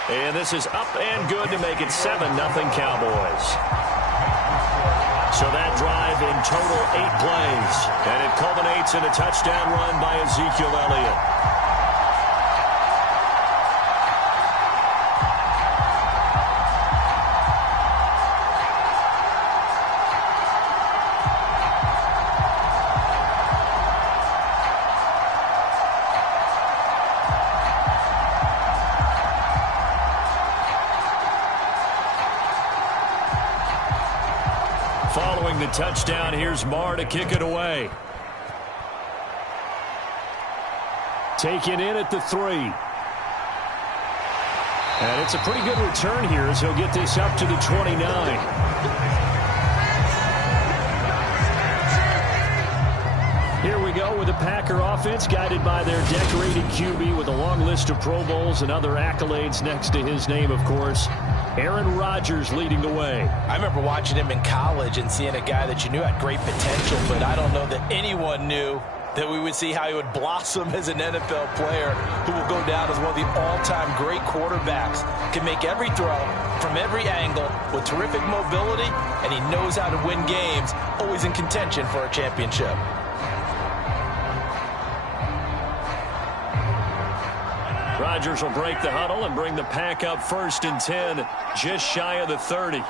And this is up and good to make it 7-0 Cowboys. So that drive in total 8 plays. And it culminates in a touchdown run by Ezekiel Elliott. Following the touchdown, here's Maher to kick it away. Taken in at the 3. And it's a pretty good return here as he'll get this up to the 29. Here we go with the Packer offense guided by their decorated QB with a long list of Pro Bowls and other accolades next to his name, of course. Aaron Rodgers leading the way. I remember watching him in college and seeing a guy that you knew had great potential, but I don't know that anyone knew that we would see how he would blossom as an NFL player who will go down as one of the all-time great quarterbacks. Can make every throw from every angle with terrific mobility, and he knows how to win games, always in contention for a championship. Rodgers will break the huddle and bring the Pack up 1st and 10, just shy of the 30.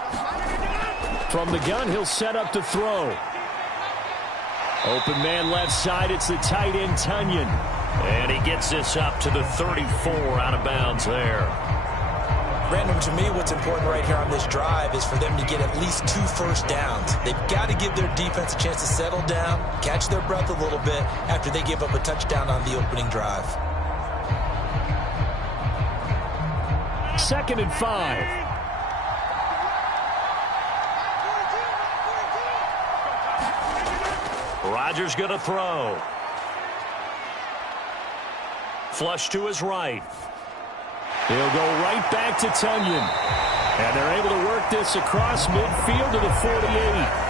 From the gun, he'll set up to throw. Open man left side, it's the tight end Tunyon. And he gets this up to the 34 out of bounds there. Random, to me, what's important right here on this drive is for them to get at least 2 first downs. They've got to give their defense a chance to settle down, catch their breath a little bit after they give up a touchdown on the opening drive. 2nd and 5. Rodgers going to throw. Flush to his right. He'll go right back to Tunyon. And they're able to work this across midfield to the 48.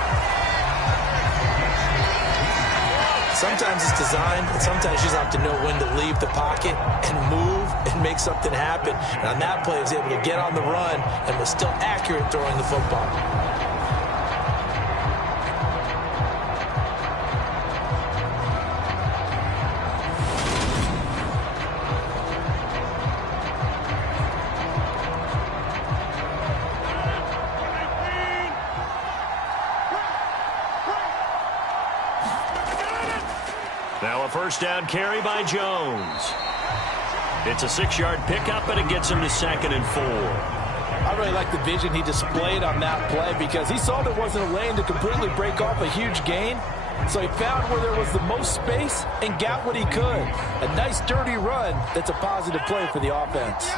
Sometimes it's designed, and sometimes you just have to know when to leave the pocket and move and make something happen. And on that play, he was able to get on the run and was still accurate throwing the football. Now a first down carry by Jones. It's a 6-yard pickup, and it gets him to 2nd and 4. I really like the vision he displayed on that play because he saw there wasn't a lane to completely break off a huge gain. So he found where there was the most space and got what he could. A nice, dirty run that's a positive play for the offense.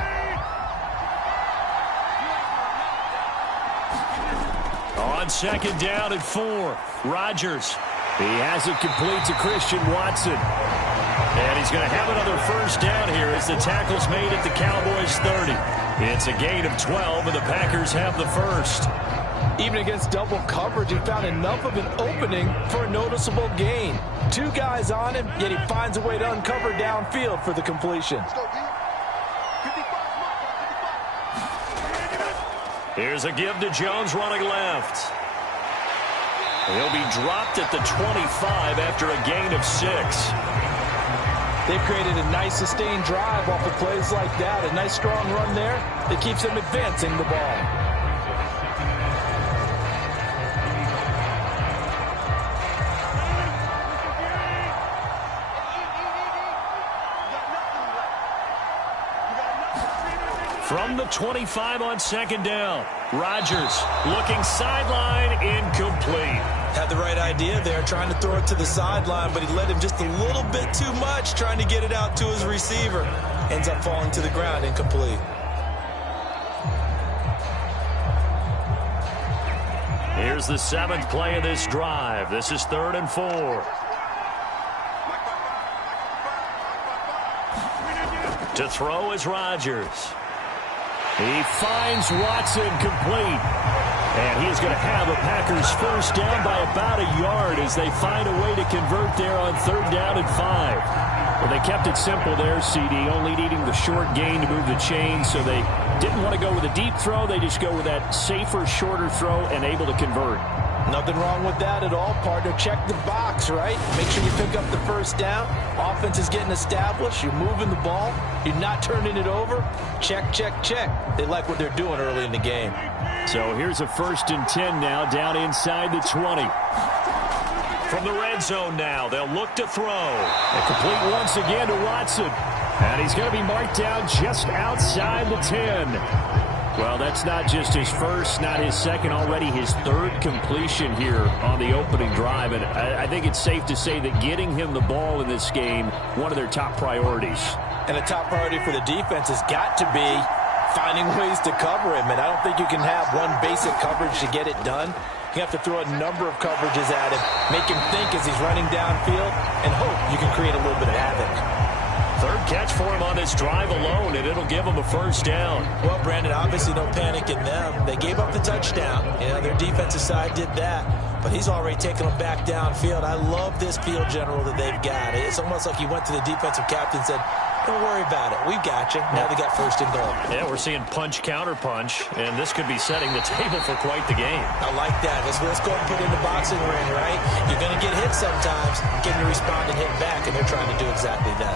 On 2nd down and 4, Rodgers. He has it complete to Christian Watson. And he's going to have another first down here as the tackle's made at the Cowboys 30. It's a gain of 12, and the Packers have the first. Even against double coverage, he found enough of an opening for a noticeable gain. 2 guys on him, yet he finds a way to uncover downfield for the completion. Here's a give to Jones running left. He'll be dropped at the 25 after a gain of 6. They've created a nice sustained drive off of plays like that. A nice strong run there that keeps them advancing the ball. From the 25 on second down. Rodgers looking sideline, incomplete. Had the right idea there, trying to throw it to the sideline, but he led him just a little bit too much, trying to get it out to his receiver. Ends up falling to the ground, incomplete. Here's the 7th play of this drive. This is 3rd and 4. To throw is Rodgers. He finds Watson complete. And he is going to have a Packers first down by about a yard as they find a way to convert there on 3rd down and 5. Well, they kept it simple there, CD, only needing the short gain to move the chain, so they didn't want to go with a deep throw. They just go with that safer, shorter throw and able to convert. Nothing wrong with that at all, partner. Check the box, right? Make sure you pick up the first down. Offense is getting established. You're moving the ball. You're not turning it over. Check, check, check. They like what they're doing early in the game. So here's a 1st and 10 now, down inside the 20. From the red zone now, they'll look to throw. A complete once again to Watson. And he's going to be marked down just outside the 10. Well, that's not just his first, not his second, already his 3rd completion here on the opening drive. And I think it's safe to say that getting him the ball in this game, one of their top priorities. And a top priority for the defense has got to be finding ways to cover him. And I don't think you can have one basic coverage to get it done. You have to throw a number of coverages at him, make him think as he's running downfield, and hope you can create a little bit of havoc. 3rd catch for him on this drive alone, and it'll give him a first down. Well, Brandon, obviously no panic in them. They gave up the touchdown. Their defensive side did that, but he's already taken them back downfield. I love this field general that they've got. It's almost like he went to the defensive captain and said, don't worry about it. We've got you. Now they got 1st and goal. Yeah, we're seeing punch, counter punch, and this could be setting the table for quite the game. I like that. Let's go and put it in the boxing ring, right? You're going to get hit sometimes. Get them to respond and hit back, and they're trying to do exactly that.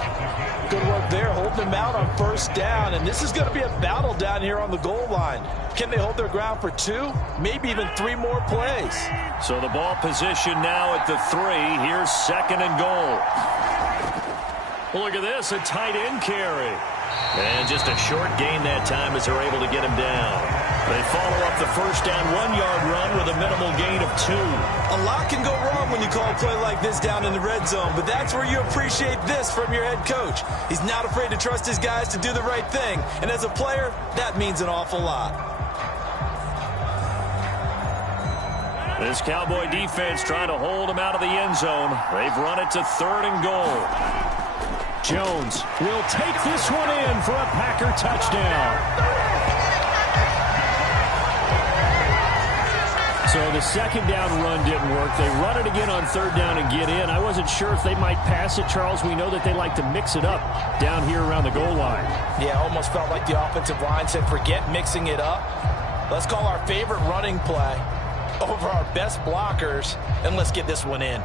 Good work there, holding them out on 1st down, and this is going to be a battle down here on the goal line. Can they hold their ground for 2, maybe even 3 more plays? So the ball position now at the 3. Here's 2nd and goal. Well, look at this, a tight end carry. And just a short gain that time as they're able to get him down. They follow up the first down 1-yard run with a minimal gain of 2. A lot can go wrong when you call a play like this down in the red zone, but that's where you appreciate this from your head coach. He's not afraid to trust his guys to do the right thing, and as a player, that means an awful lot. This Cowboy defense trying to hold him out of the end zone. They've run it to 3rd and goal. Jones will take this one in for a Packer touchdown. So the 2nd down run didn't work. They run it again on 3rd down and get in. I wasn't sure if they might pass it, Charles. We know that they like to mix it up down here around the goal line. Yeah, almost felt like the offensive line said, forget mixing it up. Let's call our favorite running play over our best blockers, and let's get this one in.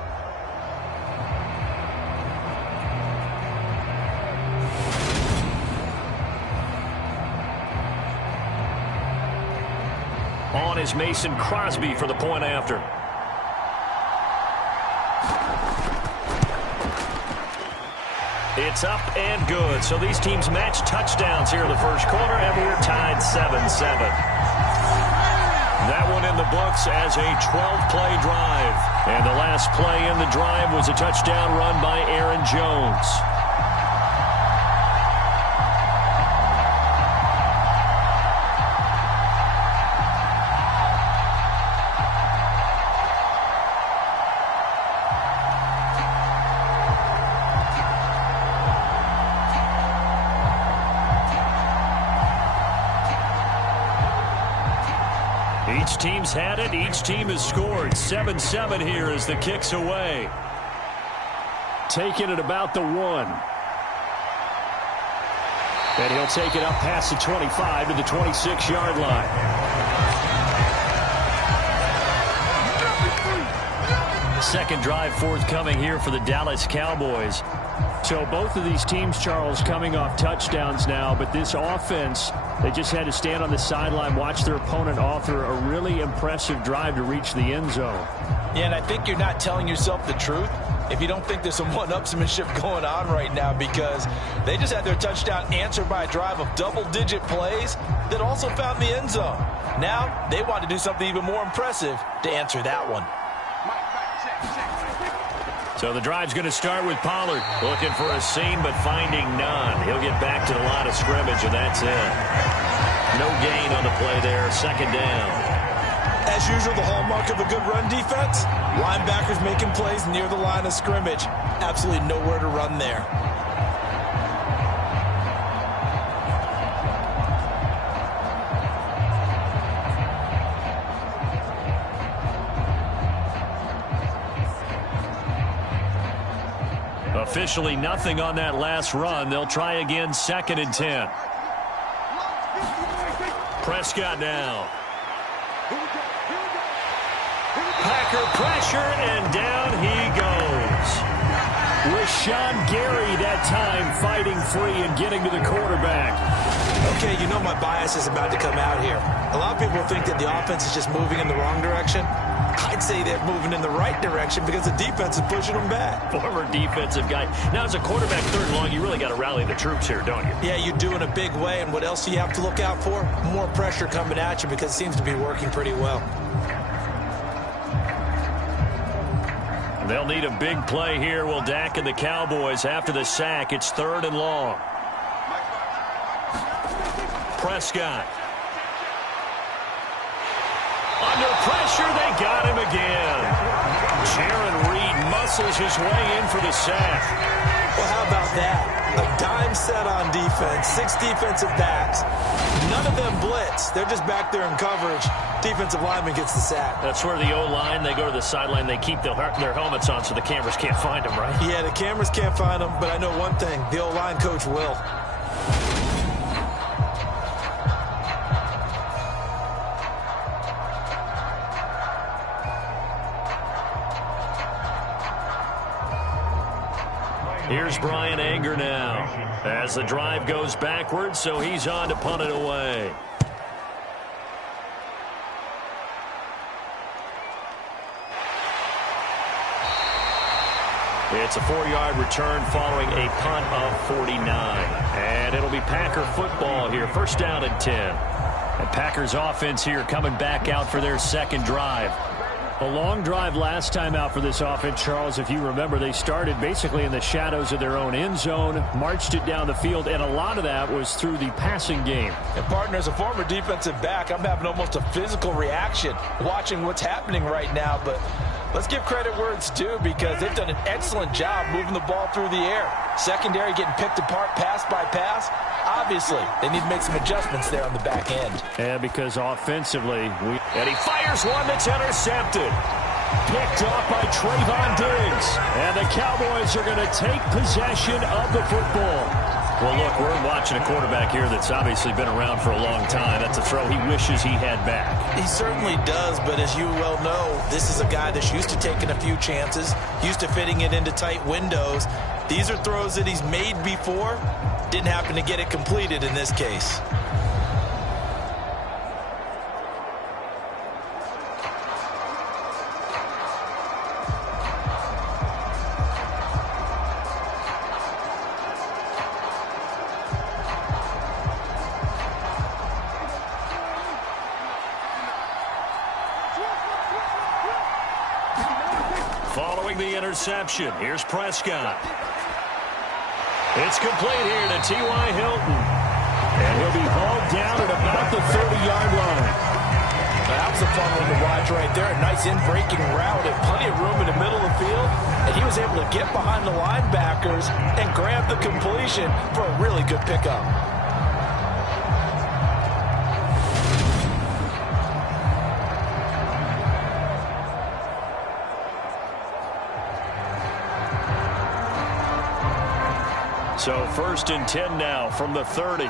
On is Mason Crosby for the point after. It's up and good. So these teams match touchdowns here in the first quarter, and we're tied 7-7. That one in the books as a 12-play drive. And the last play in the drive was a touchdown run by Aaron Jones. Each team's had it. Each team has scored. 7-7 here as the kick's away. Taking it about the 1. And he'll take it up past the 25 to the 26-yard line. Second drive forthcoming here for the Dallas Cowboys. So both of these teams, Charles, coming off touchdowns now, but this offense, they just had to stand on the sideline, watch their opponent author a really impressive drive to reach the end zone. Yeah, and I think you're not telling yourself the truth if you don't think there's some one-upsmanship going on right now, because they just had their touchdown answered by a drive of double-digit plays that also found the end zone. Now they want to do something even more impressive to answer that one. So the drive's going to start with Pollard. Looking for a seam, but finding none. He'll get back to the line of scrimmage, and that's it. No gain on the play there. Second down. As usual, the hallmark of a good run defense, linebackers making plays near the line of scrimmage. Absolutely nowhere to run there. Officially nothing on that last run. They'll try again, 2nd and 10. Prescott now. Packer pressure, and down he goes. Rashawn Gary that time fighting free and getting to the quarterback. Okay, you know my bias is about to come out here. A lot of people think that the offense is just moving in the wrong direction. I'd say they're moving in the right direction because the defense is pushing them back. Former defensive guy. Now, as a quarterback 3rd and long, you really got to rally the troops here, don't you? Yeah, you do in a big way. And what else do you have to look out for? More pressure coming at you because it seems to be working pretty well. They'll need a big play here. Will Dak and the Cowboys after the sack. It's 3rd and long. Prescott. Under pressure, they got him again. Jaron Reed muscles his way in for the sack. Well, how about that? A dime set on defense, 6 defensive backs. None of them blitz. They're just back there in coverage. Defensive lineman gets the sack. That's where the O-line, they go to the sideline, they keep their helmets on so the cameras can't find them, right? Yeah, the cameras can't find them, but I know one thing. The O-line coach will. Here's Brian Anger now as the drive goes backwards, so he's on to punt it away. It's a 4-yard return following a punt of 49. And it'll be Packer football here. 1st down and 10. And Packers offense here coming back out for their 2nd drive. A long drive last time out for this offense, Charles. If you remember, they started basically in the shadows of their own end zone, marched it down the field, and a lot of that was through the passing game. And, partner, as a former defensive back, I'm having almost a physical reaction watching what's happening right now. But let's give credit where it's due because they've done an excellent job moving the ball through the air. Secondary getting picked apart pass by pass. Obviously, they need to make some adjustments there on the back end. Yeah, because offensively, and he fires one that's intercepted. Picked off by Trayvon Diggs. And the Cowboys are going to take possession of the football. Well, look, we're watching a quarterback here that's obviously been around for a long time. That's a throw he wishes he had back. He certainly does, but as you well know, this is a guy that's used to taking a few chances, used to fitting it into tight windows. These are throws that he's made before. Didn't happen to get it completed in this case. Following the interception, here's Prescott. It's complete here to T.Y. Hilton. And he'll be hauled down at about the 30-yard line. That was a fun one to watch right there. A nice in-breaking route and plenty of room in the middle of the field. And he was able to get behind the linebackers and grab the completion for a really good pickup. So 1st and 10 now from the 30.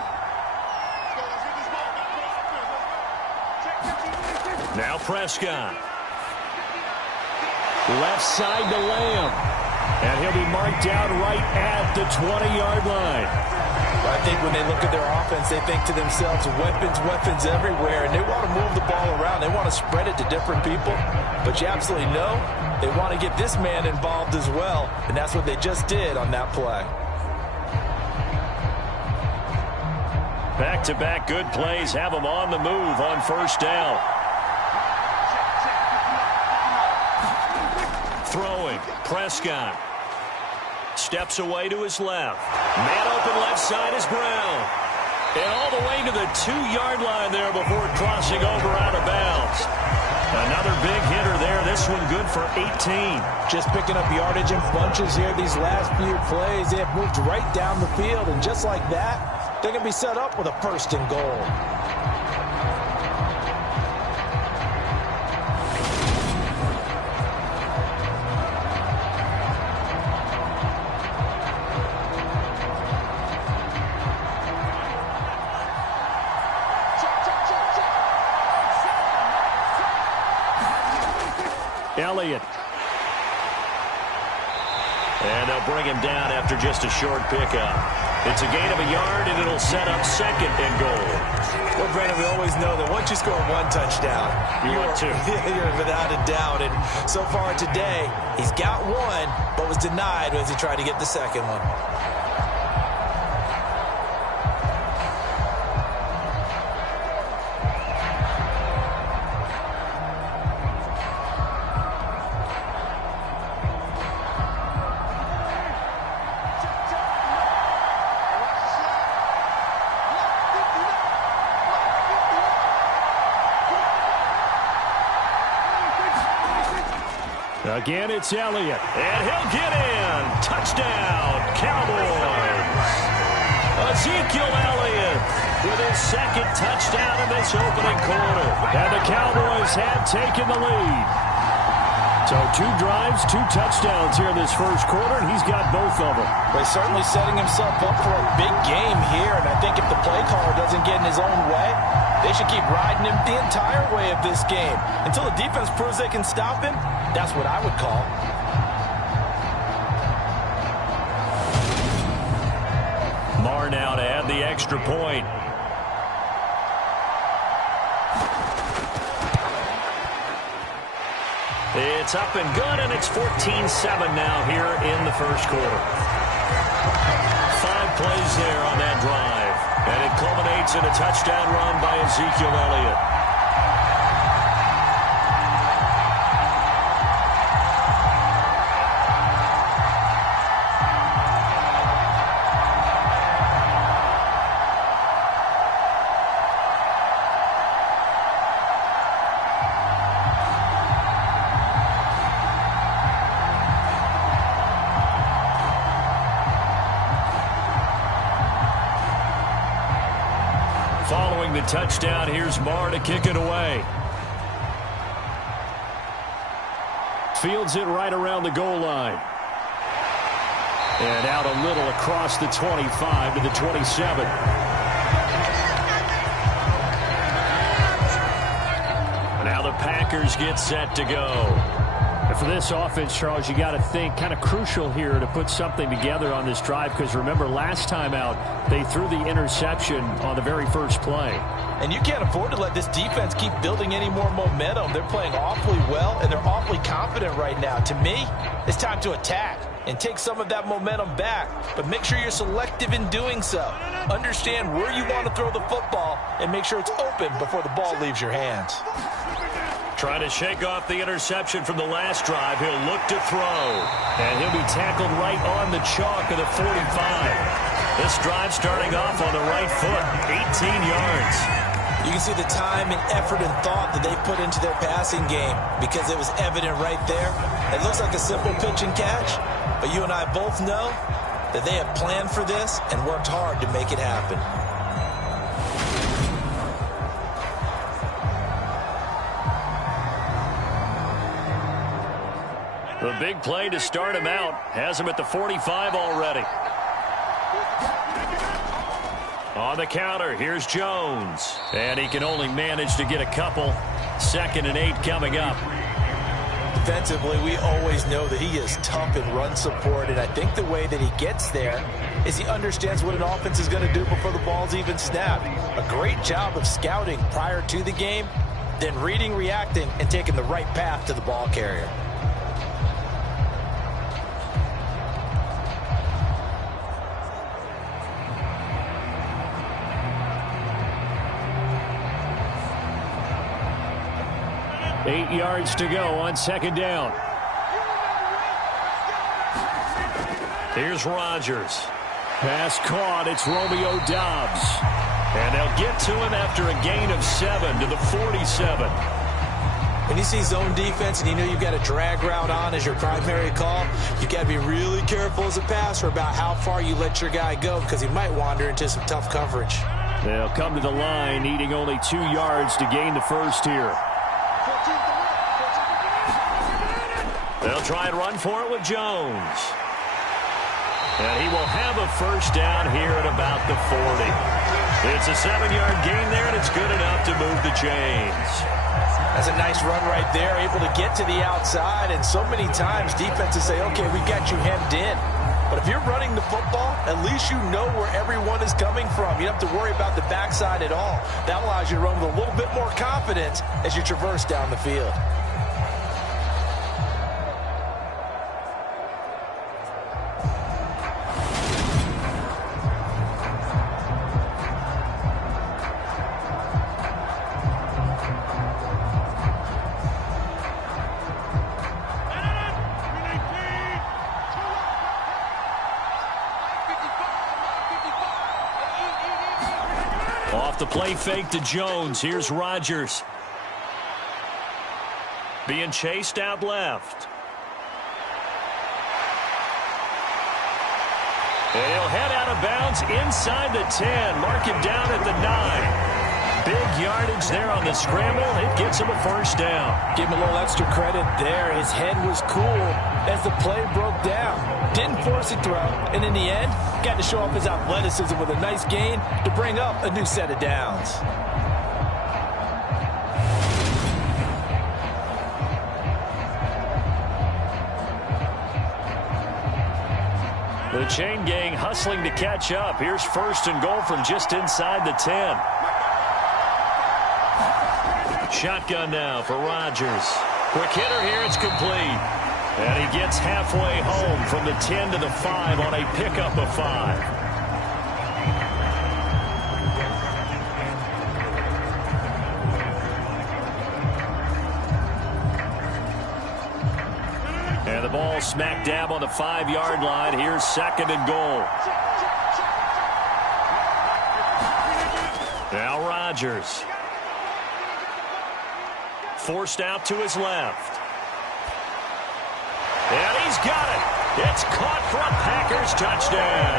Now Prescott. Left side to Lamb. And he'll be marked down right at the 20-yard line. I think when they look at their offense, they think to themselves, weapons, weapons everywhere, and they want to move the ball around. They want to spread it to different people, but you absolutely know they want to get this man involved as well, and that's what they just did on that play. Back-to-back good plays have them on the move on first down. Throwing, Prescott. Steps away to his left. Man open left side is Brown. And all the way to the 2-yard line there before crossing over out of bounds. Another big hitter there. This one good for 18. Just picking up yardage in bunches here these last few plays. They have moved right down the field, and just like that, they're going to be set up with a 1st and goal. Elliott. And they'll bring him down after just a short pickup. It's a gain of a yard, and it'll set up 2nd and goal. Well, Brandon, we always know that once you score 1 touchdown, you're without a doubt. And so far today, he's got 1, but was denied as he tried to get the 2nd one. Again, it's Elliott. And he'll get in. Touchdown, Cowboys. Ezekiel Elliott with his 2nd touchdown in this opening quarter. And the Cowboys have taken the lead. So 2 drives, 2 touchdowns here in this first quarter, and he's got both of them. Well, he's certainly setting himself up for a big game here, and I think if the play caller doesn't get in his own way, they should keep riding him the entire way of this game. Until the defense proves they can stop him, that's what I would call. Marr now to add the extra point. It's up and good, and it's 14-7 now here in the first quarter. 5 plays there on that drive, and it culminates in a touchdown run by Ezekiel Elliott. Following the touchdown, here's Marr to kick it away. Fields it right around the goal line. And out a little across the 25 to the 27. Now the Packers get set to go. And for this offense, Charles, you got to think kind of crucial here to put something together on this drive, because remember last time out they threw the interception on the very first play. And you can't afford to let this defense keep building any more momentum. They're playing awfully well, and they're awfully confident right now. To me, it's time to attack and take some of that momentum back, but make sure you're selective in doing so. Understand where you want to throw the football and make sure it's open before the ball leaves your hands. Trying to shake off the interception from the last drive. He'll look to throw. And he'll be tackled right on the chalk of the 45. This drive starting off on the right foot. 18 yards. You can see the time and effort and thought that they put into their passing game because it was evident right there. It looks like a simple pitch and catch, but you and I both know that they have planned for this and worked hard to make it happen. The big play to start him out has him at the 45 already. On the counter, here's Jones. And he can only manage to get a couple. 2nd and 8 coming up. defensively, we always know that he is tough in run support, and I think the way that he gets there is he understands what an offense is going to do before the ball's even snapped. A great job of scouting prior to the game, then reading, reacting, and taking the right path to the ball carrier. Eight yards to go on second down. Here's Rodgers. Pass caught. It's Romeo Doubs. And they'll get to him after a gain of 7 to the 47. When you see zone defense and you know you've got a drag route on as your primary call, you've got to be really careful as a passer about how far you let your guy go because he might wander into some tough coverage. They'll come to the line, needing only 2 yards to gain the first here. They'll try and run for it with Jones. And he will have a first down here at about the 40. It's a 7-yard gain there, and it's good enough to move the chains. That's a nice run right there, able to get to the outside. And so many times defenses say, okay, we got you hemmed in. But if you're running the football, at least you know where everyone is coming from. You don't have to worry about the backside at all. That allows you to run with a little bit more confidence as you traverse down the field. Off the play fake to Jones. Here's Rodgers. Being chased out left. And he'll head out of bounds inside the 10. Mark him down at the 9. Big yardage there on the scramble. It gets him a first down. Give him a little extra credit there. His head was cool as the play broke down. Didn't force a throw, and in the end, got to show off his athleticism with a nice gain to bring up a new set of downs. The chain gang hustling to catch up. Here's first and goal from just inside the 10. Shotgun now for Rodgers. Quick hitter here, it's complete. And he gets halfway home from the 10 to the 5 on a pickup of 5. And the ball smack dab on the 5-yard line. Here's second and goal. Now Rodgers. Forced out to his left. And he's got it. It's caught for a Packers touchdown.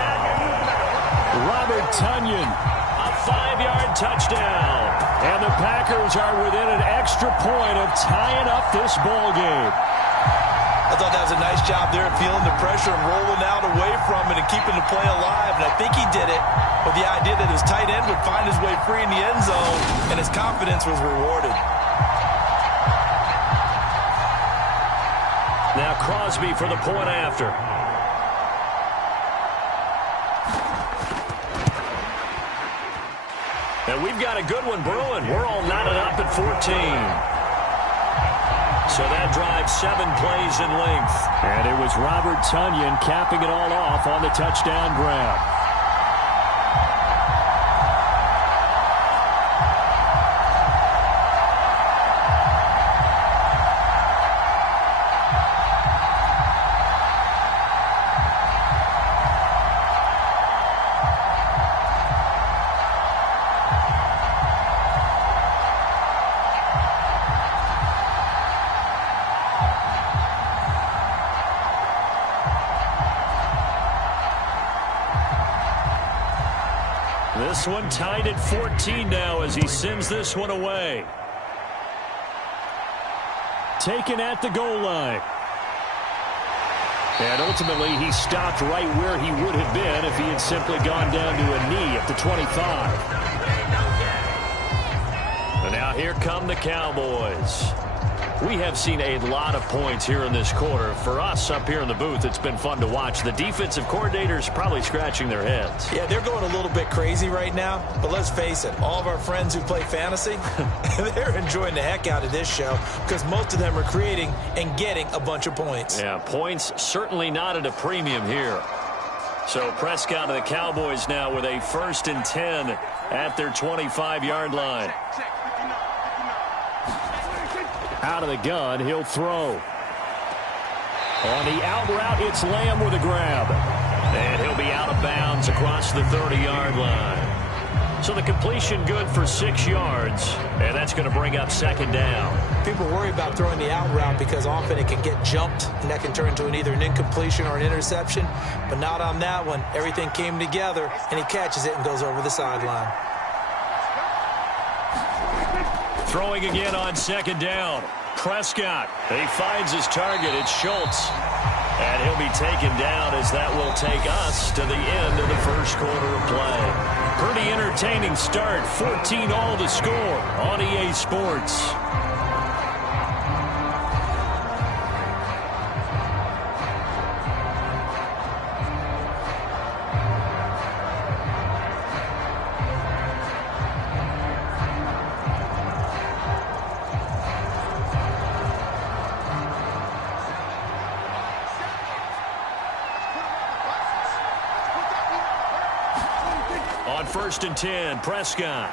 Robert Tonyan. A 5-yard touchdown. And the Packers are within an extra point of tying up this ball game. I thought that was a nice job there of feeling the pressure and rolling out away from it and keeping the play alive. And I think he did it with the idea that his tight end would find his way free in the end zone, and his confidence was rewarded. Now Crosby for the point after. And we've got a good one brewing. We're all knotted up at 14. So that drives 7 plays in length. And it was Robert Tonyan capping it all off on the touchdown grab. This one tied at 14 now as he sends this one away. Taken at the goal line. And ultimately, he stopped right where he would have been if he had simply gone down to a knee at the 25. And now here come the Cowboys. We have seen a lot of points here in this quarter. For us up here in the booth, it's been fun to watch. The defensive coordinators probably scratching their heads. Yeah, they're going a little bit crazy right now, but let's face it, all of our friends who play fantasy, they're enjoying the heck out of this show because most of them are creating and getting a bunch of points. Yeah, points certainly not at a premium here. So Prescott of the Cowboys now with a 1st and 10 at their 25-yard line. Out of the gun, he'll throw. On the out route, it's Lamb with a grab. And he'll be out of bounds across the 30-yard line. So the completion good for 6 yards, and that's going to bring up 2nd down. People worry about throwing the out route because often it can get jumped, and that can turn into either an incompletion or an interception. But not on that one. Everything came together, and he catches it and goes over the sideline. Throwing again on 2nd down. Prescott, he finds his target. It's Schultz. And he'll be taken down as that will take us to the end of the first quarter of play. Pretty entertaining start. 14-all to score on EA Sports. On 1st and 10, Prescott.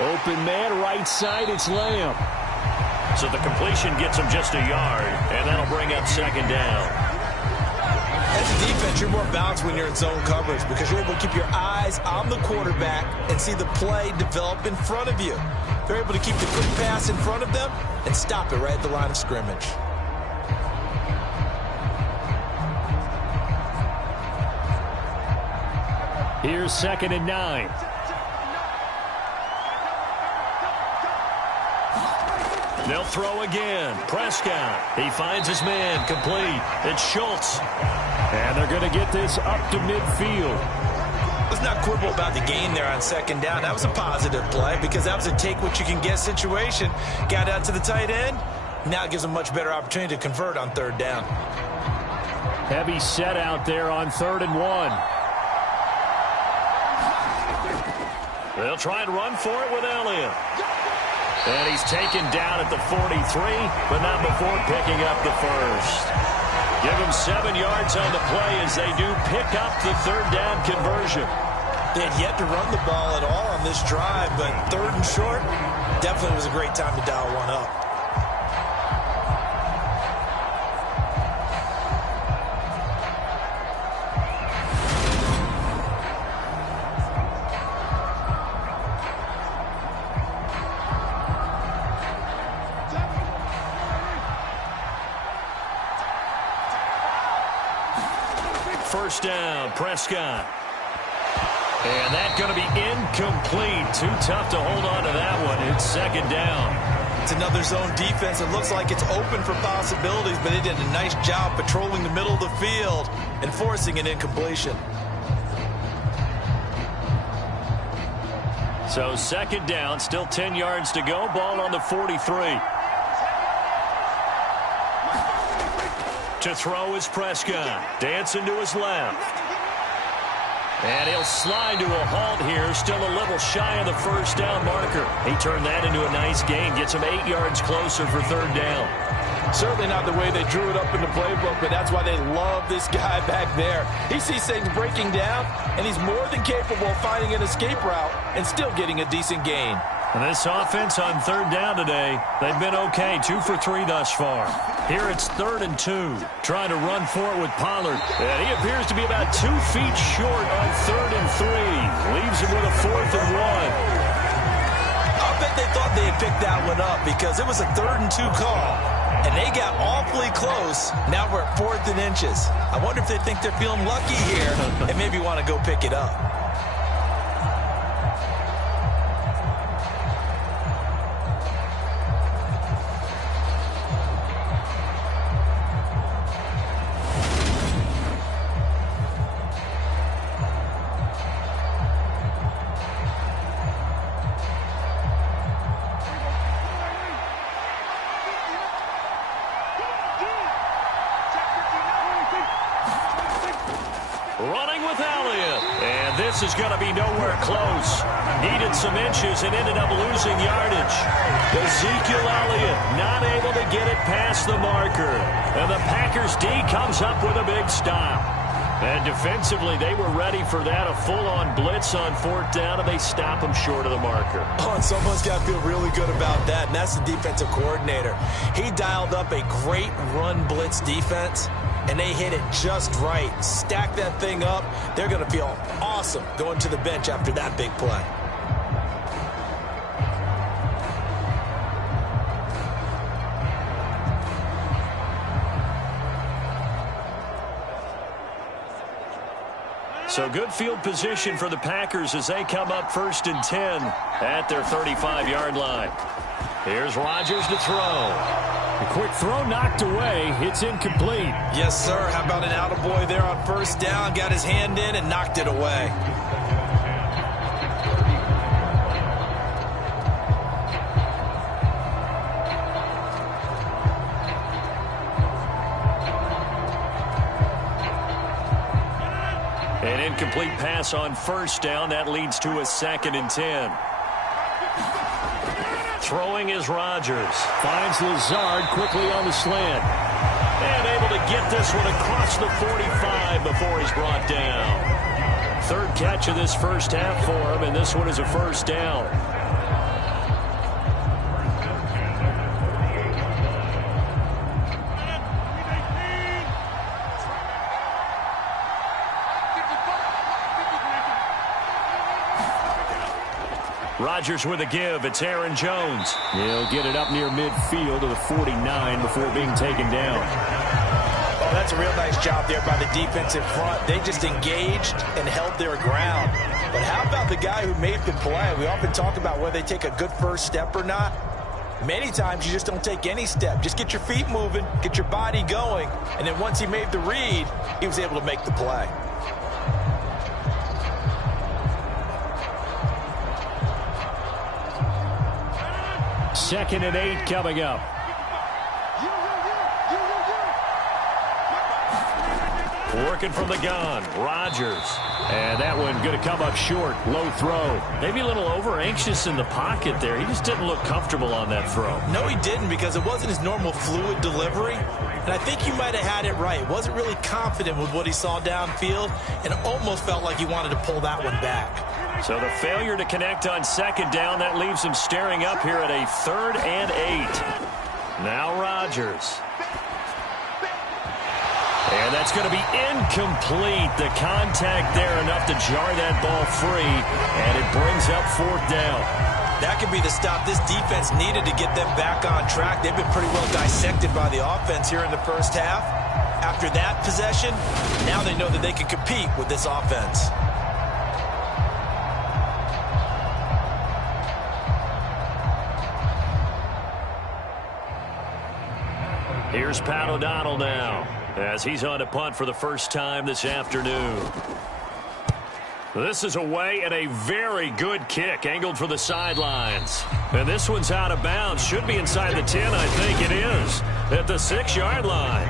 Open man, right side, it's Lamb. So the completion gets him just a yard, and that'll bring up 2nd down. As a defense, you're more balanced when you're in zone coverage because you're able to keep your eyes on the quarterback and see the play develop in front of you. They're able to keep the quick pass in front of them and stop it right at the line of scrimmage. Here's 2nd and 9. They'll throw again. Prescott, he finds his man, complete. It's Schultz. And they're going to get this up to midfield. Let's not quibble about the gain there on 2nd down. That was a positive play because that was a take-what-you-can-get situation. Got out to the tight end. Now it gives them a much better opportunity to convert on 3rd down. Heavy set out there on 3rd and 1. They'll try and run for it with Elliott. And he's taken down at the 43, but not before picking up the 1st. Give him 7 yards on the play as they do pick up the 3rd down conversion. They had yet to run the ball at all on this drive, but 3rd and short definitely was a great time to dial one up. First down, Prescott. And that's going to be incomplete. Too tough to hold on to that one. It's 2nd down. It's another zone defense. It looks like it's open for possibilities, but they did a nice job patrolling the middle of the field and forcing an incompletion. So 2nd down, still 10 yards to go. Ball on the 43. To throw is Prescott. Dancing to his left. And he'll slide to a halt here. Still a little shy of the 1st down marker. He turned that into a nice gain. Gets him 8 yards closer for 3rd down. Certainly not the way they drew it up in the playbook, but that's why they love this guy back there. He sees things breaking down, and he's more than capable of finding an escape route and still getting a decent gain. And this offense on 3rd down today, they've been okay. 2 for 3 thus far. Here it's 3rd and 2. Trying to run for it with Pollard. And he appears to be about 2 feet short on 3rd and 3. Leaves him with a 4th and 1. I'll bet they thought they had picked that one up because it was a 3rd and 2 call. And they got awfully close. Now we're at 4th and inches. I wonder if they think they're feeling lucky here and maybe want to go pick it up. this is going to be nowhere close. Needed some inches and ended up losing yardage. Ezekiel Elliott not able to get it past the marker. And the Packers D comes up with a big stop. And defensively, they were ready for that, a full-on blitz on 4th down, and they stop them short of the marker. Oh, and someone's got to feel really good about that, and that's the defensive coordinator. He dialed up a great run blitz defense, and they hit it just right. Stack that thing up. They're going to feel awesome going to the bench after that big play. So good field position for the Packers as they come up 1st and 10 at their 35-yard line. Here's Rodgers to throw. A quick throw knocked away. It's incomplete. Yes, sir. How about an attaboy there on 1st down? Got his hand in and knocked it away. An incomplete pass on 1st down. That leads to a 2nd and 10. Throwing is Rodgers. Finds Lazard quickly on the slant. And able to get this one across the 45 before he's brought down. 3rd catch of this first half for him, and this one is a 1st down. Rodgers with a give. It's Aaron Jones. He'll get it up near midfield to the 49 before being taken down. Oh, that's a real nice job there by the defensive front. They just engaged and held their ground. But how about the guy who made the play? We often talk about whether they take a good first step or not. Many times you just don't take any step. Just get your feet moving, get your body going, and then once he made the read, he was able to make the play. Second and 8 coming up. Working from the gun, Rodgers. And that one going to come up short, low throw. Maybe a little over-anxious in the pocket there. He just didn't look comfortable on that throw. No, he didn't, because it wasn't his normal fluid delivery. And I think he might have had it right. Wasn't really confident with what he saw downfield and almost felt like he wanted to pull that one back. So the failure to connect on 2nd down, that leaves him staring up here at a 3rd and 8. Now Rodgers. And that's going to be incomplete. The contact there enough to jar that ball free, and it brings up 4th down. That could be the stop this defense needed to get them back on track. They've been pretty well dissected by the offense here in the first half. After that possession, now they know that they can compete with this offense. Here's Pat O'Donnell now, as he's on to punt for the first time this afternoon. This is away and a very good kick, angled for the sidelines. And this one's out of bounds. Should be inside the 10, I think it is, at the 6-yard line.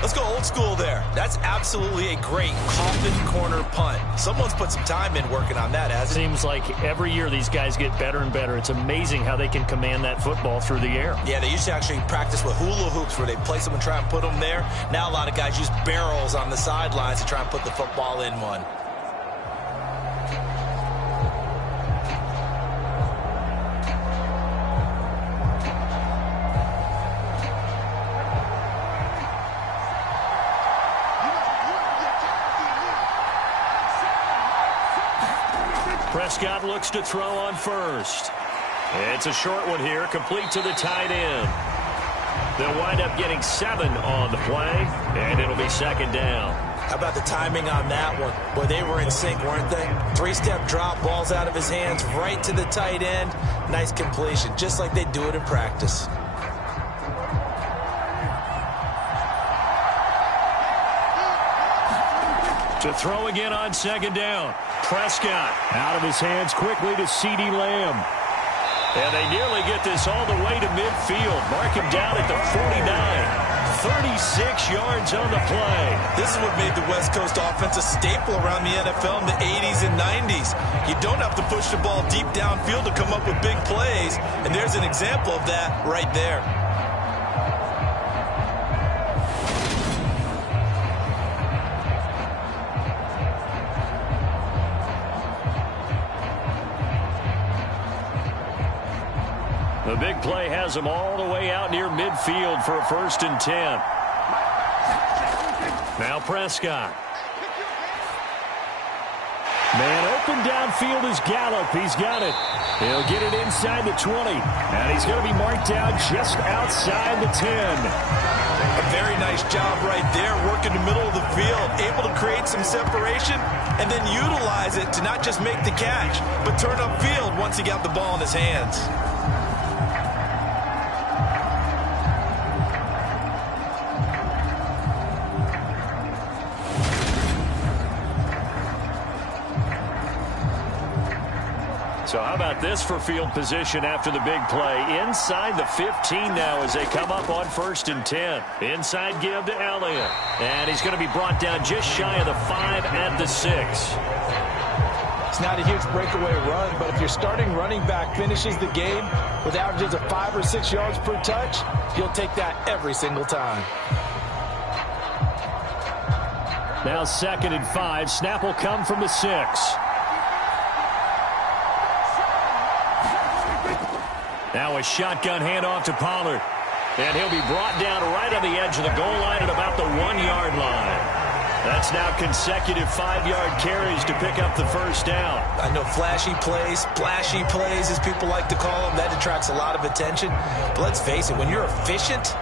Let's go old school there. That's absolutely a great coffin corner punt. Someone's put some time in working on that, hasn't it? Seems like every year these guys get better and better. It's amazing how they can command that football through the air. Yeah, they used to actually practice with hula hoops where they place them and try and put them there. Now a lot of guys use barrels on the sidelines to try and put the football in one. Prescott looks to throw on 1st. It's a short one here, complete to the tight end. They'll wind up getting 7 on the play, and it'll be 2nd down. How about the timing on that one? Boy, they were in sync, weren't they? 3-step drop, ball's out of his hands, right to the tight end. Nice completion, just like they do it in practice. To throw again on 2nd down. Prescott out of his hands quickly to CeeDee Lamb. And they nearly get this all the way to midfield. Mark him down at the 49. 36 yards on the play. This is what made the West Coast offense a staple around the NFL in the 80s and 90s. You don't have to push the ball deep downfield to come up with big plays, and there's an example of that right there. The big play has him all the way out near midfield for a 1st and 10. Now Prescott. Man open downfield is Gallup. He's got it. He'll get it inside the 20. And he's going to be marked down just outside the 10. A very nice job right there, working the middle of the field, able to create some separation and then utilize it to not just make the catch, but turn upfield once he got the ball in his hands. So how about this for field position after the big play? Inside the 15 now as they come up on 1st and 10. Inside give to Elliott. And he's going to be brought down just shy of the 5 at the 6. It's not a huge breakaway run, but if your starting running back finishes the game with averages of 5 or 6 yards per touch, you'll take that every single time. Now 2nd and 5. Snap will come from the 6. Now a shotgun handoff to Pollard. And he'll be brought down right on the edge of the goal line at about the 1-yard line. That's now consecutive 5-yard carries to pick up the 1st down. I know flashy plays, splashy plays, as people like to call them, that attracts a lot of attention. But let's face it, when you're efficient,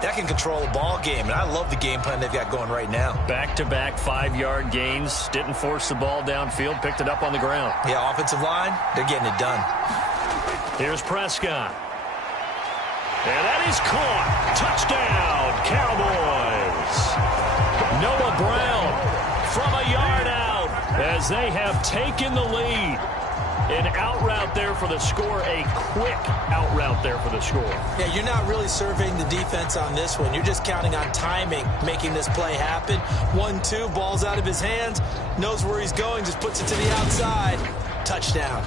that can control a ball game. And I love the game plan they've got going right now. Back-to-back 5-yard gains. Didn't force the ball downfield. Picked it up on the ground. Yeah, offensive line, they're getting it done. Here's Prescott. And that is caught. Touchdown, Cowboys. Noah Brown from a yard out as they have taken the lead. An out route there for the score, a quick out route there for the score. Yeah, you're not really surveying the defense on this one. You're just counting on timing, making this play happen. 1-2, ball's out of his hands, knows where he's going, just puts it to the outside. Touchdown.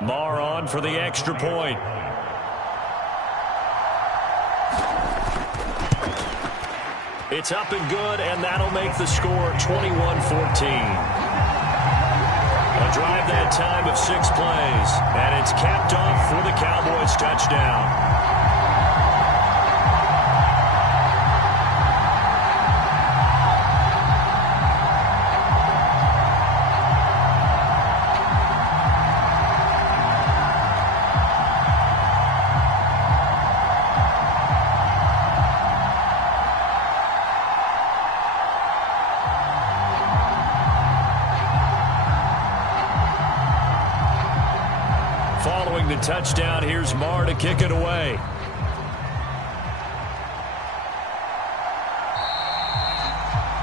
Marr on for the extra point. It's up and good, and that'll make the score 21-14. A drive that time of 6 plays, and it's capped off for the Cowboys touchdown. Following the touchdown, here's Marr to kick it away.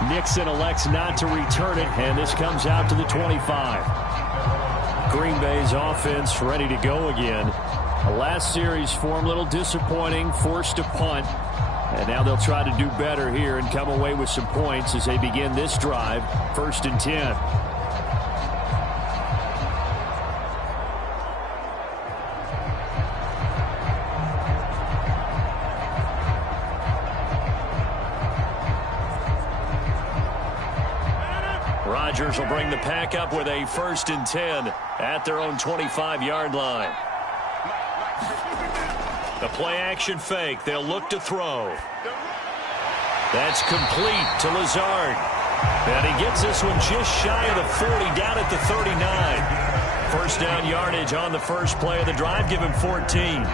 Nixon elects not to return it, and this comes out to the 25. Green Bay's offense ready to go again. The last series for them, a little disappointing, forced a punt. And now they'll try to do better here and come away with some points as they begin this drive, 1st and 10. Rodgers will bring the pack up with a 1st and 10 at their own 25-yard line. The play-action fake. They'll look to throw. That's complete to Lazard. And he gets this one just shy of the 40, down at the 39. 1st down yardage on the first play of the drive. Give him 14.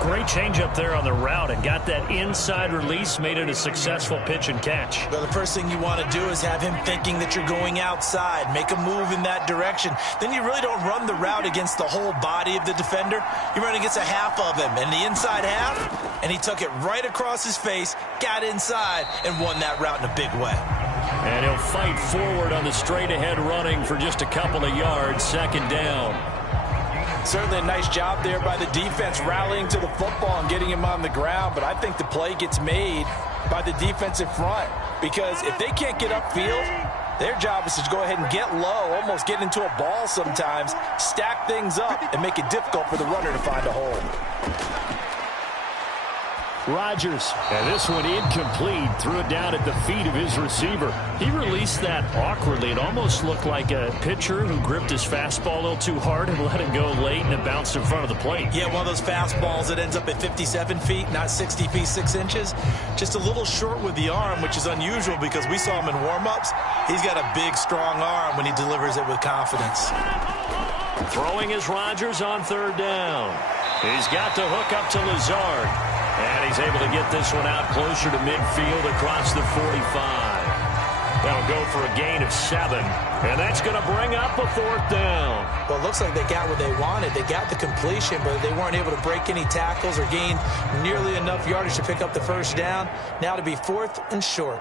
Great change up there on the route and got that inside release, made it a successful pitch and catch. Well, the first thing you want to do is have him thinking that you're going outside, make a move in that direction. Then you really don't run the route against the whole body of the defender. You run against a half of him, and the inside half, and he took it right across his face, got inside, and won that route in a big way. And he'll fight forward on the straight-ahead running for just a couple of yards, 2nd down. Certainly a nice job there by the defense rallying to the football and getting him on the ground, but I think the play gets made by the defensive front because if they can't get upfield, their job is to go ahead and get low, almost get into a ball sometimes, stack things up, and make it difficult for the runner to find a hole. Rodgers, and this one incomplete, threw it down at the feet of his receiver. He released that awkwardly. It almost looked like a pitcher who gripped his fastball a little too hard and let it go late, and it bounced in front of the plate. Yeah, one of those fastballs that ends up at 57 feet, not 60 feet, 6 inches. Just a little short with the arm, which is unusual because we saw him in warm-ups. He's got a big, strong arm when he delivers it with confidence. Throwing is Rodgers on third down. He's got the hook up to Lazard. And he's able to get this one out closer to midfield across the 45. That'll go for a gain of 7. And that's going to bring up a fourth down. Well, it looks like they got what they wanted. They got the completion, but they weren't able to break any tackles or gain nearly enough yardage to pick up the first down. Now to be 4th and short.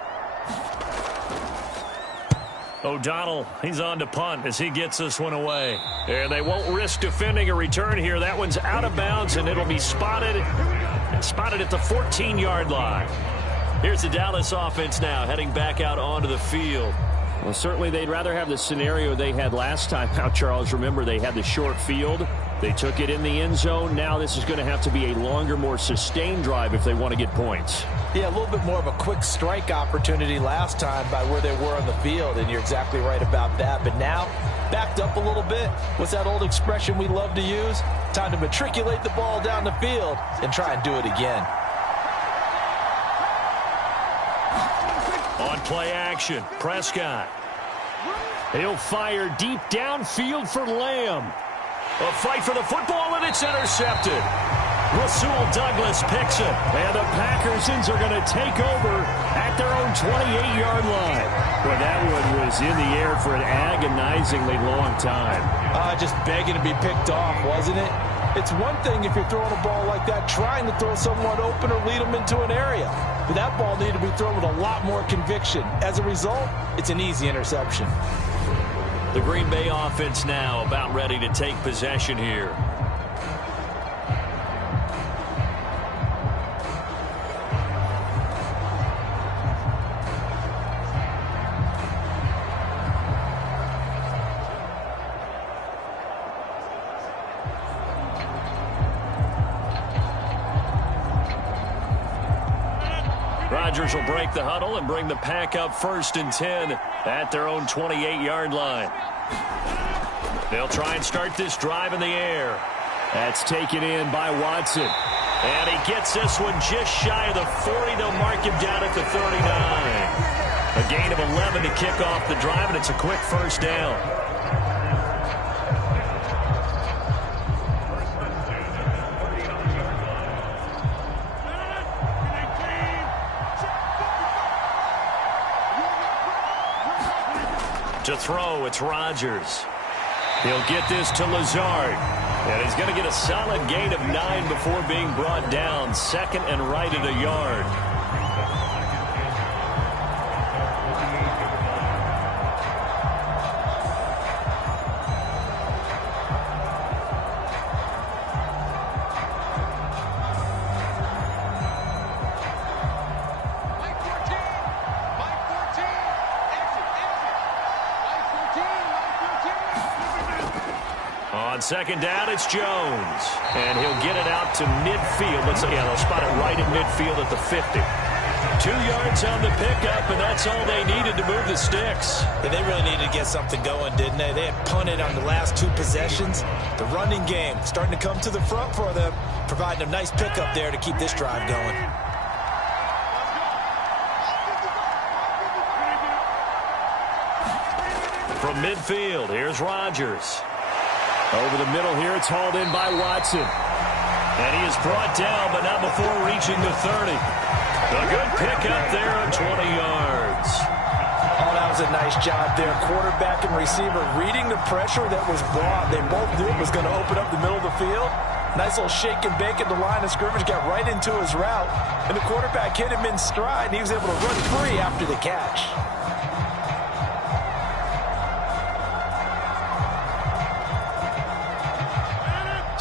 O'Donnell, he's on to punt as he gets this one away. And they won't risk defending a return here. That one's out of bounds, and it'll be spotted at the 14-yard line. Here's the Dallas offense now heading back out onto the field. Well, certainly they'd rather have the scenario they had last time. Now, Charles, remember they had the short field. They took it in the end zone. Now this is going to have to be a longer, more sustained drive if they want to get points. Yeah, a little bit more of a quick strike opportunity last time by where they were on the field, and you're exactly right about that. But now, backed up a little bit. What's that old expression we love to use? Time to matriculate the ball down the field and try and do it again. On play action, Prescott. He'll fire deep downfield for Lamb. A fight for the football, and it's intercepted. Rasul Douglas picks it. And the Packersons are going to take over at their own 28-yard line. Boy, that one was in the air for an agonizingly long time. Just begging to be picked off, wasn't it? It's one thing if you're throwing a ball like that, trying to throw someone open or lead them into an area. But that ball needed to be thrown with a lot more conviction. As a result, it's an easy interception. The Green Bay offense now about ready to take possession here. Rodgers will break the huddle and bring the pack up 1st and 10 at their own 28-yard line. They'll try and start this drive in the air. That's taken in by Watson. And he gets this one just shy of the 40. They'll mark him down at the 39. A gain of 11 to kick off the drive, and it's a quick first down. To throw, it's Rodgers. He'll get this to Lazard. And he's going to get a solid gain of 9 before being brought down. 2nd and right at a yard. On 2nd down, it's Jones. And he'll get it out to midfield. They'll spot it right at midfield at the 50. 2 yards on the pickup, and that's all they needed to move the sticks. Yeah, they really needed to get something going, didn't they? They had punted on the last 2 possessions. The running game starting to come to the front for them, providing a nice pickup there to keep this drive going. From midfield, here's Rodgers. Over the middle here, it's hauled in by Watson. And he is brought down, but not before reaching the 30. A good pickup there on 20 yards. Oh, that was a nice job there. Quarterback and receiver reading the pressure that was brought. They both knew it was going to open up the middle of the field. Nice little shake and bake at the line of scrimmage, got right into his route. And the quarterback hit him in stride, and he was able to run free after the catch.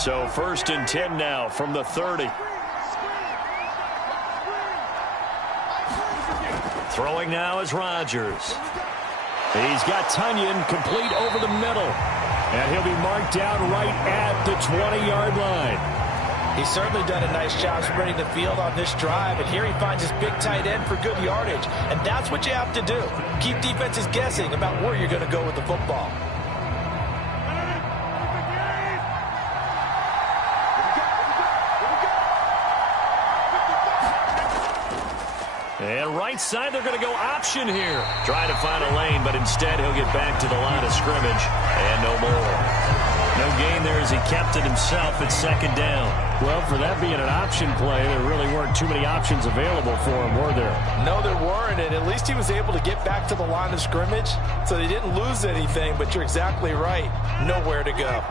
So 1st and 10 now from the 30. Throwing now is Rodgers. He's got Tunyon complete over the middle. And he'll be marked down right at the 20-yard line. He's certainly done a nice job spreading the field on this drive, and here he finds his big tight end for good yardage. And that's what you have to do. Keep defenses guessing about where you're going to go with the football. And right side, they're going to go option here. Trying to find a lane, but instead he'll get back to the line of scrimmage. And no more. No gain there as he kept it himself at 2nd down. Well, for that being an option play, there really weren't too many options available for him, were there? No, there weren't, and at least he was able to get back to the line of scrimmage, so they didn't lose anything, but you're exactly right. Nowhere to go.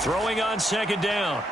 Throwing on 2nd down.